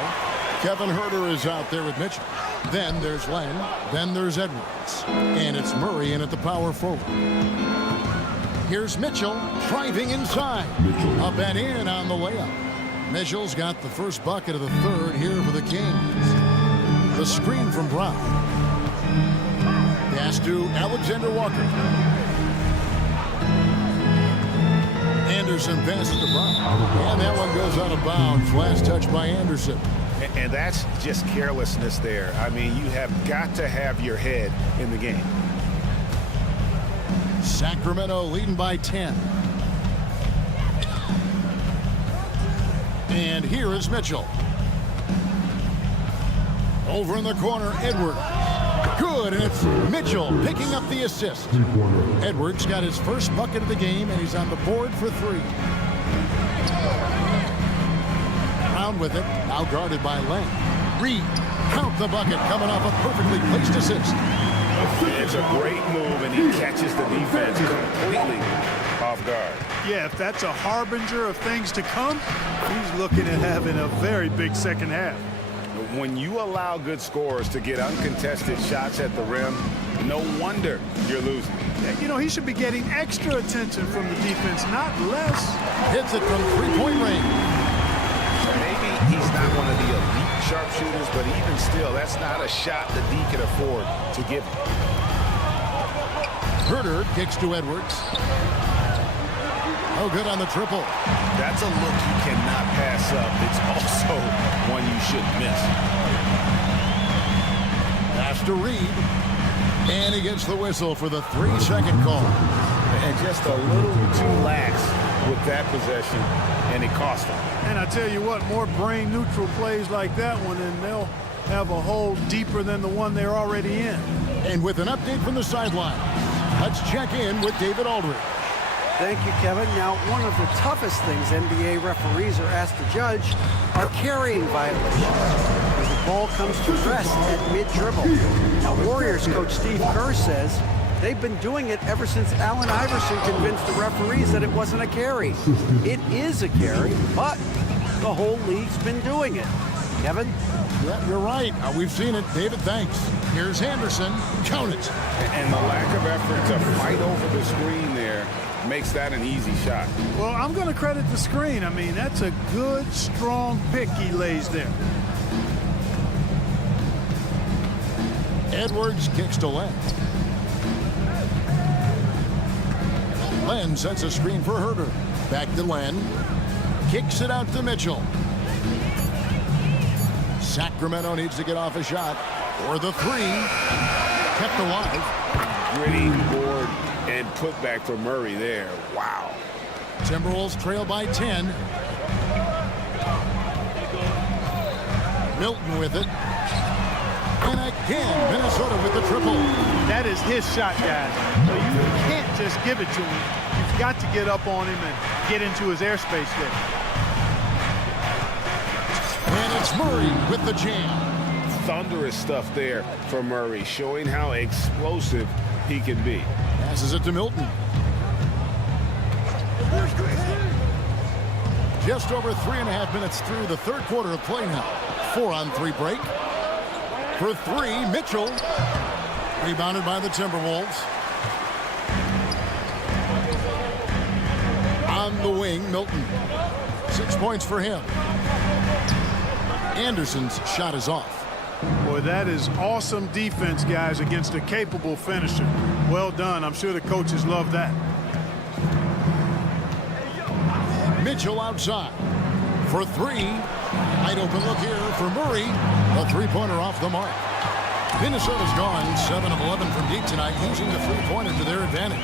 Kevin Huerter is out there with Mitchell. Then there's Len. Then there's Edwards. And it's Murray in at the power forward. Here's Mitchell driving inside. Up and in on the layup. Mitchell's got the first bucket of the third here for the Kings. The screen from Brown. Pass to Alexander Walker. Anderson passes to Brown. And that one goes out of bounds. Last touch by Anderson. And that's just carelessness there. I mean, you have got to have your head in the game. Sacramento leading by 10. And here is Mitchell. Over in the corner, Edwards. Good, and it's Mitchell picking up the assist. Edwards got his first bucket of the game, and he's on the board for 3. Round with it, now guarded by Len. Reed, count the bucket, coming off a perfectly placed assist. It's a great move, and he catches the defense completely off guard. Yeah, if that's a harbinger of things to come, he's looking at having a very big second half. When you allow good scorers to get uncontested shots at the rim, no wonder you're losing. You know, he should be getting extra attention from the defense, not less. Hits it from three-point range. Maybe he's not one of the elite sharpshooters, but even still, that's not a shot that he can afford to give him. Herter kicks to Edwards. Oh, good on the triple. That's a look you cannot pass up. It's also one you shouldn't miss. Pass to Reed. And he gets the whistle for the 3-second call. And just a little too lax with that possession, and it cost him. And I tell you what, more brain-neutral plays like that one, and they'll have a hole deeper than the one they're already in. And with an update from the sideline, let's check in with David Aldridge. Thank you, Kevin. Now, one of the toughest things NBA referees are asked to judge are carrying violations, as the ball comes to rest at mid-dribble. Now, Warriors coach Steve Kerr says they've been doing it ever since Allen Iverson convinced the referees that it wasn't a carry. It is a carry, but the whole league's been doing it. Kevin? Yeah, you're right. We've seen it. David, thanks. Here's Henderson. Count it. And the lack of effort to fight over the screen there makes that an easy shot. Well, I'm going to credit the screen. I mean, that's a good, strong pick he lays there. Edwards kicks to Len. Len sets a screen for Herter. Back to Len. Kicks it out to Mitchell. Sacramento needs to get off a shot. Or the 3. Kept alive. Gritty board and put back for Murray there. Wow. Timberwolves trail by 10. Milton with it. And again, Minnesota with the triple. That is his shot, guys. So you can't just give it to him. You've got to get up on him and get into his airspace there. And it's Murray with the jam. Thunderous stuff there for Murray, showing how explosive he can be. Passes it to Milton. Just over 3.5 minutes through the third quarter of play now. 4-on-3 break. For 3, Mitchell. Rebounded by the Timberwolves. On the wing, Milton. 6 points for him. Anderson's shot is off. Boy, that is awesome defense, guys, against a capable finisher. Well done. I'm sure the coaches love that. Mitchell outside for 3. Wide open look here for Murray. A three-pointer off the mark. Minnesota's gone 7 of 11 from deep tonight, using the three-pointer to their advantage.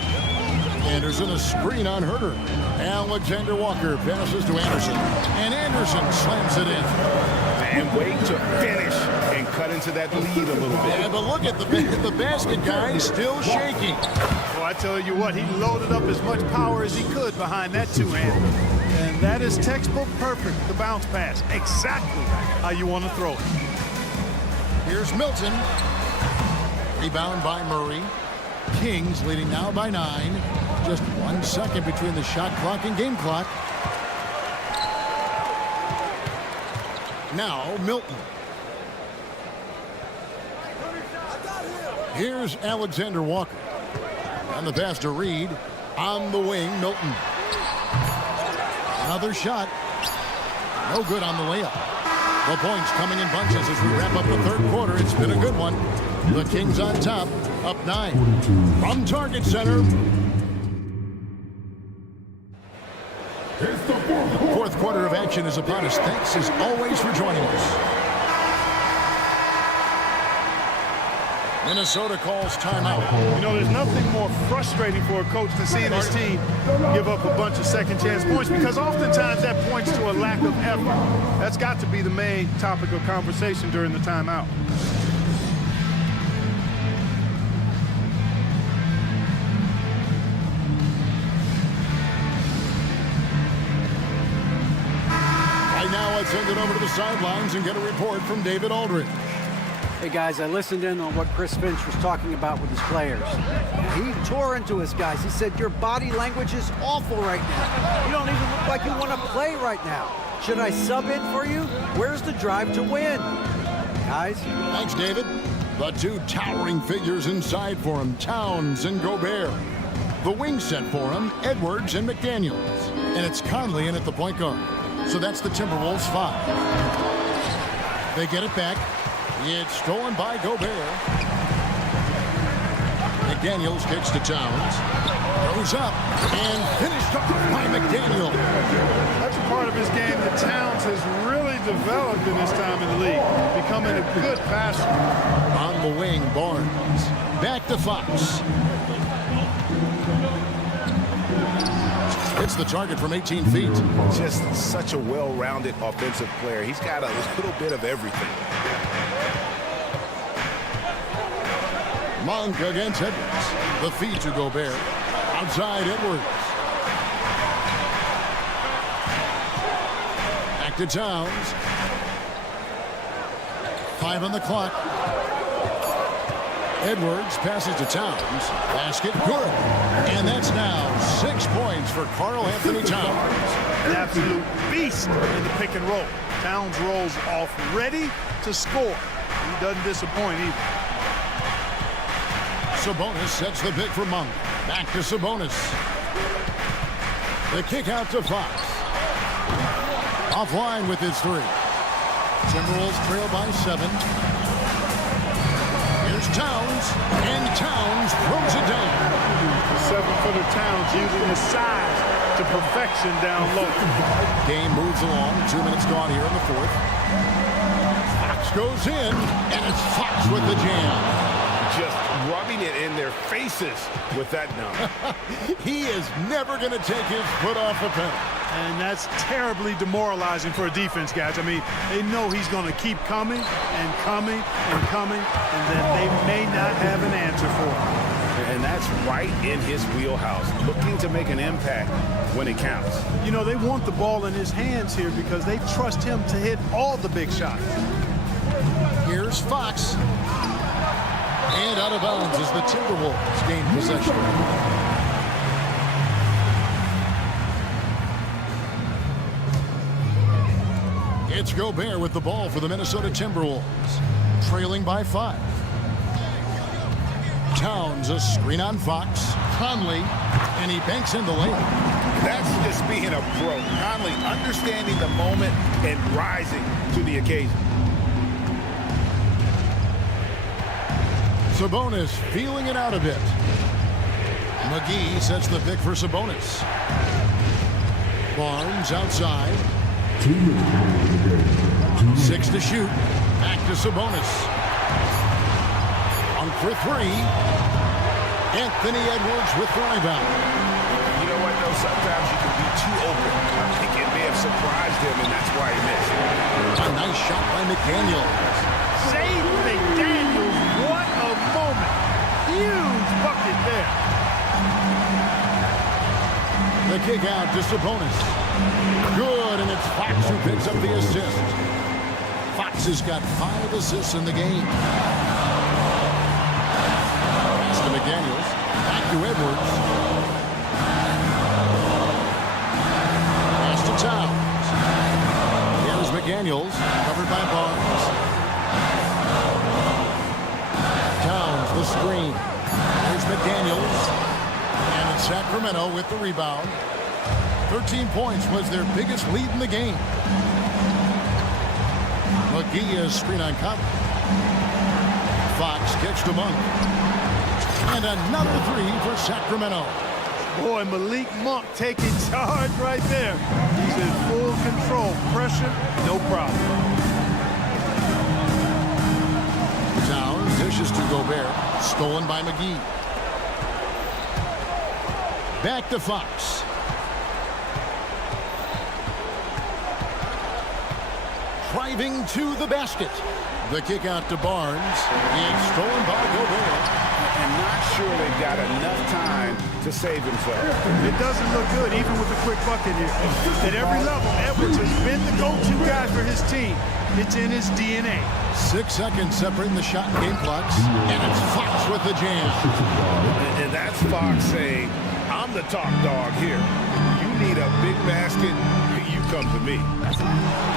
Anderson a screen on Herter. Alexander Walker passes to Anderson. And Anderson slams it in. And wait to finish and cut into that lead a little bit. Yeah, but look at the basket guy still shaking. Well, I tell you what, he loaded up as much power as he could behind that two-hander. And that is textbook perfect, the bounce pass. Exactly how you want to throw it. Here's Milton. Rebound by Murray. Kings leading now by 9. Just 1 second between the shot clock and game clock. Now Milton. Here's Alexander Walker. And the pass to Reed. On the wing, Milton. Another shot. No good on the layup. The points coming in bunches as we wrap up the third quarter. It's been a good one. The Kings on top, up 9. From Target Center. Fourth quarter of action is upon us. Thanks as always for joining us. Minnesota calls timeout. You know, there's nothing more frustrating for a coach than seeing his team give up a bunch of second chance points, because oftentimes that points to a lack of effort. That's got to be the main topic of conversation during the timeout. Right now, let's send it over to the sidelines and get a report from David Aldridge. Hey guys, I listened in on what Chris Finch was talking about with his players. He tore into his guys. He said, your body language is awful right now. You don't even look like you want to play right now. Should I sub in for you? Where's the drive to win? Guys? Thanks, David. The two towering figures inside for him, Towns and Gobert. The wing set for him, Edwards and McDaniels. And it's Conley in at the point guard. So that's the Timberwolves 5. They get it back. It's stolen by Gobert. McDaniels kicks to Towns. Goes up and finished off by McDaniel. That's a part of his game that Towns has really developed in his time in the league, becoming a good passer. On the wing, Barnes. Back to Fox. Hits the target from 18 feet. Just such a well-rounded offensive player. He's got a little bit of everything. Monk against Edwards. The feed to Gobert. Outside Edwards. Back to Towns. 5 on the clock. Edwards passes to Towns. Basket good. And that's now 6 points for Karl Anthony Towns. An absolute beast in the pick and roll. Towns rolls off ready to score. He doesn't disappoint either. Sabonis sets the pick for Monk. Back to Sabonis. The kick out to Fox. Offline with his 3. Timberwolves trail by 7. Here's Towns, and Towns throws it down. The 7-footer Towns using his size to perfection down low. Game moves along. 2 minutes gone here in the 4th. Fox goes in, and it's Fox with the jam. Just rubbing it in their faces with that dunk. He is never going to take his foot off the pedal. And that's terribly demoralizing for a defense, guys. I mean, they know he's going to keep coming and coming and coming, and then they may not have an answer for him. And that's right in his wheelhouse, looking to make an impact when it counts. You know, they want the ball in his hands here because they trust him to hit all the big shots. Here's Fox. And out of bounds as the Timberwolves gain possession. It's Gobert with the ball for the Minnesota Timberwolves, trailing by 5. Towns, a screen on Fox. Conley, and he banks in the lane. That's just being a pro. Conley understanding the moment and rising to the occasion. Sabonis feeling it out a bit. McGee sets the pick for Sabonis. Barnes outside. 6 to shoot. Back to Sabonis. On for 3. Anthony Edwards with the rebound. You know what, though? Sometimes you can be too open. I think it may have surprised him, and that's why he missed. A nice shot by McDaniels. Save McDaniels. What a moment. Huge bucket there. The kick out to Sabonis. Good, and it's Fox who picks up the assist. Fox has got 5 assists in the game. Pass to McDaniels. Back to Edwards. Pass to Towns. Here's McDaniels, covered by Barnes. Towns, the screen. Here's McDaniels. And it's Sacramento with the rebound. 13 points was their biggest lead in the game. McGee is screen on Conley. Fox kicks to Monk. And another 3 for Sacramento. Boy, Malik Monk taking charge right there. He's in full control. Pressure, no problem. Towns Dishes to Gobert. Stolen by McGee. Back to Fox. Driving to the basket. The kick out to Barnes. It's stolen by Gobert. And not sure they've got enough time to save themselves. It doesn't look good, even with a quick bucket here. At every level, Edwards has been the go-to guy for his team. It's in his DNA. 6 seconds separating the shot and game clocks. And it's Fox with the jam. And that's Fox saying, I'm the top dog here. You need a big basket, you come to me.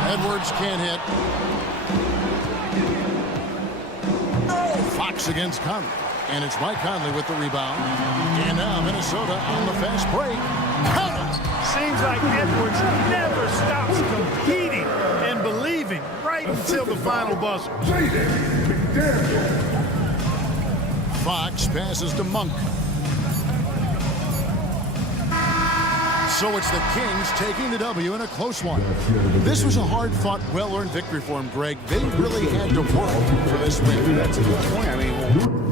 Edwards can't hit. Fox against Conley. And it's Mike Conley with the rebound. And now Minnesota on the fast break. Conley! Seems like Edwards never stops competing and believing right until the final buzzer. Fox passes to Monk. So it's the Kings taking the W in a close one. This was a hard-fought, well-earned victory for them, Greg. They really had to work for this win. That's a good point. I mean,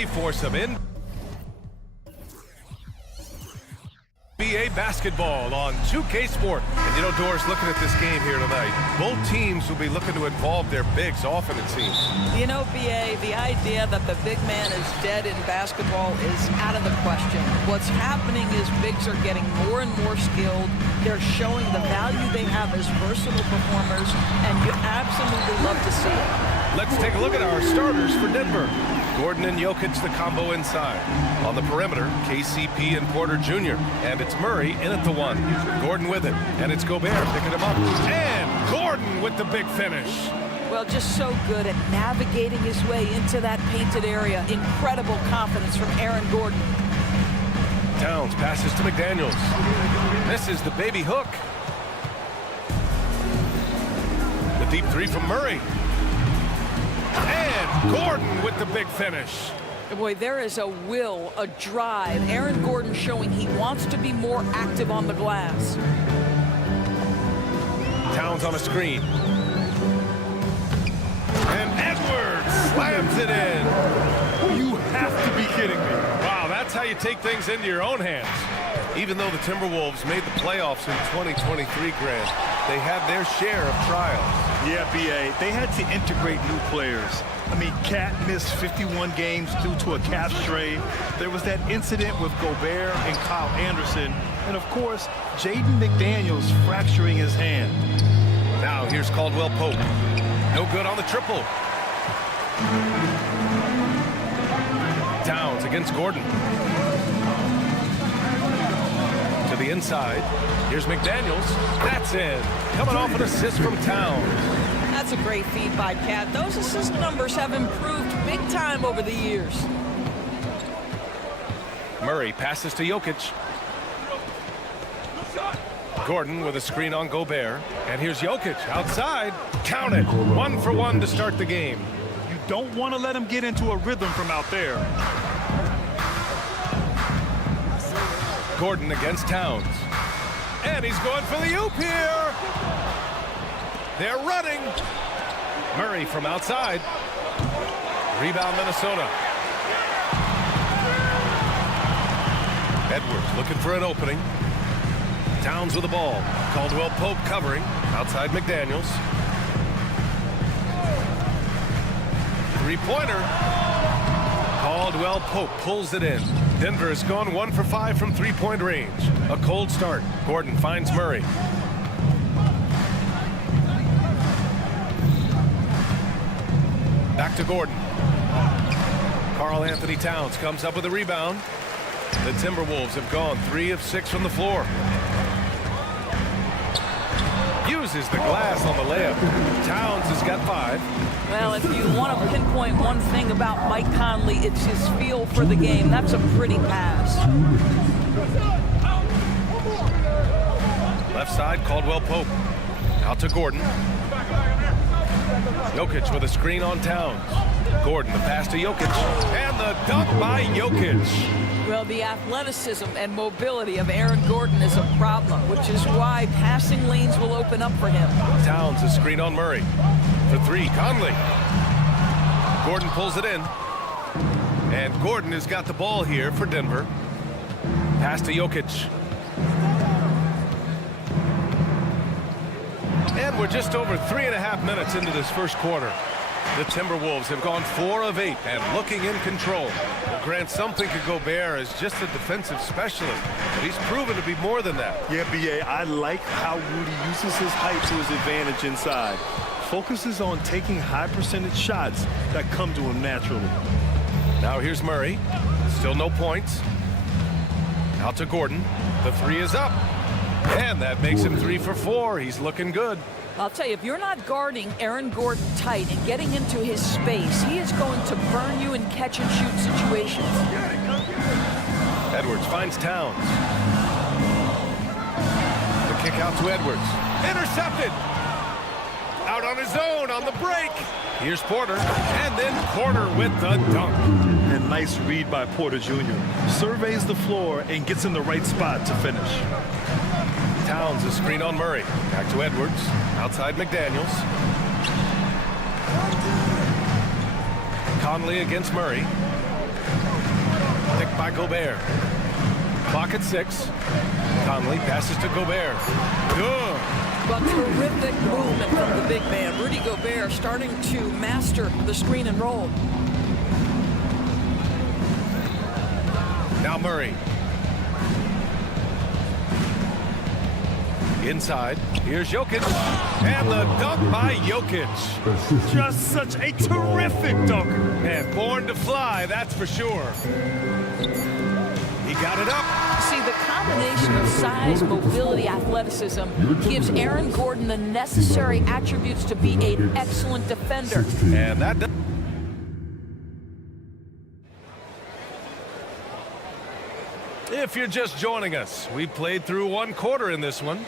ready for some NBA basketball on 2K Sport. And you know, Doris, looking at this game here tonight, both teams will be looking to involve their bigs often, it seems. You know, BA, the idea that the big man is dead in basketball is out of the question. What's happening is bigs are getting more and more skilled. They're showing the value they have as versatile performers, and you absolutely love to see it. Let's take a look at our starters for Denver. Gordon and Jokic, the combo inside. On the perimeter, KCP and Porter Jr. And it's Murray in at the 1. Gordon with it. And it's Gobert picking him up. And Gordon with the big finish. Well, just so good at navigating his way into that painted area. Incredible confidence from Aaron Gordon. Towns passes to McDaniels. Misses the baby hook. The deep 3 from Murray. And Gordon with the big finish. Boy, there is a will, a drive. Aaron Gordon showing he wants to be more active on the glass. Towns on a screen. And Edwards slams it in. You have to be kidding me. Wow, that's how you take things into your own hands. Even though the Timberwolves made the playoffs in 2023, Grant, they had their share of trials. Yeah, BA, they had to integrate new players. I mean, Cat missed 51 games due to a calf strain. There was that incident with Gobert and Kyle Anderson. And, of course, Jaden McDaniels fracturing his hand. Now here's Caldwell Pope. No good on the triple. Towns against Gordon. To the inside. Here's McDaniels. That's in. Coming off an assist from Towns. That's a great feed by Cat. Those assist numbers have improved big time over the years. Murray passes to Jokic. Gordon with a screen on Gobert. And here's Jokic outside. Count it. 1 for 1 to start the game. You don't want to let him get into a rhythm from out there. Gordon against Towns. And he's going for the oop here. They're running. Murray from outside. Rebound Minnesota. Edwards looking for an opening. Towns with the ball. Caldwell Pope covering. Outside McDaniels. Three-pointer. Caldwell Pope pulls it in. Denver has gone 1 for 5 from three-point range. A cold start. Gordon finds Murray. Back to Gordon. Karl Anthony Towns comes up with a rebound. The Timberwolves have gone 3 of 6 from the floor. Uses the glass on the layup. Towns has got 5. Well, if you want to pinpoint one thing about Mike Conley, it's his feel for the game. That's a pretty pass. Left side, Caldwell Pope. Out to Gordon. Jokic with a screen on Towns. Gordon, the pass to Jokic. And the dunk by Jokic. Well, the athleticism and mobility of Aaron Gordon is a problem, which is why passing lanes will open up for him. Towns, a screen on Murray. For 3, Conley. Gordon pulls it in. And Gordon has got the ball here for Denver. Pass to Jokic. And we're just over 3.5 minutes into this first quarter. The Timberwolves have gone 4 of 8 and looking in control. Grant, some think of Gobert as just a defensive specialist, but he's proven to be more than that. Yeah, BA, I like how Rudy uses his height to his advantage inside. Focuses on taking high percentage shots that come to him naturally. Now here's Murray. Still no points. Out to Gordon. The 3 is up. And that makes him 3 for 4. He's looking good. I'll tell you, if you're not guarding Aaron Gordon tight and getting into his space, he is going to burn you in catch-and-shoot situations. Edwards finds Towns. The kick out to Edwards. Intercepted. Out on his own on the break. Here's Porter. And then Porter with the dunk. And nice read by Porter Jr. Surveys the floor and gets in the right spot to finish. Towns, a screen on Murray. Back to Edwards. Outside McDaniels. Conley against Murray. by Gobert. Clock at 6. Conley passes to Gobert. Good. But terrific movement from the big man. Rudy Gobert starting to master the screen and roll. Now Murray. Inside. Here's Jokic. And the dunk by Jokic. Just such a terrific dunker. Man, born to fly, that's for sure. He got it up. See, the combination of size, mobility, athleticism gives Aaron Gordon the necessary attributes to be an excellent defender. And that does. If you're just joining us, we played through 1 quarter in this one.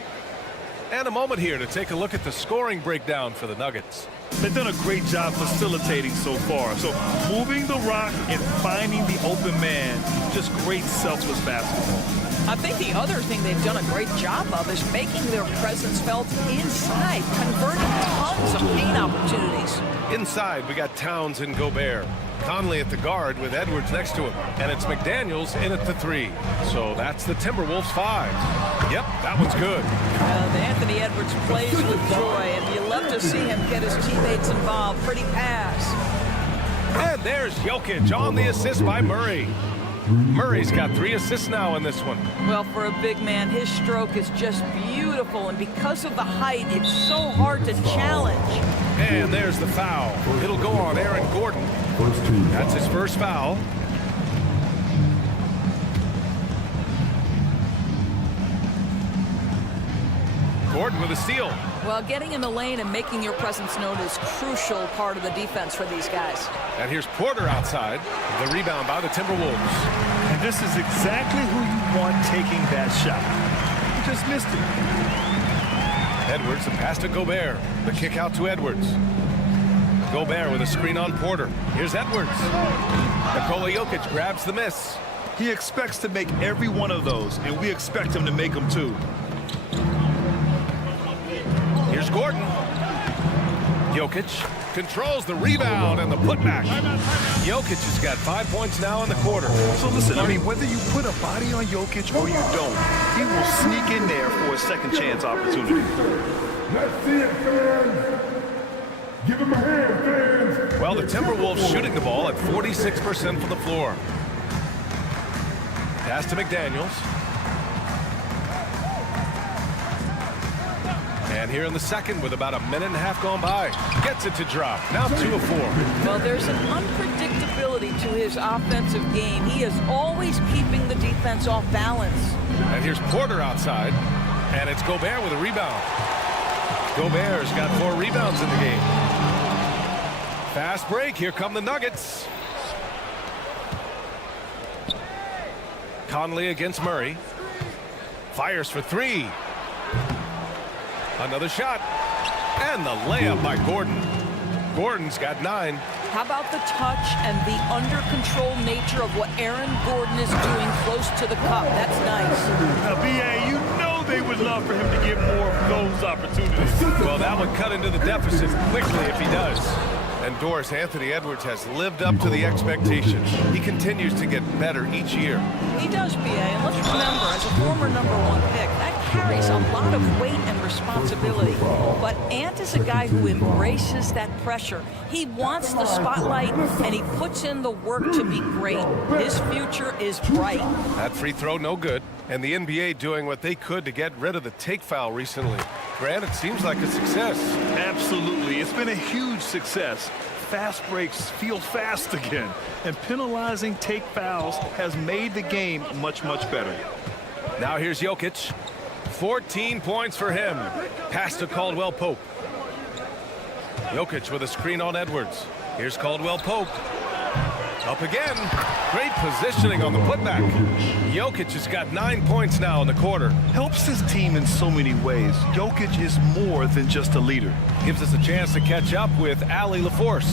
And a moment here to take a look at the scoring breakdown for the Nuggets. They've done a great job facilitating so far. So moving the rock and finding the open man, just great selfless basketball. I think the other thing they've done a great job of is making their presence felt inside, converting tons of paint opportunities. Inside, we got Towns and Gobert. Conley at the guard with Edwards next to him. And it's McDaniels in at the 3. So that's the Timberwolves 5. Yep, that one's good. Anthony Edwards plays with joy, and you love to see him get his teammates involved. Pretty pass. And there's Jokic on the assist by Murray. Murray's got 3 assists now in this one. Well, for a big man, his stroke is just beautiful, and because of the height, it's so hard to challenge. And there's the foul. It'll go on Aaron Gordon. That's his first foul. Gordon with a steal. Well, getting in the lane and making your presence known is crucial part of the defense for these guys. And here's Porter outside. The rebound by the Timberwolves. And this is exactly who you want taking that shot. He just missed it. Edwards, the pass to Gobert. The kick out to Edwards. Gobert with a screen on Porter. Here's Edwards. Nikola Jokic grabs the miss. He expects to make every one of those, and we expect him to make them too. Here's Gordon. Jokic controls the rebound and the putback. Jokic has got 5 points now in the quarter. So listen, I mean, whether you put a body on Jokic or you don't, he will sneak in there for a second chance opportunity. Let's see it, fans. Give him a hand, fans. Well, the Timberwolves shooting the ball at 46% from the floor. Pass to McDaniels. And here in the second with about a minute and a half gone by. Gets it to drop. Now 2 of 4. Well, there's an unpredictability to his offensive game. He is always keeping the defense off balance. And here's Porter outside. And it's Gobert with a rebound. Gobert's got 4 rebounds in the game. Fast break. Here come the Nuggets. Conley against Murray. Fires for 3. Another shot. And the layup by Gordon. Gordon's got 9. How about the touch and the under-control nature of what Aaron Gordon is doing close to the cup? That's nice. Now, B.A., you know they would love for him to get more of those opportunities. Well, that would cut into the deficit quickly if he does. And Doris, Anthony Edwards has lived up to the expectations. He continues to get better each year. He does, B.A., and let's remember, as a former #1 pick, that carries a lot of weight and responsibility. But Ant is a guy who embraces that pressure. He wants the spotlight, and he puts in the work to be great. His future is bright. That free throw, no good. And the NBA doing what they could to get rid of the take foul recently. Grant, it seems like a success. Absolutely. It's been a huge success. Fast breaks feel fast again. And penalizing take fouls has made the game much, much better. Now here's Jokic. 14 points for him. Pass to Caldwell Pope. Jokic with a screen on Edwards. Here's Caldwell Pope. Up again. Great positioning on the putback. Jokic has got 9 points now in the quarter. Helps his team in so many ways. Jokic is more than just a leader. Gives us a chance to catch up with Allie LaForce.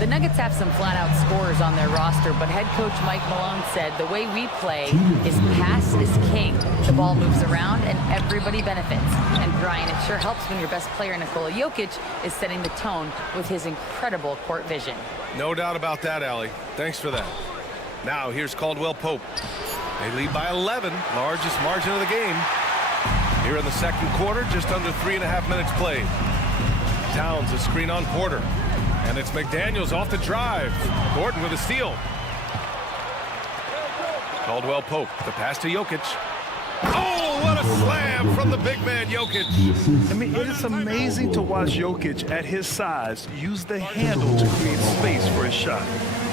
The Nuggets have some flat-out scorers on their roster, but head coach Mike Malone said the way we play is pass is king. The ball moves around and everybody benefits. And Brian, it sure helps when your best player, Nikola Jokic, is setting the tone with his incredible court vision. No doubt about that, Allie. Thanks for that. Now here's Caldwell Pope. They lead by 11, largest margin of the game. Here in the second quarter, just under 3.5 minutes played. Towns a screen on Porter. And it's McDaniels off the drive. Gordon with a steal. Caldwell Pope, the pass to Jokic. Oh, what a slam from the big man Jokic. I mean, it is amazing to watch Jokic at his size use the handle to create space for his shot.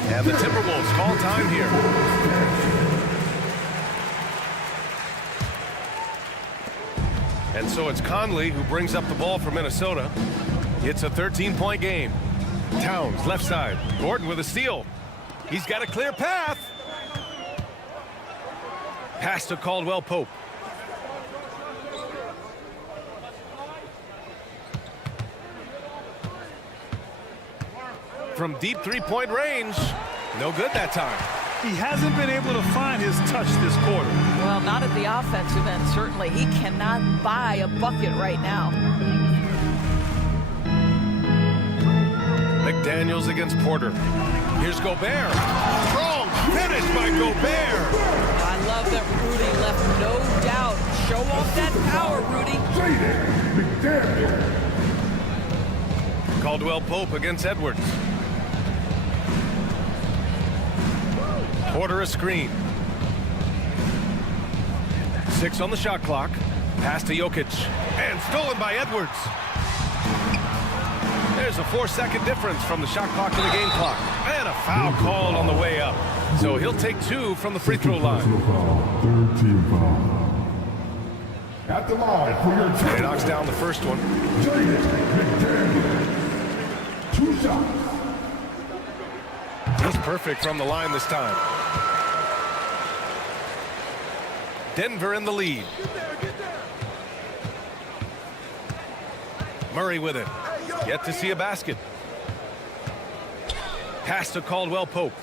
And the Timberwolves call time here. And so it's Conley who brings up the ball for Minnesota. It's a 13-point game. Towns, left side. Gordon with a steal. He's got a clear path. Pass to Caldwell Pope. From deep three-point range. No good that time. He hasn't been able to find his touch this quarter. Well, not at the offensive end, certainly. He cannot buy a bucket right now. McDaniels against Porter. Here's Gobert. Strong finish by Gobert. I love that Rudy left no doubt. Show off that power, Rudy. Caldwell Pope against Edwards. Porter a screen. 6 on the shot clock. Pass to Jokic. And stolen by Edwards. There's a 4-second difference from the shot clock to the game clock. And a foul called on the way up. So he'll take 2 from the free throw line. Third team foul. At the line for your He knocks down the first one. 2 shots. He's perfect from the line this time. Denver in the lead. Murray with it. Yet to see a basket. Pass to Caldwell Pope.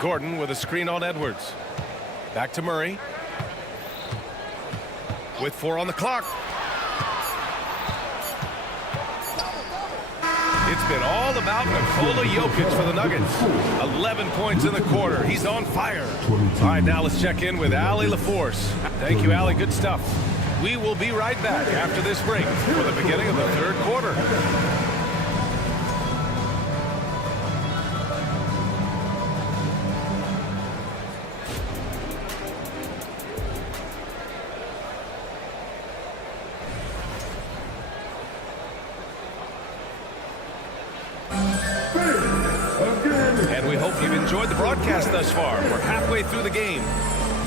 Gordon with a screen on Edwards. Back to Murray. With 4 on the clock. It's been all about Nikola Jokic for the Nuggets. 11 points in the quarter. He's on fire. All right, now let's check in with Allie LaForce. Thank you, Allie. Good stuff. We will be right back after this break for the beginning of the third quarter. And we hope you've enjoyed the broadcast thus far. We're halfway through the game.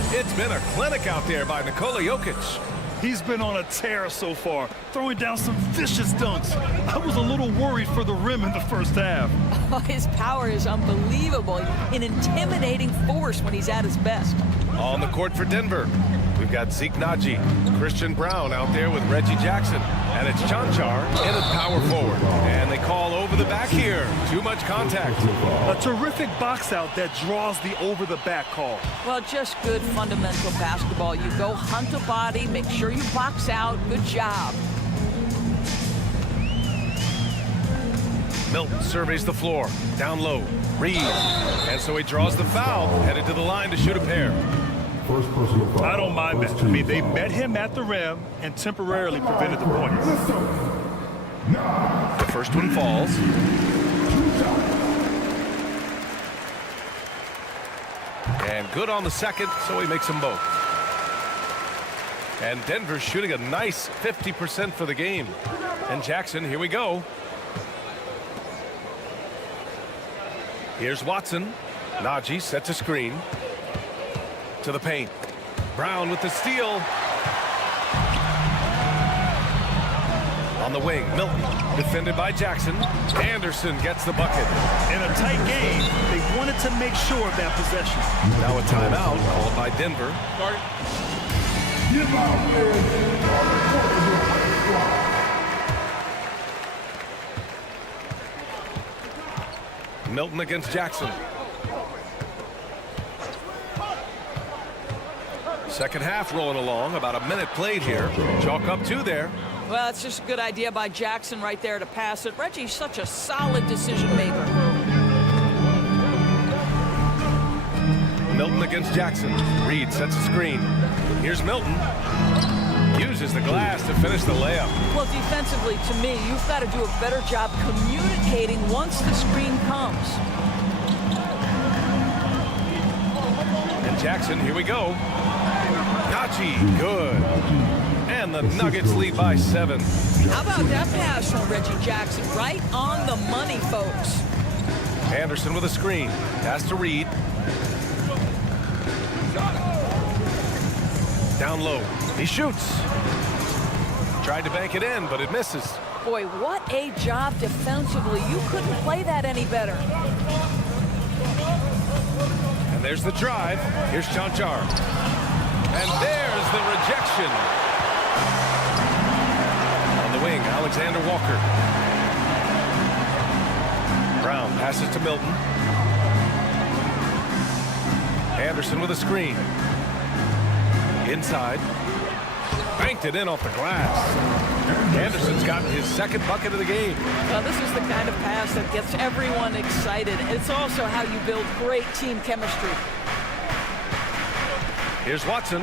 It's been a clinic out there by Nikola Jokic. He's been on a tear so far, throwing down some vicious dunks. I was a little worried for the rim in the first half. Oh, his power is unbelievable. An intimidating force when he's at his best. On the court for Denver, we've got Zeke Naji, Christian Brown out there with Reggie Jackson, and it's Chanchar in at power forward. And they call over the back here. Too much contact. A terrific box out that draws the over-the-back call. Well, just good fundamental basketball. You go hunt a body, make sure you box out. Good job. Milton surveys the floor. Down low. Reed. And so he draws the foul. Headed to the line to shoot a pair. First personal foul. I don't mind that. I mean, they met him at the rim and temporarily prevented the points. The first one falls. And good on the second, so he makes them both. And Denver's shooting a nice 50% for the game. And Jackson, here we go. Here's Watson. Naji sets a screen. To the paint. Brown with the steal. On the wing, Milton, defended by Jackson. Anderson gets the bucket. In a tight game, they wanted to make sure of that possession. Now a timeout called by Denver. Milton against Jackson. Second half rolling along, about a minute played here. Chalk up 2 there. Well, it's just a good idea by Jackson right there to pass it. Reggie's such a solid decision maker. Milton against Jackson. Reed sets a screen. Here's Milton. Uses the glass to finish the layup. Well, defensively, to me, you've got to do a better job communicating once the screen comes. And Jackson, here we go. Nachi, good. And the Nuggets lead by 7. How about that pass from Reggie Jackson? Right on the money, folks. Anderson with a screen. Pass to Reed. Down low. He shoots. Tried to bank it in, but it misses. Boy, what a job defensively. You couldn't play that any better. And there's the drive. Here's Chanchar. And there's the rejection. On the wing, Alexander Walker. Brown passes to Milton. Anderson with a screen. Inside. Banked it in off the glass. Anderson's gotten his second bucket of the game. Well, this is the kind of pass that gets everyone excited. It's also how you build great team chemistry. Here's Watson.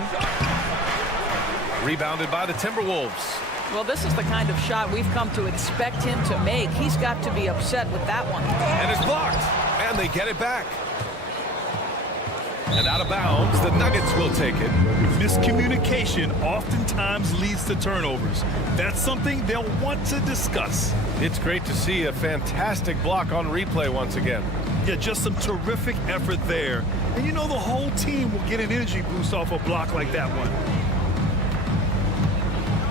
Rebounded by the Timberwolves. Well, this is the kind of shot we've come to expect him to make. He's got to be upset with that one. And it's blocked. And they get it back. And out of bounds, the Nuggets will take it. Miscommunication oftentimes leads to turnovers. That's something they'll want to discuss. It's great to see a fantastic block on replay once again. Yeah, just some terrific effort there. And you know the whole team will get an energy boost off a block like that one.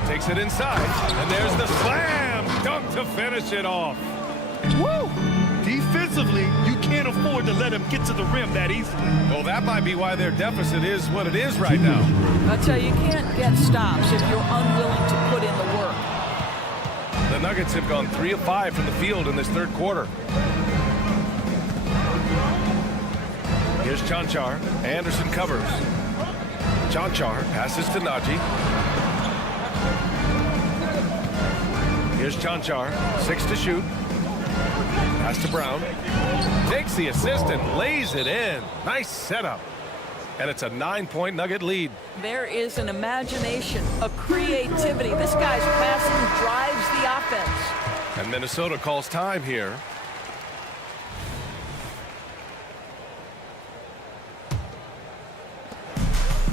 Takes it inside, and there's the slam dunk to finish it off. Woo! Defensively, you can't afford to let him get to the rim that easily. Well, that might be why their deficit is what it is right now. I tell you, you can't get stops if you're unwilling to put in the work. The Nuggets have gone 3 of 5 from the field in this third quarter. Here's Chanchar. Anderson covers. Chanchar passes to Naji. Here's Chanchar. 6 to shoot. Pass to Brown. Takes the assist and lays it in. Nice setup. And it's a 9-point Nugget lead. There is an imagination, a creativity. This guy's passing drives the offense. And Minnesota calls time here.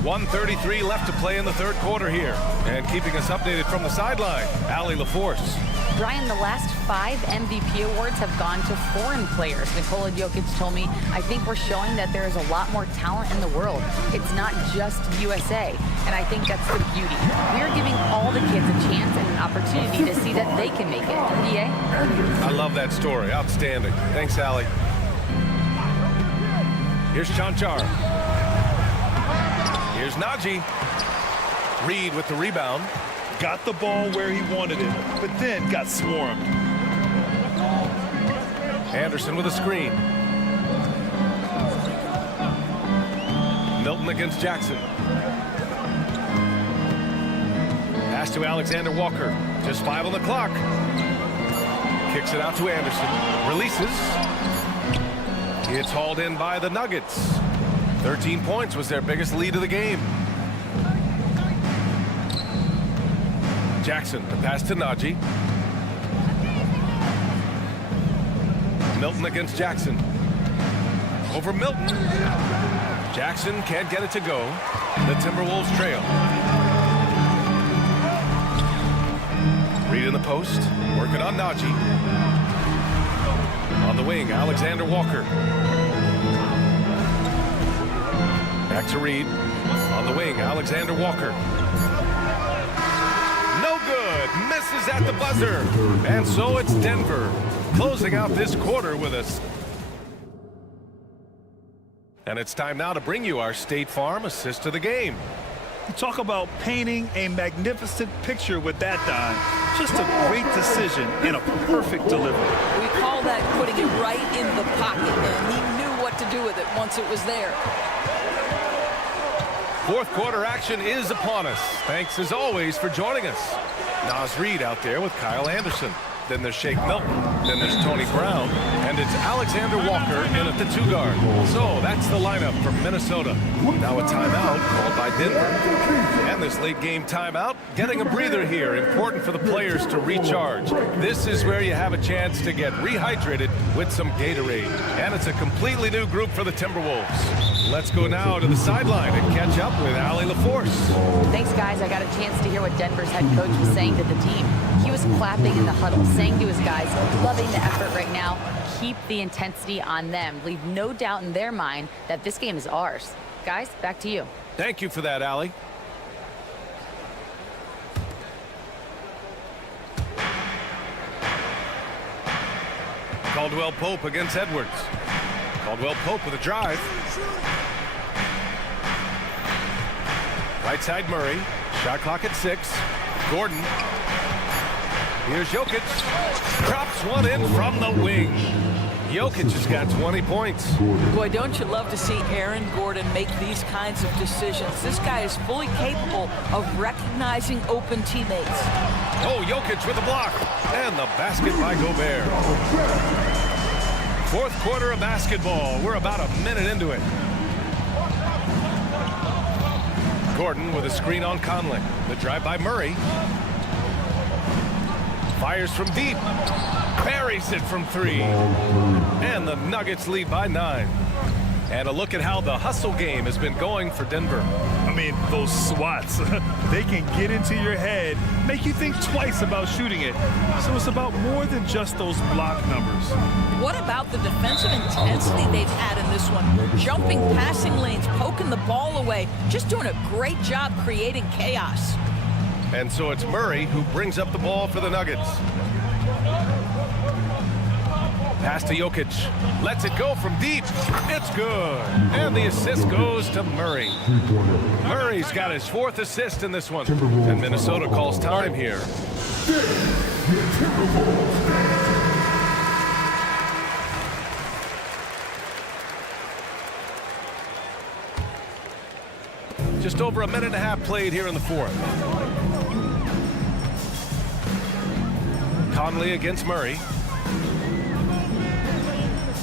.133 left to play in the third quarter here. And keeping us updated from the sideline, Allie LaForce. Brian, the last 5 MVP awards have gone to foreign players. Nikola Jokic told me, I think we're showing that there is a lot more talent in the world. It's not just USA. And I think that's the beauty. We're giving all the kids a chance and an opportunity to see that they can make it. EA? I love that story. Outstanding. Thanks, Allie. Here's Chanchar. Here's Naji. Reed with the rebound. Got the ball where he wanted it, but then got swarmed. Anderson with a screen. Milton against Jackson. Pass to Alexander Walker. Just 5 on the clock. Kicks it out to Anderson. Releases. It's hauled in by the Nuggets. 13 points was their biggest lead of the game. Jackson, the pass to Naji. Milton against Jackson. Over Milton. Jackson can't get it to go. The Timberwolves trail. Reed in the post. Working on Naji. On the wing, Alexander Walker. Back to Reed. On the wing, Alexander Walker. No good. Misses at the buzzer. And so it's Denver closing out this quarter with us. And it's time now to bring you our State Farm assist of the game. You talk about painting a magnificent picture with that dime. Just a great decision and a perfect delivery. We call that putting it right in the pocket, and he knew what to do with it once it was there. Fourth quarter action is upon us. Thanks as always for joining us. Naz Reid out there with Kyle Anderson. Then there's Shake Milton. Then there's Tony Brown. And it's Alexander Walker in at the 2 guard. So that's the lineup from Minnesota. Now a timeout called by Denver. And this late game timeout, getting a breather here. Important for the players to recharge. This is where you have a chance to get rehydrated with some Gatorade. And it's a completely new group for the Timberwolves. Let's go now to the sideline and catch up with Allie LaForce. Thanks, guys. I got a chance to hear what Denver's head coach was saying to the team. He was clapping in the huddle, saying to his guys, loving the effort right now. Keep the intensity on them. Leave no doubt in their mind that this game is ours. Guys, back to you. Thank you for that, Allie. Caldwell Pope against Edwards. Caldwell Pope with a drive. Right side Murray. Shot clock at 6. Gordon. Here's Jokic. Drops one in from the wing. Jokic has got 20 points. Boy, don't you love to see Aaron Gordon make these kinds of decisions. This guy is fully capable of recognizing open teammates. Oh, Jokic with a block. And the basket by Gobert. Fourth quarter of basketball. We're about a minute into it. Gordon with a screen on Conley. The drive by Murray. Fires from deep. Buries it from 3. And the Nuggets lead by 9. And a look at how the hustle game has been going for Denver. I mean, those swats, they can get into your head, make you think twice about shooting it. So it's about more than just those block numbers. What about the defensive intensity they've had in this one? Jumping passing lanes, poking the ball away, just doing a great job creating chaos. And so it's Murray who brings up the ball for the Nuggets. Pass to Jokic. Lets it go from deep. It's good. And the assist goes to Murray. Murray's got his 4th assist in this one. And Minnesota calls time here. Just over a minute and a half played here in the 4th. Conley against Murray.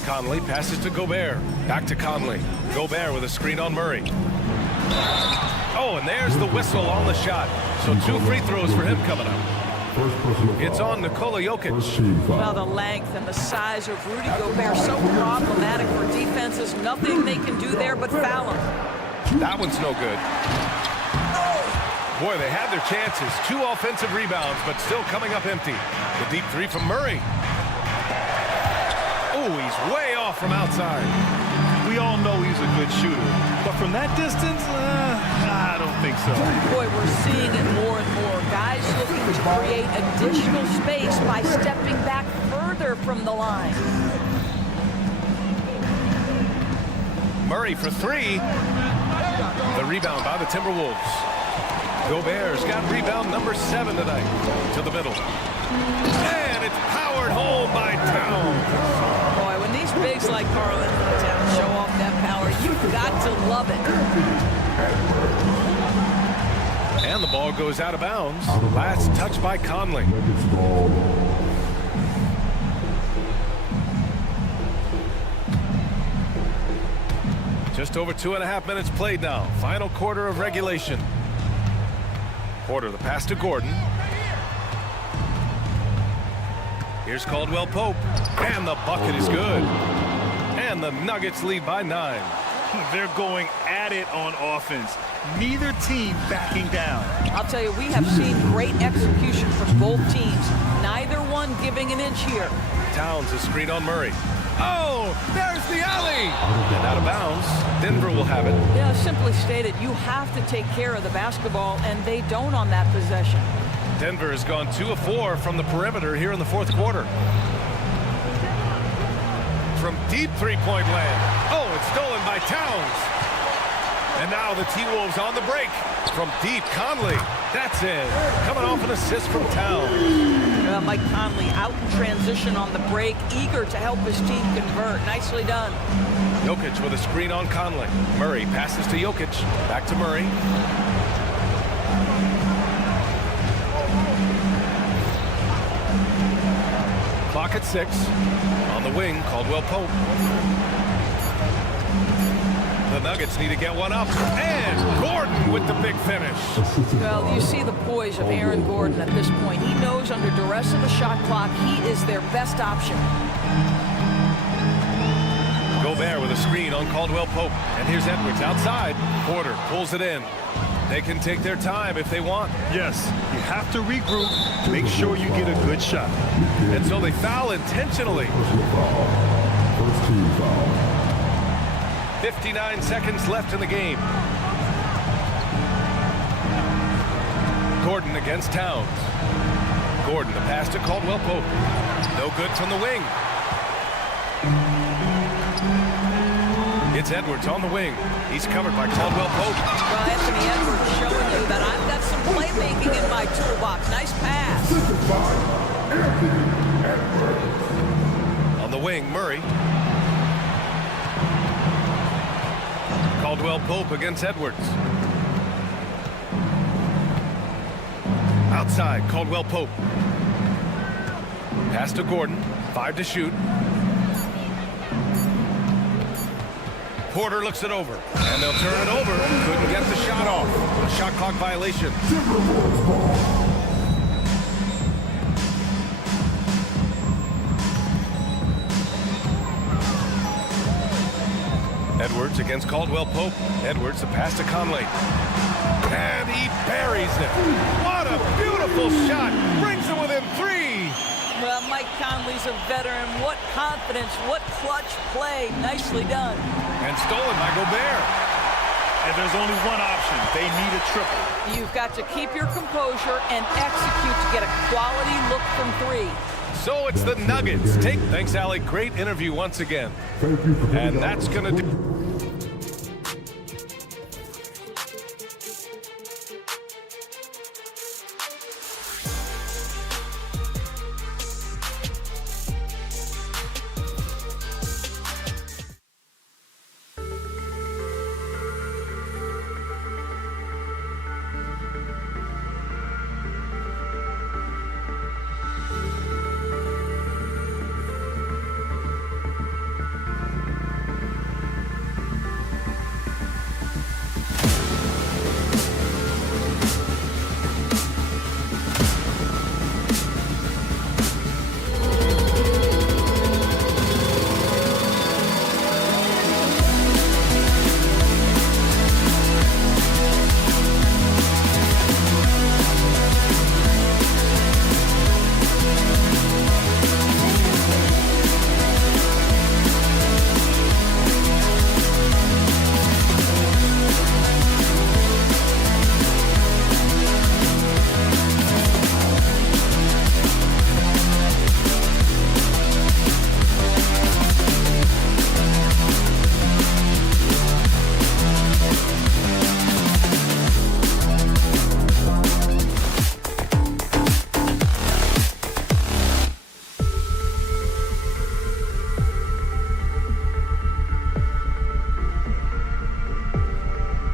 Conley passes to Gobert. Back to Conley. Gobert with a screen on Murray. Oh, and there's the whistle on the shot. So 2 free throws for him coming up. It's on Nikola Jokic. Well, the length and the size of Rudy Gobert so problematic for defenses. Nothing they can do there but foul him. That one's no good. Boy, they had their chances. 2 offensive rebounds, but still coming up empty. The deep 3 from Murray. Oh, he's way off from outside. We all know he's a good shooter, but from that distance, I don't think so. Boy, we're seeing it more and more. Guys looking to create additional space by stepping back further from the line. Murray for 3. The rebound by the Timberwolves. Gobert's got rebound number 7 tonight. To the middle. And it's powered home by Towns. Boy, when these bigs like Carlin Towns show off that power, you've got to love it. And the ball goes out of bounds. Last touch by Conley. Just over 2.5 minutes played now. Final quarter of regulation. Porter, the pass to Gordon. Here's Caldwell Pope. And the bucket is good. And the Nuggets lead by 9. They're going at it on offense. Neither team backing down. I'll tell you, we have seen great execution from both teams. Neither one giving an inch here. Towns a screen on Murray. Oh, there's the alley. And out of bounds. Denver will have it. Yeah, simply stated, you have to take care of the basketball, and they don't on that possession. Denver has gone 2 of 4 from the perimeter here in the 4th quarter. From deep 3-point land. Oh, it's stolen by Towns. And now the T-Wolves on the break. From deep, Conley. That's in. Coming off an assist from Towns. Mike Conley out in transition on the break, eager to help his team convert. Nicely done. Jokic with a screen on Conley. Murray passes to Jokic. Back to Murray. Clock at 6. On the wing, Caldwell Pope. The Nuggets need to get one up. And Gordon with the big finish. Well, you see the poise of Aaron Gordon at this point. He knows under duress of a shot clock, he is their best option. Gobert with a screen on Caldwell Pope. And here's Edwards outside. Porter pulls it in. They can take their time if they want. Yes, you have to regroup, make sure you get a good shot. And so they foul intentionally. First team foul. 59 seconds left in the game. Gordon against Towns. Gordon, the pass to Caldwell Pope. No good from the wing. It's Edwards on the wing. He's covered by Caldwell Pope. Well, Anthony Edwards showing you that I've got some playmaking in my toolbox. Nice pass. On the wing, Murray. Caldwell Pope against Edwards. Outside, Caldwell Pope. Pass to Gordon. 5 to shoot. Porter looks it over, and they'll turn it over. Couldn't get the shot off. A shot clock violation. Edwards against Caldwell Pope. Edwards, a pass to Conley. And he buries it. What a beautiful shot. Brings it within 3. Well, Mike Conley's a veteran. What confidence, what clutch play. Nicely done. And stolen by Gobert. And there's only one option. They need a triple. You've got to keep your composure and execute to get a quality look from 3. So it's the Nuggets. Thanks, Allie. Great interview once again. Thank you for and that's going to do